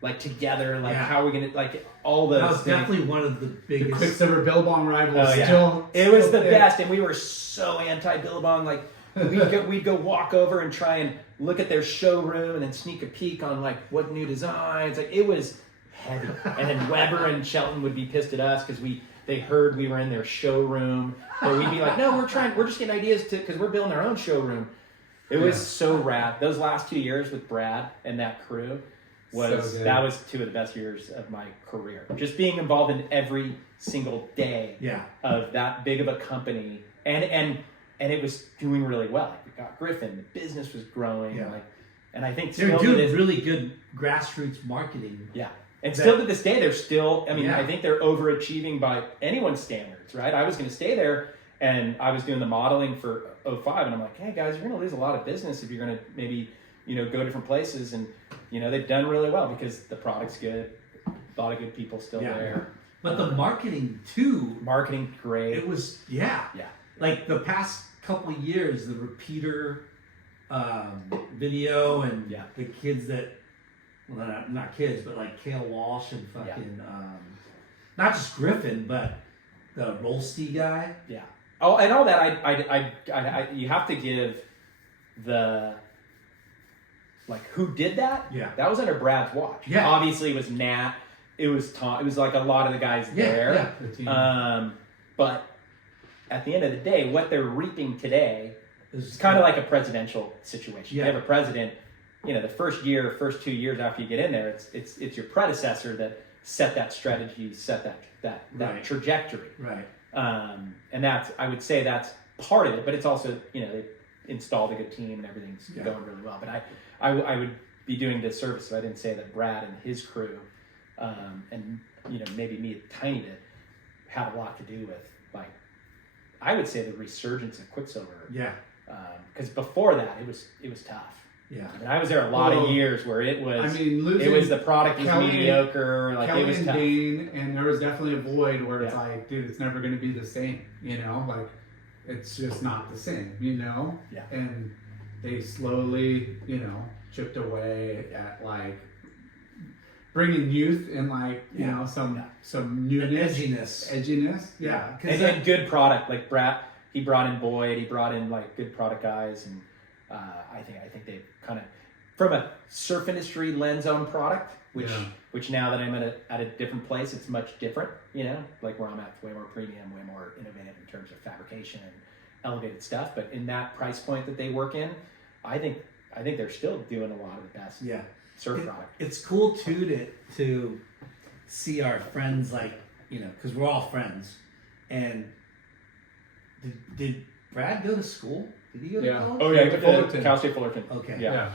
like together, like how we're going to like all those. That was things. definitely one of the The biggest. Quicksilver Billabong rival Oh, is yeah. still. It was still the there. best, and we were so anti-Billabong. Like we'd go walk over and try and look at their showroom, and then sneak a peek on like what new designs. Like it was heavy. And then Weber and Shelton would be pissed at us because they heard we were in their showroom, or we'd be like, no, we're just getting ideas because we're building our own showroom. It was so rad. Those last 2 years with Brad and that crew was two of the best years of my career. Just being involved in every single day of that big of a company, and it was doing really well. Like we got Griffin, the business was growing, and I think They're doing really good grassroots marketing. Yeah. And still to this day, they're still, I think they're overachieving by anyone's standards, right? I was going to stay there, and I was doing the modeling for 05, and I'm like, hey guys, you're going to lose a lot of business if you're going to maybe, go different places. And, they've done really well because the product's good, a lot of good people still there. But the marketing too. Marketing, great. It was, like the past couple of years, the repeater video and Yeah. the kids that, well, not kids, but like Kale Walsh and fucking, not just Griffin, but the Rolsty guy. Yeah. Oh, and all that, I you have to give the, like, who did that? Yeah. That was under Brad's watch. Yeah. Obviously, it was Nat. It was Tom. It was like a lot of the guys there. Yeah. The team. But at the end of the day, what they're reaping today It's is kind of like a presidential situation. Yeah. You have a president, the first 2 years after you get in there, it's your predecessor that set that strategy, set that Right. trajectory. Right. And that's, I would say that's part of it, but it's also, they installed a good team and everything's going really well. But I would be doing disservice if I didn't say that Brad and his crew, and maybe me a tiny bit, had a lot to do with, like, I would say the resurgence of Quiksilver. Yeah. Because before that, it was tough. Yeah. I mean, I was there a lot of years where it was. Losing it was the product was Kelly- mediocre. Like Kelly it was and tough. Dane, and there was definitely a void where it's Yeah. like, dude, it's never going to be the same. Like it's just not the same. Yeah. And they slowly, chipped away at like bringing youth and like some newness, edginess. Yeah. And then good product, like Brad. He brought in Boyd. He brought in like good product guys, and I think they kind of, from a surf industry lens on product, which now that I'm at a different place, it's much different. Like where I'm at, way more premium, way more innovative in terms of fabrication and elevated stuff. But in that price point that they work in, I think they're still doing a lot of the best surf product. It's cool too to see our friends, like, because we're all friends. And did Brad go to school? Did he go to college? Oh yeah, Fullerton. Cal State Fullerton. Okay. Yeah.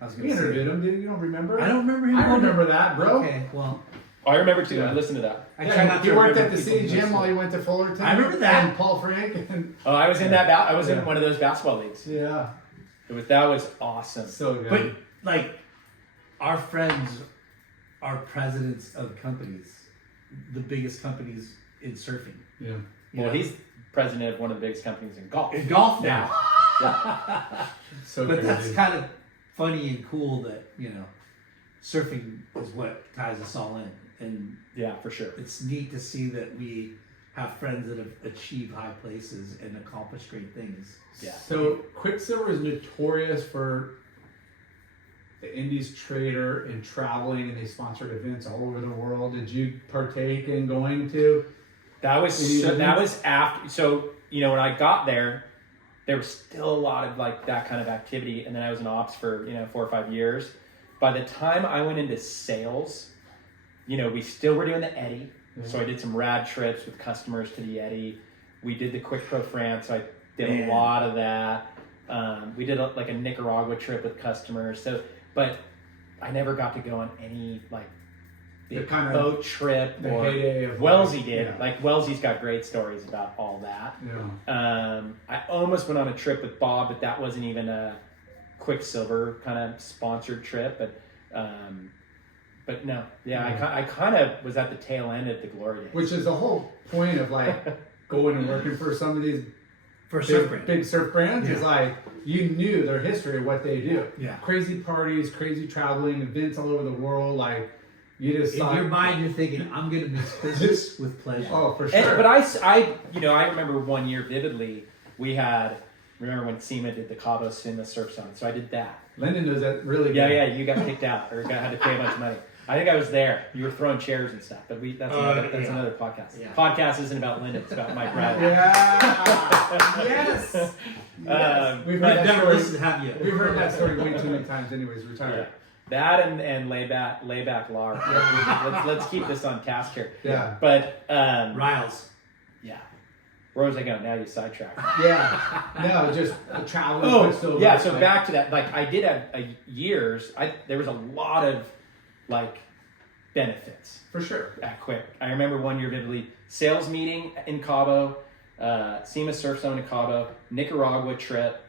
I was We gonna say. interviewed him, dude. You don't remember? I don't remember him. I remember that, bro. Okay, well, I remember too. Yeah. I listened to that. I try not he to worked remember at the people city who gym go while to he went to Fullerton. I remember that. And Paul Frank. And, Oh, I was in that. I was in Yeah. one of those basketball leagues. yeah. That was awesome. So good. But like, our friends are presidents of companies, the biggest companies in surfing. yeah. Well, he's president of one of the biggest companies in golf. In golf now. So But crazy. that's kind of funny and cool that surfing is what ties us all in, and Yeah, for sure. it's neat to see that we have friends that have achieved high places and accomplished great things. Yeah. So Quiksilver is notorious for the Indies trader and traveling, and they sponsored events all over the world. Did you partake in going to? That was after. So when I got there was still a lot of like that kind of activity, and then I was in ops for 4 or 5 years. By the time I went into sales, we still were doing the Eddy. So I did some rad trips with customers to the Eddy. We did the Quick Pro France. So I did a lot of that. We did like a Nicaragua trip with customers. So, but I never got to go on any like the kind of boat trip the or heyday of Wellesley like- did. yeah. Like Wellesley's got great stories about all that. Yeah. I almost went on a trip with Bob, but that wasn't even a Quiksilver kind of sponsored trip. But no, I kind of was at the tail end of the glory days. Which is the whole point of like going and working for some of these For surf big, brand. big surf brands. Is Yeah. like you knew their history of what they do. Yeah. Crazy parties, crazy traveling, events all over the world. Like you just In saw. your mind, you're thinking, I'm going to mix business with pleasure. Oh, for sure. But I remember one year vividly. Remember when SEMA did the Cabo SEMA Surf Summit? So I did that. Lyndon knows that really good. Yeah, you got kicked out or had to pay a bunch of money. I think I was there. You were throwing chairs and stuff, but that's another podcast. Yeah. Podcast isn't about Lyndon; it's about Mike Reilly. Yeah. Yes. We've heard I've that never story. listened to have you. We've heard that story way too many times. Anyways, retired. That and layback Lar. Let's keep this on task here. Yeah. But Riles. yeah. Where was I going? Now you sidetracked. Yeah. No, just traveling. Oh, Quiksilver, yeah. So like- back to that. Like I did have years. There was a lot of like benefits for sure. at Quick. I remember one year vividly. Sales meeting in Cabo, SEMA Surf Summit in Cabo, Nicaragua trip,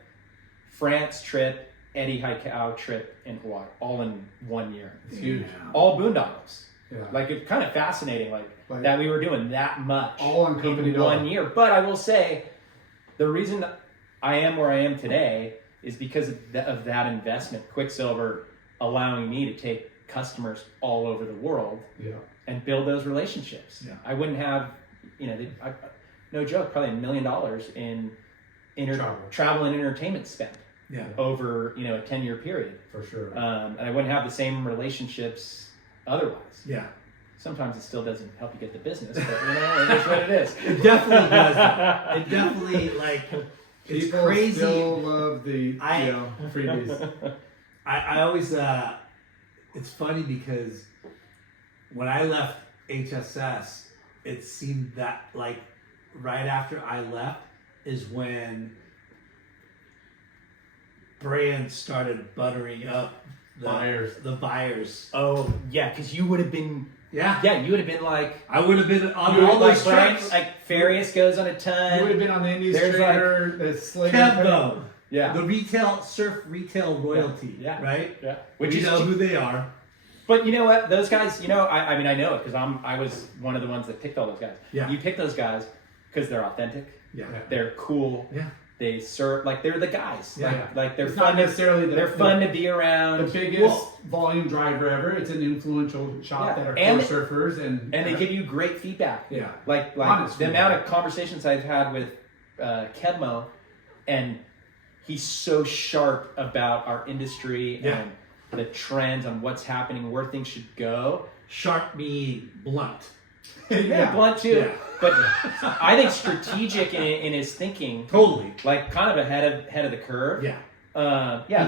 France trip, Eddie Haikau trip in Hawaii, all in 1 year. It's huge. All boondoggles. Yeah. Like it's kind of fascinating, like Like- that we were doing that much All on company in dollar. 1 year. But I will say, the reason I am where I am today is because of that investment, Quiksilver allowing me to take customers all over the world and build those relationships. Yeah. I wouldn't have, no joke, probably $1 million in travel and entertainment spend over, a 10-year period. For sure. And I wouldn't have the same relationships otherwise. Yeah. Sometimes it still doesn't help you get the business, but it is what it is. It definitely does. It definitely, it's People crazy. still love the freebies. I always, it's funny because when I left HSS, it seemed that right after I left is when brands started buttering up the buyers. Oh yeah, because you would have been. Yeah, you would have been I would have been on all those trips. Farius goes on a ton. You would have been on the Indies There's Trader, the Slater. Kevbo. Yeah. The surf retail royalty. Yeah. Right? Yeah. Which you know who they are. But you know what? Those guys, I mean, I know it because I was one of the ones that picked all those guys. Yeah. You pick those guys because they're authentic. Yeah. They're cool. Yeah. They serve they're the guys. Yeah. They're It's fun. not necessarily They're fun to be around. The biggest volume driver ever. It's an influential shop that are core surfers and they give you great feedback. Yeah. Like Honest the feedback. amount of conversations I've had with Kedmo, and he's so sharp about our industry and the trends on what's happening, where things should go. Sharp meaning blunt. Blunt too. Yeah. But I think strategic in his thinking. Totally. Kind of ahead of the curve. Yeah.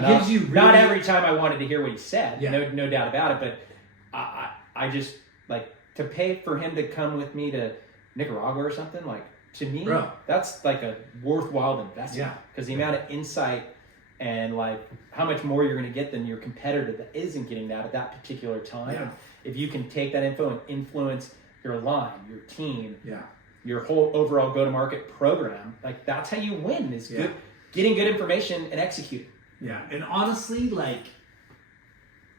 Gives you not every time I wanted to hear what he said. Yeah. No doubt about it. But I just to pay for him to come with me to Nicaragua or something. To me, that's a worthwhile investment. Yeah. Because the amount of insight and how much more you're going to get than your competitor that isn't getting that at that particular time. Yeah. If you can take that info and influence your line, your team, Yeah. your whole overall go-to-market program, that's how you win is good, getting good information and executing. Yeah. And honestly,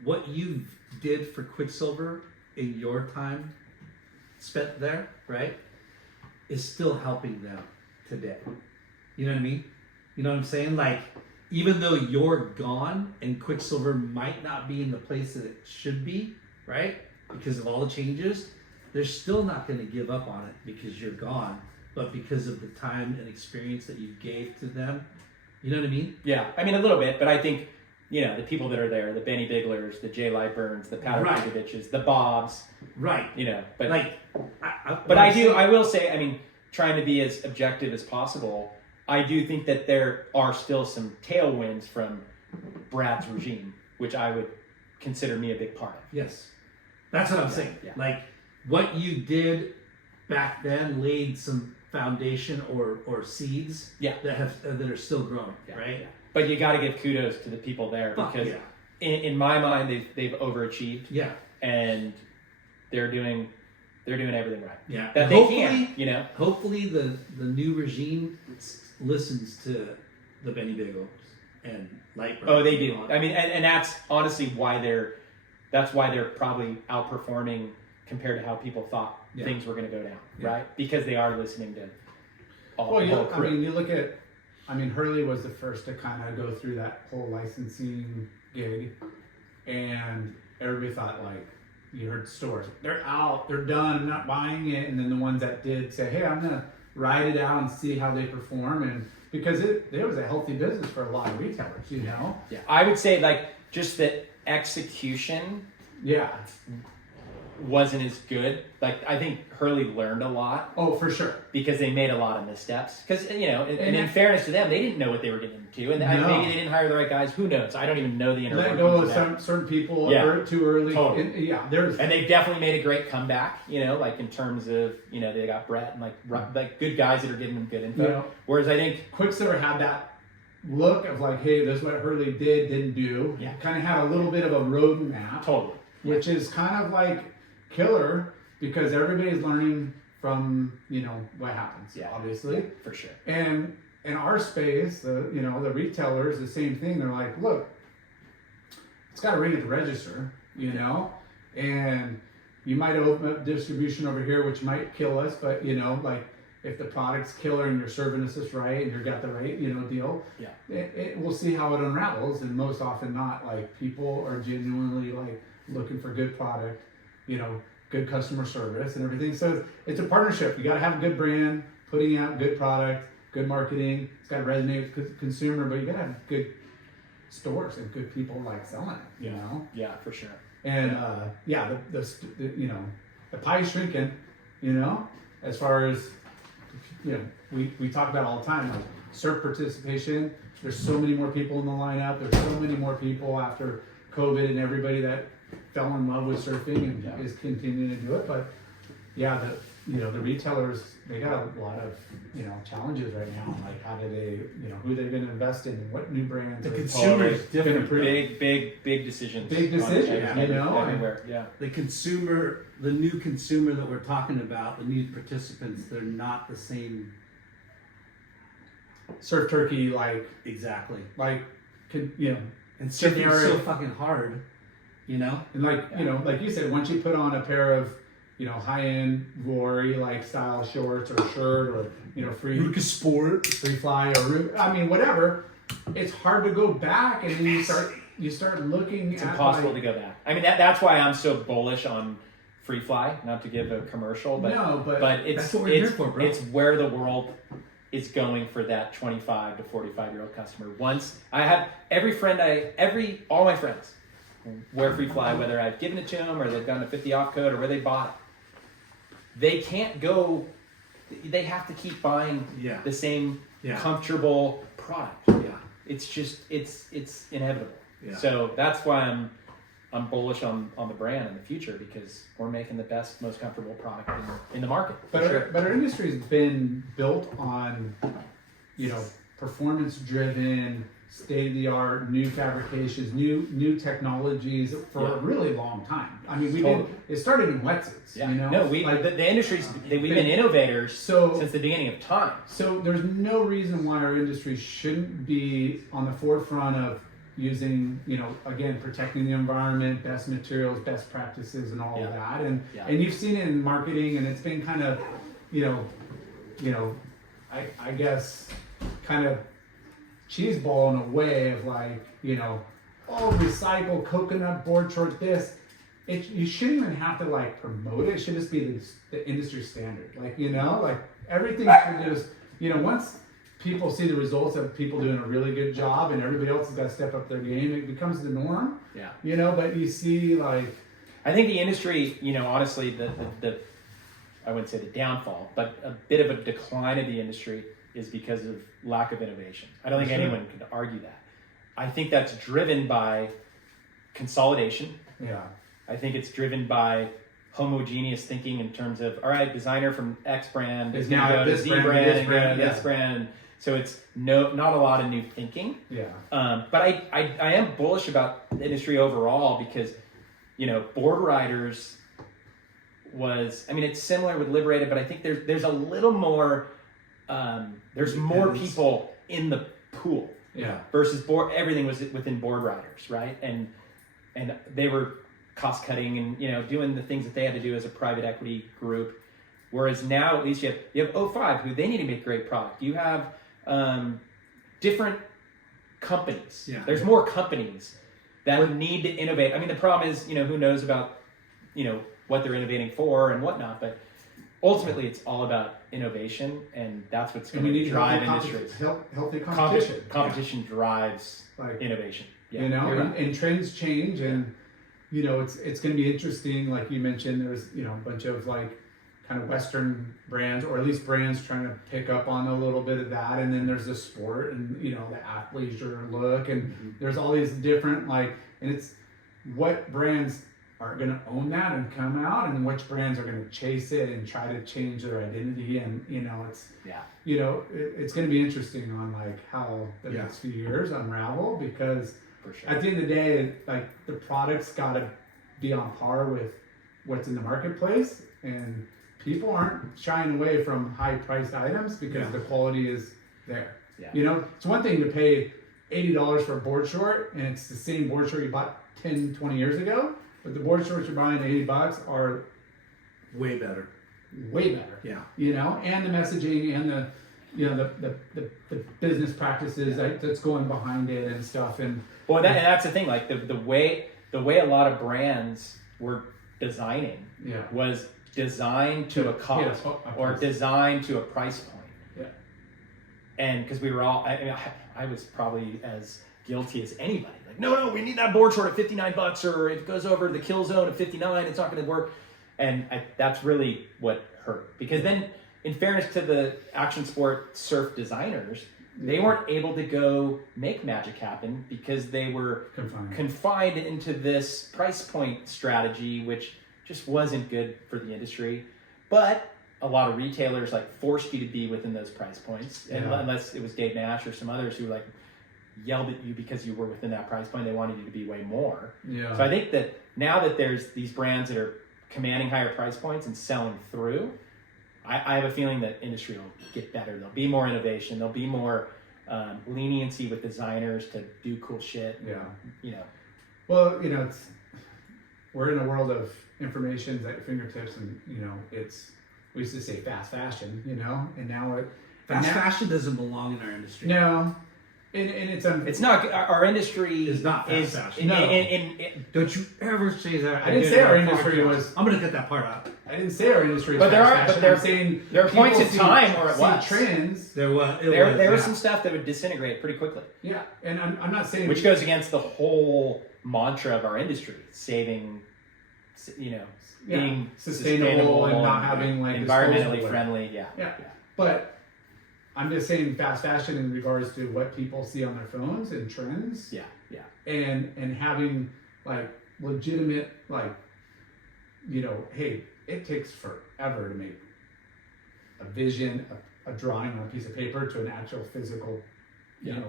what you did for Quiksilver in your time spent there, right, is still helping them today. You know what I mean? You know what I'm saying? Even though you're gone and Quiksilver might not be in the place that it should be, right, because of all the changes, they're still not going to give up on it because you're gone, but because of the time and experience that you gave to them. You know what I mean? Yeah, I mean a little bit, but I think the people that are there, the Benny Biglers, the Jay Lightburns, the Pat Okoviches, the Bobs, right? But I I will say, I mean, trying to be as objective as possible, I do think that there are still some tailwinds from Brad's regime, which I would consider me a big part of. Yes, that's what I'm saying. Yeah. What you did back then laid some foundation or seeds that are still growing, right? Yeah. But you got to give kudos to the people there because in my mind they've overachieved. Yeah. And they're doing everything right. Yeah. That and they can, Hopefully the new regime listens to the Benny Biggles and Lightburn. Oh, they do. I mean, and that's honestly why they're probably outperforming compared to how people thought things were going to go down, right? Because they are listening to all the whole crew. You look at, Hurley was the first to kind of go through that whole licensing gig, and everybody thought you heard stores, they're out, they're done, I'm not buying it, and then the ones that did say, hey, I'm gonna ride it out and see how they perform, and because there was a healthy business for a lot of retailers, Yeah, I would say just the execution. Yeah. Wasn't as good. I think Hurley learned a lot. Oh, for sure. Because they made a lot of missteps. Because, and in fairness to them, they didn't know what they were getting into. And maybe they didn't hire the right guys. Who knows? I don't even know the inner workings. Let go of certain people too early. Totally. And they definitely made a great comeback, in terms of, they got Brett and good guys that are giving them good info. Whereas I think Quiksilver had that look of hey, this is what Hurley didn't do. Yeah. Kind of had a little bit of a roadmap. Totally. Which is kind of killer because everybody's learning from what happens, obviously, for sure. And in our space, the retailers, the same thing. They're look, it's got to ring at the register, and you might open up distribution over here, which might kill us, but if the product's killer and your serving us just right and you've got the right, deal, we'll see how it unravels. And most often not, like, people are genuinely like looking for good product, good customer service and everything. So it's a partnership. You got to have a good brand, putting out good product, good marketing. It's got to resonate with the consumer, but you got to have good stores and good people like selling it, Yeah, for sure. And the pie's shrinking, as far as, we talk about all the time, like surf participation. There's so many more people in the lineup. There's so many more people after COVID and everybody that fell in love with surfing and is continuing to do it. But the retailers, they got a lot of, challenges right now. Like, how do they, who they're going to invest in, what new brands. The consumer is different. Big decisions. Big decisions, everywhere. Yeah. The new consumer that we're talking about, the new participants, they're not the same. Surf Turkey, like, Exactly. and And surfing is so fucking hard, And like you said, once you put on a pair of, high-end Glory like style shorts or shirt or free Ruka Sport, free fly or whatever, it's hard to go back, and then you start looking. It's impossible to go back. I mean, that's why I'm so bullish on free fly. Not to give a commercial, but it's that's what we're here for, bro. It's where the world is going for that 25 to 45-year-old customer. Once I have all my friends wear free fly, whether I've given it to them or they've done a 50 off code or where they bought it. They can't go. They have to keep buying the same comfortable product. Yeah, it's just it's inevitable. Yeah. So that's why I'm bullish on the brand in the future, because we're making the best, most comfortable product in the market. But our industry's been built on, performance-driven, state-of-the-art, new fabrications, new technologies for a really long time. I mean, it started in wetsuits. Yeah. No, the industry's we've been innovators since the beginning of time. So there's no reason why our industry shouldn't be on the forefront of using, again, protecting the environment, best materials, best practices, and all of that. And you've seen it in marketing, and it's been kind of, I guess, kind of cheeseball in a way of like, recycle coconut board short this. You shouldn't even have to like promote it. It should just be the industry standard. Like, like everything should just, once people see the results of people doing a really good job and everybody else has got to step up their game, it becomes the norm. Yeah. But you see, like, I think the industry, honestly, the I wouldn't say the downfall, but a bit of a decline of the industry is because of lack of innovation. I don't think anyone could argue that. I think that's driven by consolidation. Yeah. I think it's driven by homogeneous thinking in terms of, all right, designer from X brand is going to go to Z brand and go to this brand. So it's not a lot of new thinking. Yeah. But I am bullish about the industry overall because, board riders it's similar with Liberated, but I think there's a little more, there's more people in the pool. Yeah. Versus everything was within board riders, right? And they were cost cutting and doing the things that they had to do as a private equity group. Whereas now at least you have O5 who they need to make great product. You have different companies. Yeah. There's more companies that need to innovate. I mean, the problem is who knows about what they're innovating for and whatnot, but ultimately it's all about innovation, and that's what's going to drive industries. Healthy competition. Competition drives innovation. Yeah, and trends change, and it's going to be interesting. Like you mentioned, there's a bunch of like kind of Western brands, or at least brands trying to pick up on a little bit of that, and then there's the sport and the athleisure look, and there's all these different and it's what brands are going to own that and come out, and which brands are going to chase it and try to change their identity, and it's going to be interesting on how the next few years unravel, because for sure. At the end of the day, the product's got to be on par with what's in the marketplace, and people aren't shying away from high priced items because the quality is there. Yeah. It's one thing to pay $80 for a board short, and it's the same board short you bought 10, 20 years ago. But the board shorts you're buying $80 are way better. way better. Yeah. You know, and the messaging and the, you know, the business practices that's going behind it and stuff. And Well, and that's the thing. Like the way a lot of brands were designing was designed to a cost or designed to a price point. Yeah. And because we were all, I was probably as guilty as anybody. Like, no, we need that board short at $59, or if it goes over the kill zone at 59, it's not going to work. And that's really what hurt. Because then, in fairness to the action sport surf designers, they weren't able to go make magic happen because they were confined into this price point strategy, which just wasn't good for the industry. But a lot of retailers like forced you to be within those price points, and unless it was Dave Nash or some others who like yelled at you because you were within that price point, they wanted you to be way more. Yeah. So I think that now that there's these brands that are commanding higher price points and selling through, I have a feeling that industry will get better. There'll be more innovation. There'll be more leniency with designers to do cool shit. Yeah. You know. Well, you know, we're in a world of information at your fingertips, and you know, we used to say fast fashion, you know, and now fast fashion doesn't belong in our industry. No. And it's not, our industry is not fast fashion. Don't you ever say that. I didn't say our industry was. I'm going to cut that part out. I didn't say our industry was but there fast are, fashion. but I'm saying there are points in time where it was. Trends. There was some stuff that would disintegrate pretty quickly. Yeah, and I'm not saying. Which goes against the whole mantra of our industry, saving, you know, being sustainable and not having like environmentally friendly. Yeah. But I'm just saying fast fashion in regards to what people see on their phones and trends. Yeah. And having like legitimate, like, you know, hey, it takes forever to make a vision, a drawing on a piece of paper to an actual physical, you know,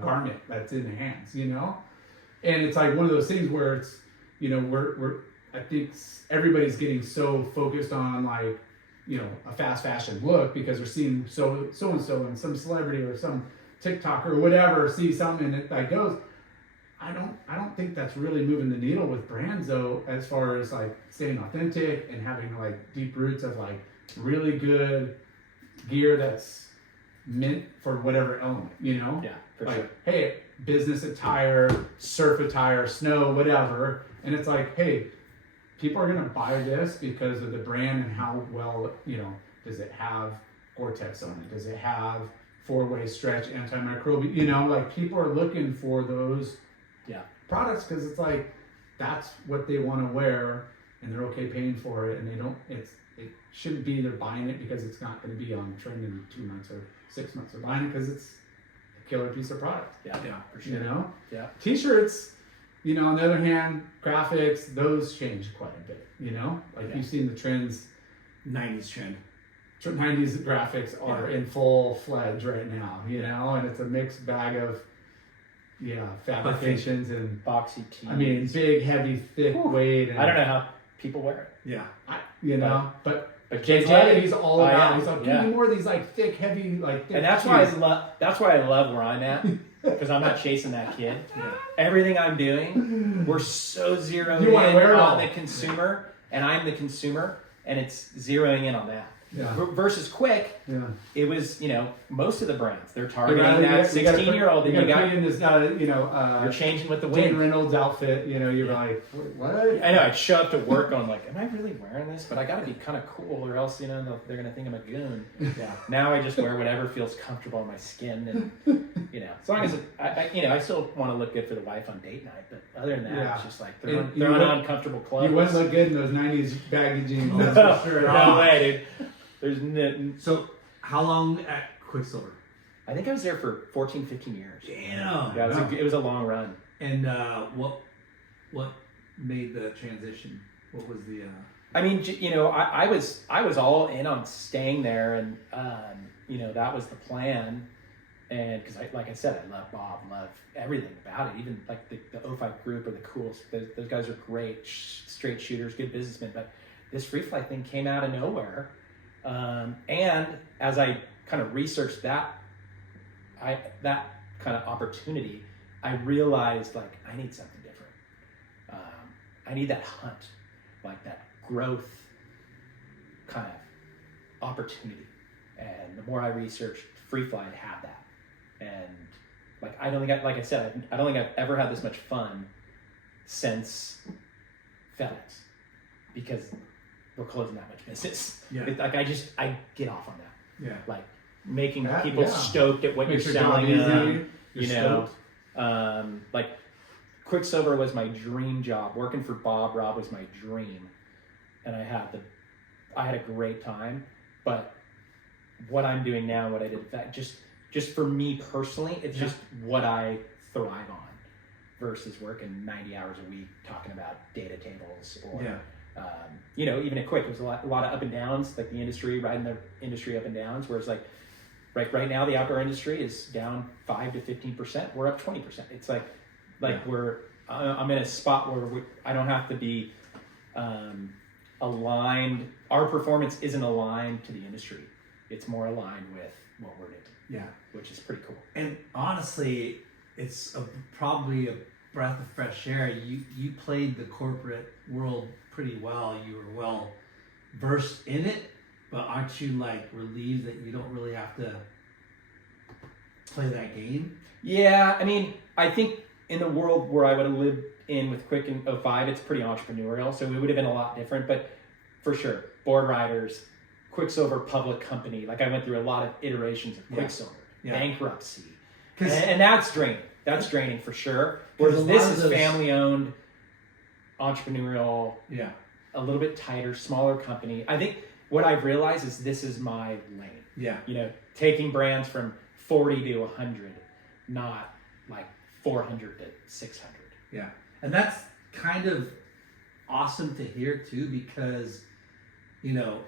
garment that's in the hands, you know? And it's like one of those things where it's, you know, I think everybody's getting so focused on like, you know, a fast fashion look because they're seeing so and so and some celebrity or some TikToker or whatever see something and it like goes. I don't think that's really moving the needle with brands though, as far as like staying authentic and having like deep roots of like really good gear that's meant for whatever element, you know? Yeah, for like, sure. Hey, business attire, surf attire, snow, whatever. And it's like, hey, people are going to buy this because of the brand and how well, you know, does it have Gore-Tex on it? Does it have 4-way stretch, antimicrobial? You know, like people are looking for those products because it's like, that's what they want to wear and they're okay paying for it. And they don't, it shouldn't be they're buying it because it's not going to be on trend in 2 months or 6 months. They're buying it because it's a killer piece of product. Yeah, for sure. You know? Yeah. T-shirts, you know, on the other hand, graphics, those change quite a bit, you know? Like you've seen the trends. 90s trend. 90s graphics are in full-fledged right now, you know? And it's a mixed bag of, fabrications and... boxy tees. I mean, big, heavy, thick weight. And, I don't know how people wear it. Yeah. But JJ, he's all about. He's like, give me more of these like thick, heavy, like. Thick and that's shoes. that's why I love where I'm at, because I'm not chasing that kid. Everything I'm doing, we're so zeroing in on the consumer, and I'm the consumer, and it's zeroing in on that. Yeah. Versus Quick, it was, you know, most of the brands they're targeting that 16-year-old, and you got in this, you're changing with the wind. Jane Reynolds outfit, you know, you're like, what? I know. I'd show up to work going like, am I really wearing this? But I got to be kind of cool, or else, you know, they're gonna think I'm a goon. Yeah. Now I just wear whatever feels comfortable on my skin, and you know, as long as I still want to look good for the wife on date night. But other than that, it's just like they're on uncomfortable clothes. You wouldn't look good in those '90s baggy jeans. That's for sure. No way, dude. There's no. So, how long at Quiksilver? I think I was there for 14, 15 years. Damn. Yeah, it was a long run. And what made the transition? What was the? I mean, you know, I was all in on staying there, and you know, that was the plan. And because like I said, I love Bob, love everything about it. Even like the 05 group are the coolest. Those guys are great, straight shooters, good businessmen. But this free fly thing came out of nowhere. And as I kind of researched that kind of opportunity, I realized like I need something different. I need that hunt, like that growth kind of opportunity. And the more I researched, Free Flight had that. And like I don't think, like I said, I don't think I've ever had this much fun since Fedex, because we're closing that much business. Yeah. Like I get off on that. Yeah. Like making Yeah, people yeah. stoked at what Makes you're your job selling easy. them. You're You know, stoked. like Quiksilver was my dream job. Working for Rob was my dream, and I had a great time. But what I'm doing now, what I did, that just for me personally, it's just what I thrive on, versus working 90 hours a week talking about data tables or. You know, even at Quick, there's a lot of up and downs, like the industry, riding the industry up and downs. Whereas like right now, the outdoor industry is down 5 to 15%. We're up 20%. It's like I'm in a spot where I don't have to be aligned. Our performance isn't aligned to the industry. It's more aligned with what we're doing. Yeah. Which is pretty cool. And honestly, it's probably a breath of fresh air. You played the corporate world pretty well. You were well versed in it, but aren't you like relieved that you don't really have to play that game? Yeah, I mean, I think in the world where I would have lived in with Quick in 05, it's pretty entrepreneurial, so it would have been a lot different. But for sure, board riders, Quiksilver public company, like I went through a lot of iterations of Quiksilver, bankruptcy, and that's draining. That's draining for sure. Whereas this is family-owned, entrepreneurial, a little bit tighter, smaller company. I think what I've realized is this is my lane. Yeah. You know, taking brands from 40 to 100, not like 400 to 600. Yeah. And that's kind of awesome to hear too, because, you know,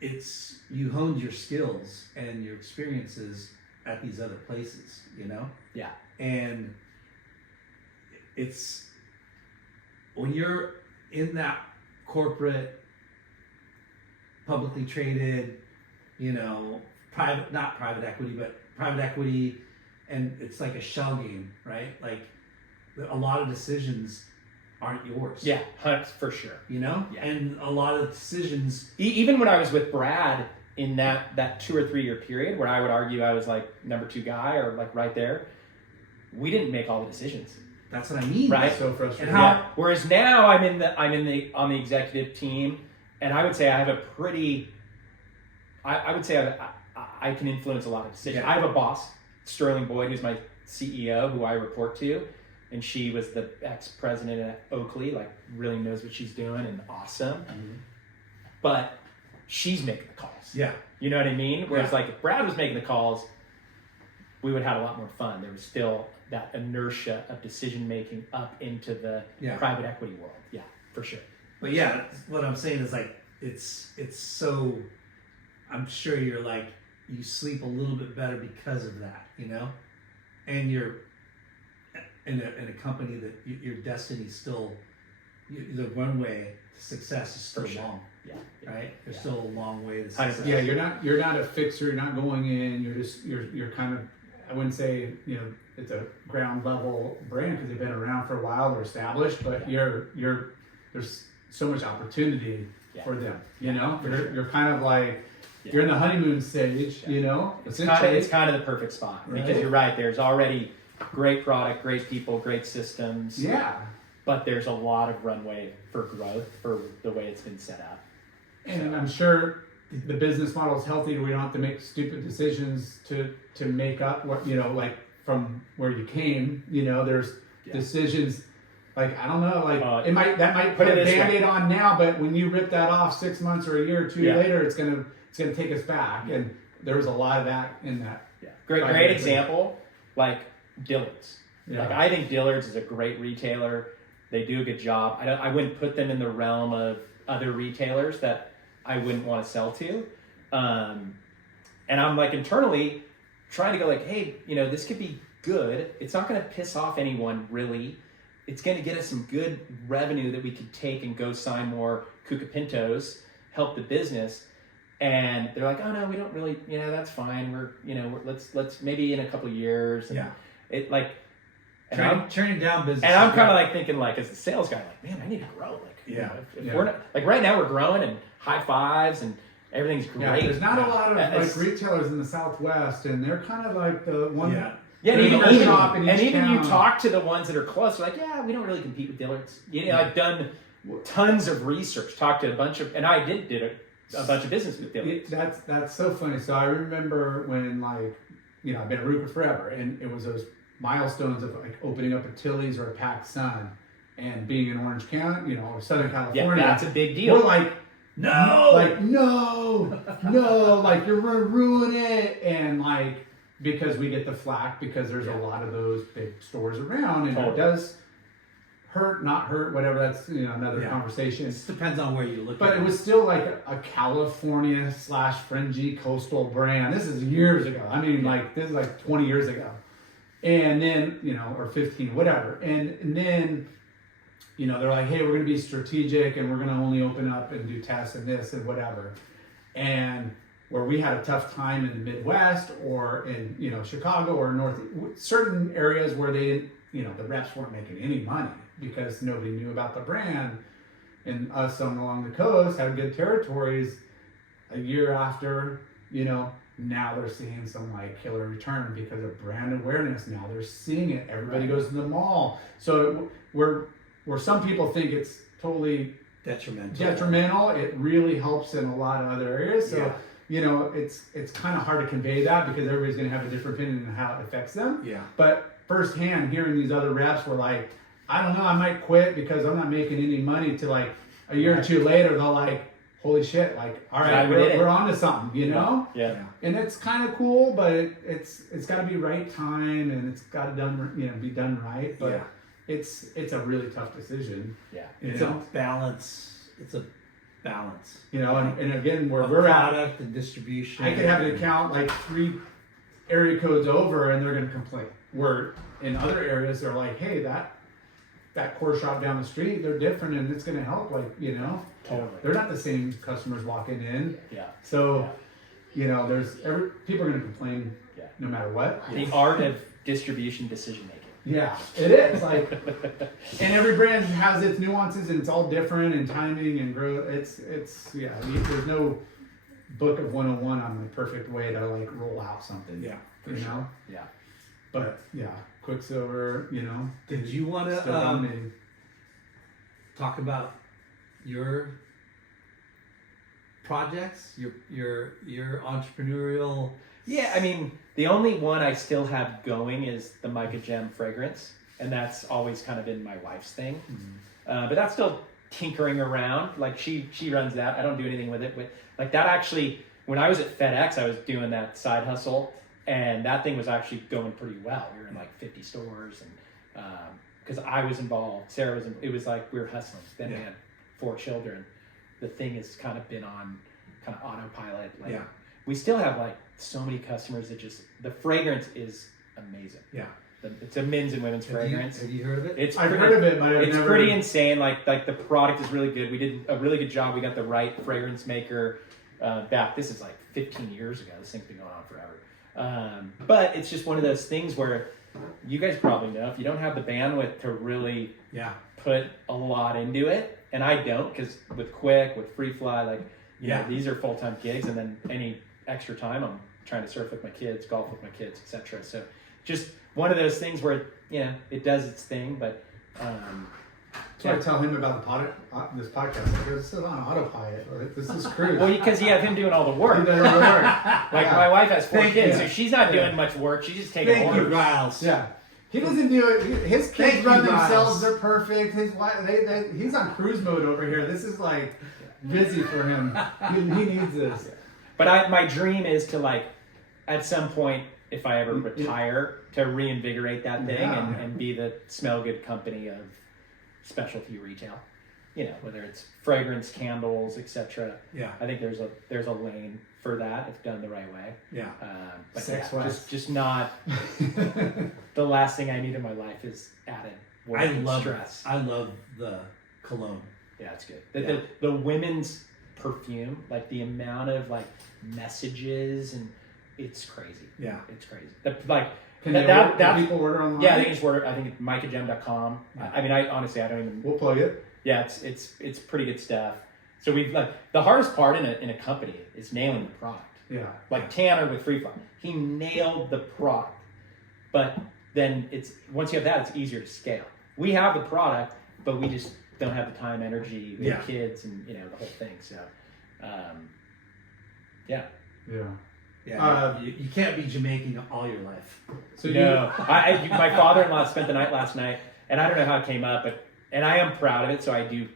you honed your skills and your experiences at these other places, you know? Yeah. And it's when you're in that corporate, publicly traded, you know, not private equity, but private equity, and it's like a shell game, right? Like a lot of decisions aren't yours. Yeah, for sure. You know? Yeah. And a lot of decisions. Even when I was with Brad in that 2 or 3 year period where I would argue I was like number 2 guy or like right there, we didn't make all the decisions. That's what I mean. Right. So frustrating. Yeah. Whereas now I'm on the executive team, and I would say I have a pretty. I would say I can influence a lot of decisions. Yeah. I have a boss, Sterling Boyd, who's my CEO, who I report to, and she was the ex-president at Oakley. Like really knows what she's doing and awesome. Mm-hmm. But she's making the calls. Yeah. You know what I mean? Whereas like if Brad was making the calls, we would have had a lot more fun. There was still that inertia of decision making up into the private equity world. Yeah, for sure. But yeah, what I'm saying is like it's so. I'm sure you're like you sleep a little bit better because of that, you know, and you're in a company that your destiny's still the runway to success is still long. Yeah. Right. There's still a long way to success. Yeah, you're not a fixer. You're not going in. You're kind of. I wouldn't say it's a ground level brand because they've been around for a while. They're established, but there's so much opportunity for them. You're kind of like you're in the honeymoon stage. It's kind of the perfect spot because you're right. There's already great product, great people, great systems. Yeah. But there's a lot of runway for growth for the way it's been set up. And I'm sure the business model is healthy. We don't have to make stupid decisions to make up what like from where you came. There's decisions like I don't know, like that might put a Band-Aid on now, but when you rip that off 6 months or a year or two later, it's gonna take us back. And there was a lot of that in that. Yeah. Great example, like Dillard's. Yeah. Like I think Dillard's is a great retailer. They do a good job. I wouldn't put them in the realm of other retailers that I wouldn't want to sell to. And I'm like internally trying to go like, hey, this could be good. It's not going to piss off anyone really. It's going to get us some good revenue that we could take and go sign more Cuca Pintos, help the business. And they're like, oh no, we don't really, that's fine. Let's maybe in a couple of years. And it like, turning down business. And I'm kind of like thinking like, as the sales guy, like, man, I need to grow. Like, if we're not, like right now we're growing and high fives and everything's great. Yeah, there's not a lot of It's- like retailers in the Southwest, and they're kind of like the one. Yeah. Yeah, and There's even, a shop in each you town. talk to the ones that are close, they're like, yeah, we don't really compete with Dillard's. You know, I've done tons of research, talked to a bunch of, and I did a bunch of business with Dillard's. That's so funny. So I remember when, like, you know, I've been a Ruger forever, and it was those milestones of like opening up a Tilly's or a Pac Sun, and being in Orange County, you know, or Southern California. Yeah, that's a big deal. We're like, No! like no, like you're gonna ruin it, and like because we get the flack because there's a lot of those big stores around, and it does hurt, not hurt, whatever. That's, you know, another conversation. It depends on where you look But at it was still like a California / fringy coastal brand. This is years ago. I mean, like, this is like 20 years ago. And then, you know, or 15, whatever. And then, you know, they're like, hey, we're going to be strategic and we're going to only open up and do tests and this and whatever. And where we had a tough time in the Midwest or in, you know, Chicago or North, certain areas where they didn't, you know, the reps weren't making any money because nobody knew about the brand. And us along the coast had good territories. A year after, you know, now they're seeing some like killer return because of brand awareness. Now they're seeing it. Everybody goes to the mall. So where some people think it's totally detrimental, it really helps in a lot of other areas. So you know, it's kind of hard to convey that because everybody's going to have a different opinion on how it affects them. Yeah. But firsthand, hearing these other reps were like, I don't know, I might quit because I'm not making any money. To like a year or two later, they'll like, holy shit, like, all right, we're on to something, you know? Yeah. And it's kind of cool, but it's got to be right time and it's got to be done right. But it's a really tough decision. Yeah. It's a balance. It's a balance. You know, and again, where Of we're product and distribution. I could have an account like 3 area codes over and they're going to complain. Where in other areas, they're like, hey, that core shop down the street, they're different and it's going to help, like, you know. Totally. They're not the same customers walking in. Yeah. So, you know, people are going to complain no matter what. The art of distribution decision making. Yeah, it is. Like, and every brand has its nuances and it's all different and timing and growth. There's no book of 101 on the perfect way to like roll out something. Yeah, you know? Yeah. But yeah, Quiksilver, you know. Did you want to talk about your projects, your entrepreneurial? Yeah, I mean, the only one I still have going is the Mica Gem fragrance, and that's always kind of been my wife's thing. Mm-hmm. But that's still tinkering around. Like she runs that. I don't do anything with it. But like that actually, when I was at Fedex, I was doing that side hustle, and that thing was actually going pretty well. We were in like 50 stores, and because I was involved, Sarah was. It was like we were hustling. Then we had 4 children. The thing has kind of been on kind of autopilot. Like, we still have like so many customers that just, the fragrance is amazing. Yeah. It's a men's and women's fragrance. Have you heard of it? I've heard of it, but it's pretty insane. Like the product is really good. We did a really good job. We got the right fragrance maker back. This is like 15 years ago. This thing's been going on forever. But it's just one of those things where you guys probably know if you don't have the bandwidth to really put a lot into it, and I don't, because with Quick, with Free Fly, like, you know, these are full-time gigs, and then any extra time I'm trying to surf with my kids, golf with my kids, etc. So just one of those things where, you know, it does its thing, but so I tell him about this podcast. I go, this is on autopilot. Or this is cruise. well, because you have him doing all the work. He does all the work. Like my wife has 4 kids, so you. she's not doing much work. She's just taking Thank you, orders. Riles. Yeah. He doesn't do it. His kids Thank run you, themselves. Riles. They're perfect. His wife, he's on cruise mode over here. This is like busy for him. He needs this. But my dream is to, like, at some point, if I ever retire, to reinvigorate that thing and be the smell good company of specialty retail. You know, whether it's fragrance, candles, etc. Yeah. I think there's a lane for that if done the right way. Yeah. But Sex yeah, wise. just not the last thing I need in my life is added work and stress. I love the cologne. Yeah, it's good. The women's perfume, like the amount of like messages, and it's crazy. Yeah. It's crazy. Can people order online? Yeah, they can just order. I think it's micagem.com. I mean, I honestly, I don't even. We'll plug it. Yeah, it's pretty good stuff. So we've like the hardest part in a company is nailing the product. Yeah. Like Tanner with Free Fly, he nailed the product, but then once you have that, it's easier to scale. We have the product, but we just don't have the time, energy, we have kids, and the whole thing. So, yeah. Yeah, you can't be Jamaican all your life. So No, my father-in-law spent the night last night, and I don't know how it came up, and I am proud of it, so I do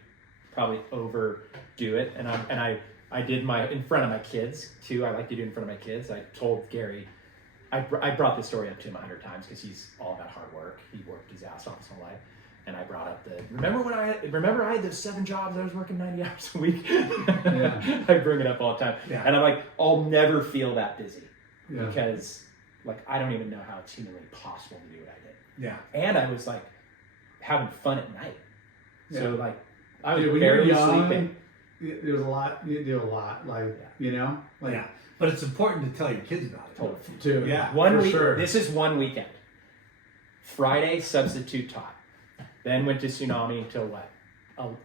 probably overdo it, and I did in front of my kids too. I like to do it in front of my kids. I told Gary, I brought this story up to him 100 times because he's all about hard work. He worked his ass off his whole life. And I brought up remember I had those 7 jobs, I was working 90 hours a week. Yeah. I bring it up all the time. Yeah. And I'm like, I'll never feel that busy Yeah. because like, I don't even know how it's humanly possible to do what I did. Yeah. And I was like having fun at night. So Yeah. like, I was Dude, when you're barely young, sleeping. there's a lot. You do a lot, like like Yeah. But it's important to tell your kids about it. too. Yeah. One for week. sure. This is one weekend. Friday, substitute taught. Then went to Tsunami till what?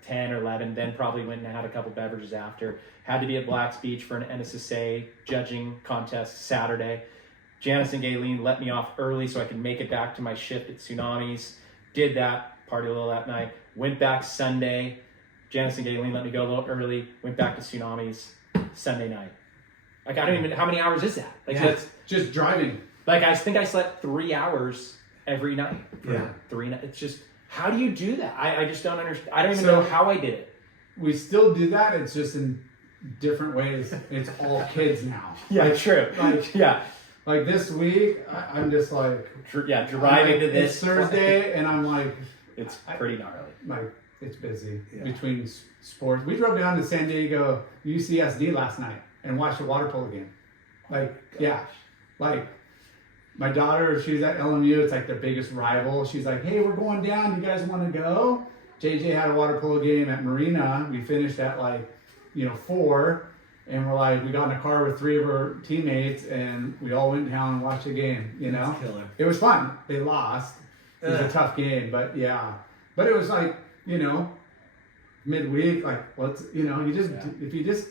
10 or 11. Then probably went and had a couple beverages after. Had to be at Black's Beach for an NSSA judging contest Saturday. Janice and Gayleen let me off early so I could make it back to my shift at Tsunamis. Did that. Party a little that night. Went back Sunday. Janice and Gayleen let me go a little early. Went back to Tsunamis Sunday night. Like, I don't even, how many hours is that? Like, that's just driving. like, I think I slept 3 hours every night. Yeah. 3 nights. It's just, how do you do that? I just don't understand. I don't even So- know how I did it. We still do that. It's just in different ways. It's all kids now. Yeah, true. like- yeah. Like this week, I'm just like Driving to this. It's Thursday, and I'm like, It's pretty gnarly. like it's busy Yeah. between sports. We drove down to San Diego UCSD last night and watched a water polo game. Like, yeah, like my daughter, she's at LMU. It's like their biggest rival. She's like, hey, we're going down. You guys want to go? JJ had a water polo game at Marina. We finished at 4, and we're like, we got in a car with 3 of our teammates, and we all went down and watched the game. That's killer. It was fun. They lost. It was a tough game, but yeah. But it was like, midweek, like if you just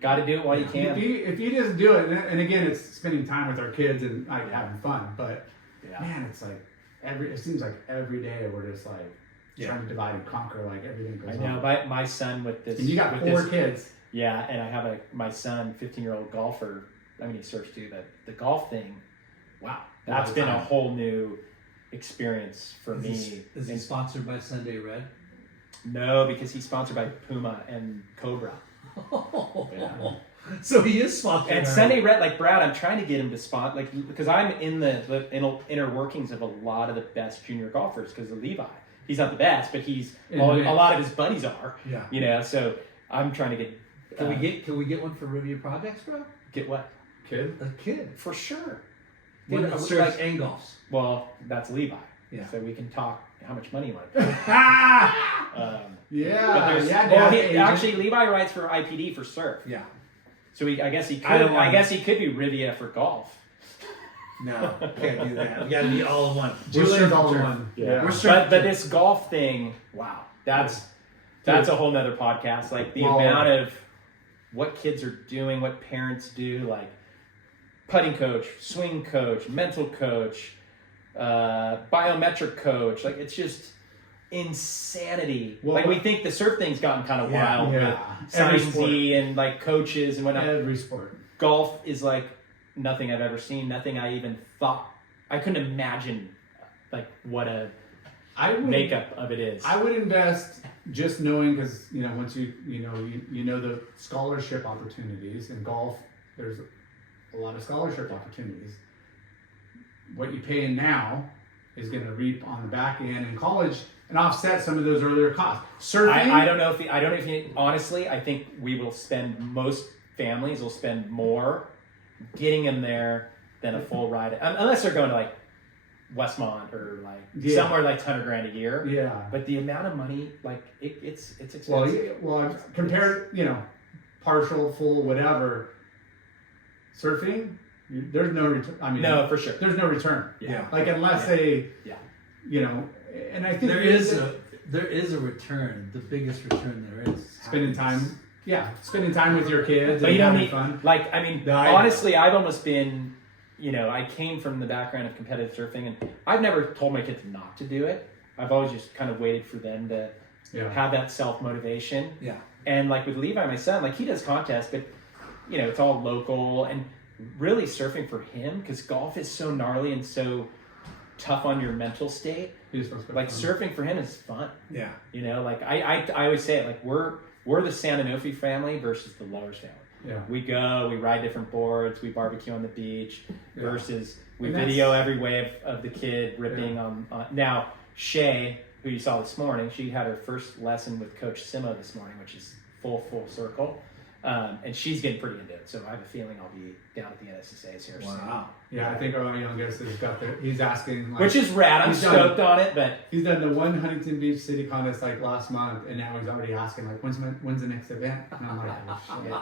Got to do it while you can. if you just do it, and again, it's spending time with our kids and like having fun. But Yeah. man, it's like it seems like every day we're just like trying to divide and conquer, like everything goes I know. on. My son with this. And you got with 4 this- kids. Yeah, and I have my son, 15-year-old golfer. I mean, he surfs too. The golf thing, wow, that's been a whole new experience for me. Is he sponsored by Sunday Red? No, because he's sponsored by Puma and Cobra. Yeah. So he is sponsored. And Sunday Red, like Brad, I'm trying to get him to spot, because I'm in the inner workings of a lot of the best junior golfers because of Levi. He's not the best, but a lot of his buddies are. Yeah. So I'm trying to get. Can we get one for Riviera Projects, bro? Get what? Kid. A kid. For sure. One Yeah, that like- surfs and golfs. Well, that's Levi. Yeah. So we can talk how much money you want to pay. Yeah, But there's, yeah. well, Dad, he, agent. actually, Levi writes for IPD for surf. Yeah. So I guess he could. I don't I want guess he could be Riviera for golf. No, can't do that. We got to be all in one. Julian's all in one. Yeah. We're But this golf thing, wow, that's a whole nother podcast. Like the amount of what kids are doing, what parents do, like putting coach, swing coach, mental coach, biometric coach. Like it's just insanity. Well, like we think the surf thing's gotten kind of wild yeah. with Every Sign sport. Z and like coaches and whatnot. Every sport. Golf is like nothing I've ever seen, nothing I even thought. I couldn't imagine like what a makeup of it is. I would invest just knowing, because once you know the scholarship opportunities in golf, there's a lot of scholarship opportunities. What you pay in now is going to reap on the back end in college and offset some of those earlier costs. Surfing, I don't know if honestly, I think most families will spend more getting them there than a full ride, unless they're going to like Westmont or like somewhere like $100,000 a year. Yeah. But the amount of money, like it's expensive. Well, compared, partial, full, whatever. Surfing, there's no return. I mean, No, for sure. There's no return. Yeah. Like unless Yeah. they, Yeah. and I think There is there is a return. The biggest return there is Spending time. Yeah, spending time with your kids But and you don't having need, fun. like, I mean, No, I- honestly, I've almost been, I came from the background of competitive surfing, and I've never told my kids not to do it. I've always just kind of waited for them to have that self-motivation. Yeah. And like with Levi, my son, like he does contests, but it's all local, and really surfing for him, because golf is so gnarly and so tough on your mental state. Like surfing for him is fun. Yeah. Like I always say it, like we're the Santanofi family versus the Lowers family. Yeah. We go, we ride different boards, we barbecue on the beach, versus we And video every wave of the kid ripping on. Now, Shay, who you saw this morning, she had her first lesson with Coach Simo this morning, which is full circle. And she's getting pretty into it, so I have a feeling I'll be down at the NSSA's here soon. Wow. Yeah, I think our youngest has got there. He's asking, like, Which is rad. I'm he's stoked on it, but He's done the one Huntington Beach City contest like last month, and now he's already asking like, when's the next event? And I'm like, oh, shit.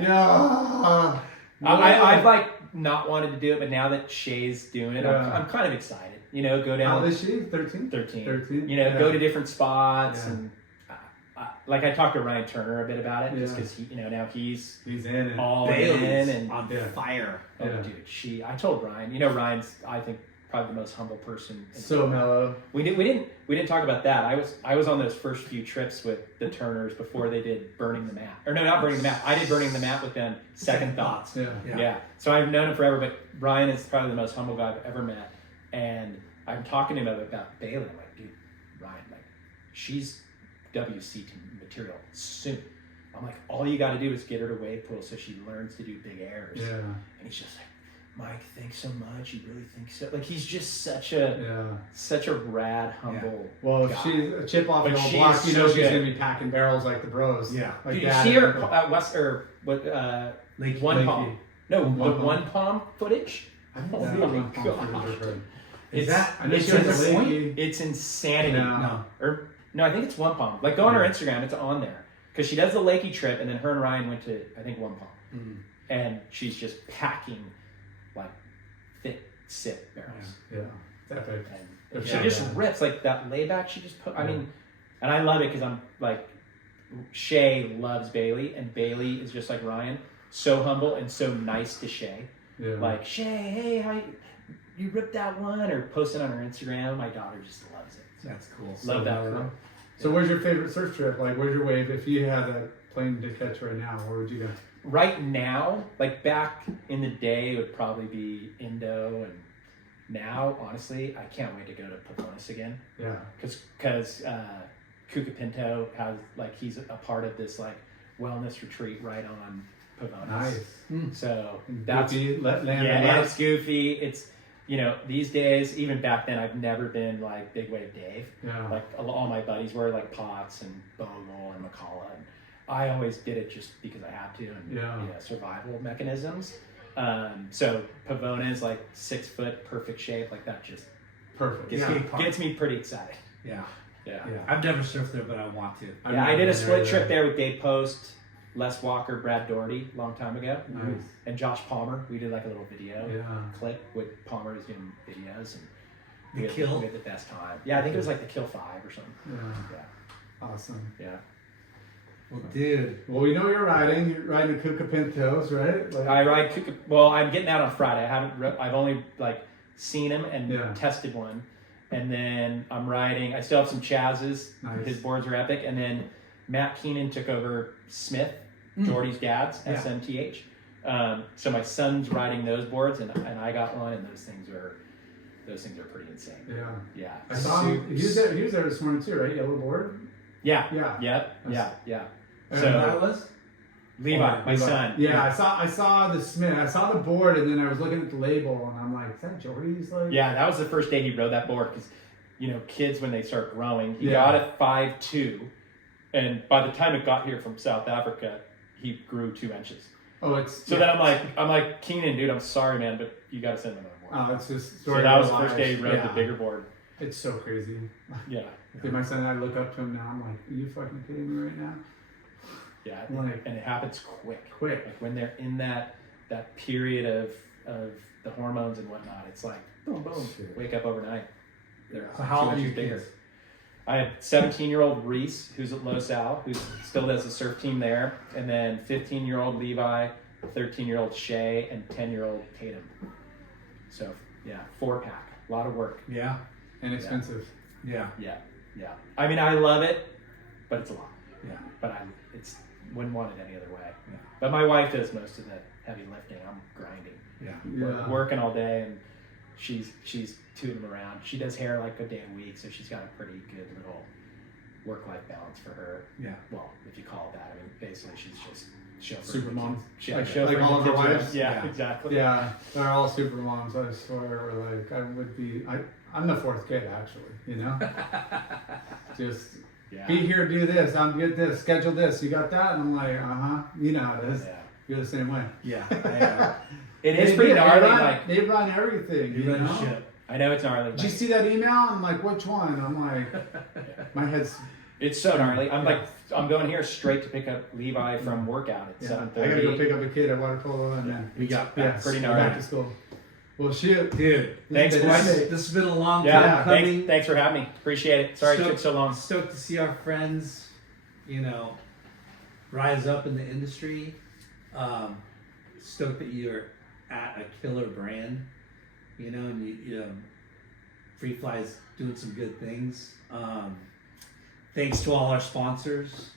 Yeah. I've like not wanted to do it, but now that Shay's doing it, Yeah. I'm kind of excited. Go How down. old is she? 13? 13. 13? Go to different spots, Yeah. and like I talked to Ryan Turner a bit about it, just Yeah. because he, now he's He's in it. all Bailey's in, and on fire. oh, Yeah. dude, I told Ryan, Ryan's, I think, probably the most humble person. So mellow. We didn't talk about that. I was on those first few trips with the Turners before they did Burning the Mat, or no, not Burning the Mat. I did Burning the Mat with them. Second Thoughts. Yeah. Yeah. So I've known him forever, but Brian is probably the most humble guy I've ever met. And I'm talking to him about Bailey. I'm like, dude, Ryan, like, she's WC material soon. I'm like, all you got to do is get her to wave pool so she learns to do big airs. Yeah. And he's just like, Mike, thanks so much. You really think so? Like, he's just such a rad, humble. Well, if guy. she's a chip off But the old she's block, so she's good. gonna be packing barrels like the bros. Yeah. Like Did you that. see her at West or what? Like One Lakey. palm. No, One the palm. one palm footage. I didn't Oh see my one palm gosh. footage of her. It's that? I know it's she was a insane. lady. It's insanity. No. Or no, I think it's one palm. Like go on her Instagram, it's on there because she does the Lakey trip, and then her and Ryan went to I think one palm, and she's just packing like thick sip barrels. Yeah. It's epic. And she Yeah. just rips like that layback. She just put. I mean, and I love it because I'm like, Shay loves Bailey, and Bailey is just like Ryan, so humble and so nice to Shay. Yeah. Like, Shay, hey, how you ripped that one, or posting on her Instagram. My daughter just loves it. So That's cool. love that girl. So where's your favorite surf trip? Like, where's your wave? If you had a plane to catch right now, where would you go? Right now, like back in the day, it would probably be Indo, and now, honestly, I can't wait to go to Pavonis again. Yeah. Because Kuka Pinto has, like, he's a part of this, like, wellness retreat right on Pavonis. Nice. So that's, Goofy, land yeah, left. it's goofy. It's, these days, even back then, I've never been, like, Big Wave Dave. Yeah. Like, all my buddies were, like, Potts and Bogle and McCullough. And I always did it just because I had to, and survival mechanisms. So Pavona is like 6 foot, perfect shape, like that just Perfect. gets me pretty excited. Yeah. Yeah. I've never surfed there, but I want to. Yeah, I did a split trip there with Dave Post, Les Walker, Brad Doherty a long time ago, Nice. and Josh Palmer. We did like a little video Yeah. clip with Palmer was doing videos, and The Kill? we had the best time. Yeah, I think it was like the Kill 5 or something. Yeah. Yeah, Awesome. yeah. Well, dude. Well, we know you're riding. You're riding the Kuka Pintos, right? Like, I ride Kuka. Well, I'm getting out on Friday. I've only like seen him and Yeah. tested one, and then I'm riding. I still have some Chaz's. Nice. His boards are epic, and then Matt Keenan took over Smith, Jordy's dad's Yeah. SMTH. So my son's riding those boards, and I got one, and those things are pretty insane. Yeah. Yeah. I saw him. He was there this morning too, right? Yellow board. Yeah. Yeah. Yeah. And So that was? Levi, my son. Yeah, I saw the Smith. I saw the board, and then I was looking at the label, and I'm like, "Is that Jordy's?" Like, Yeah, that was the first day he rode that board because, kids when they start growing, he Yeah. got at 5'2", and by the time it got here from South Africa, he grew 2 inches. Oh, it's So then I'm like, Keenan, dude, I'm sorry, man, but you got to send him another board. Oh, it's just So that was the first day he rode the Yeah. bigger board. It's so crazy. Yeah, Dude, my son and I look up to him now. I'm like, "Are you fucking kidding me right now?" yeah, Like- and it happens quick. Quick. Like when they're in that period of the hormones and whatnot, it's like boom, boom, Shit. wake up overnight. They're So how old 2 are inches your bigger. kids? I have 17-year-old Reese, who's at Los Al, who still does the surf team there, and then 15-year-old Levi, 13-year-old Shay, and 10-year-old Tatum. So yeah, 4-pack, a lot of work. Yeah. Inexpensive. Yeah. Yeah. I mean, I love it, but it's a lot. Yeah. But wouldn't want it any other way. Yeah. But my wife does most of the heavy lifting. I'm grinding, Yeah. working all day, and she's tooting them around. She does hair like a day a week, so she's got a pretty good little work-life balance for her. Yeah. Well, if you call it that. I mean, basically, she's just chauffeuring Super the mom. kids. Yeah, Like chauffeuring all of the our kids. wives? Yeah, Yeah. exactly. Yeah, they're all super moms. I swear, like I would be. I'm the fourth kid, actually. You know, just Yeah. be here, do this. I'm good. This schedule this. You got that? And I'm like, You know how it is. Yeah. You're the same way. Yeah. It is They pretty do. gnarly. They run, Like, they run everything. You run know. shit. I know it's gnarly. Did you see that email? I'm like, which one? I'm like, my head's. It's so gnarly. I'm going here straight to pick up Levi from workout at Yeah, 7:30. I gotta go pick up a kid at water polo and then We got pretty go gnarly. back to school. Well, shoot, dude. Thanks, This boys. is- This has been a long Yeah, time coming. thanks for having me. Appreciate it. Sorry it took so long. Stoked to see our friends, rise up in the industry. Stoked that you're at a killer brand, and you Free Fly's doing some good things. Thanks to all our sponsors,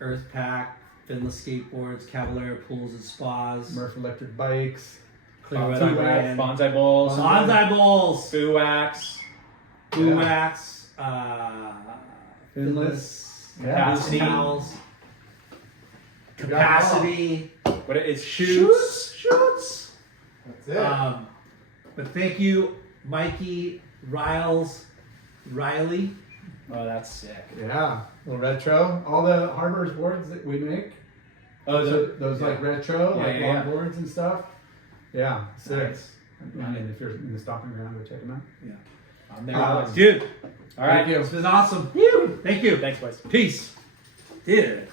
Earth Pack, Finless Skateboards, Cavallera Pools and Spas, Murph Electric Bikes, Clear Weather Brand, Bonsai Bowls, Bonsai Bowls, Foo Wax, Boo Wax, Finless, Capacity. Towels, Capacity, what is Shoots. That's it. But thank you, Mikey, Riles, Reilly. Oh, that's sick. Yeah, little retro. All the hardware boards that we make. Oh, Those like retro, Yeah, like yeah, long boards and stuff. Yeah, sick. Nice. I mean, if you're in the stopping ground, go check them out. I'm there. Dude, All right. Thank you. it's been awesome. Thank you. Thanks, boys. Peace. Dude.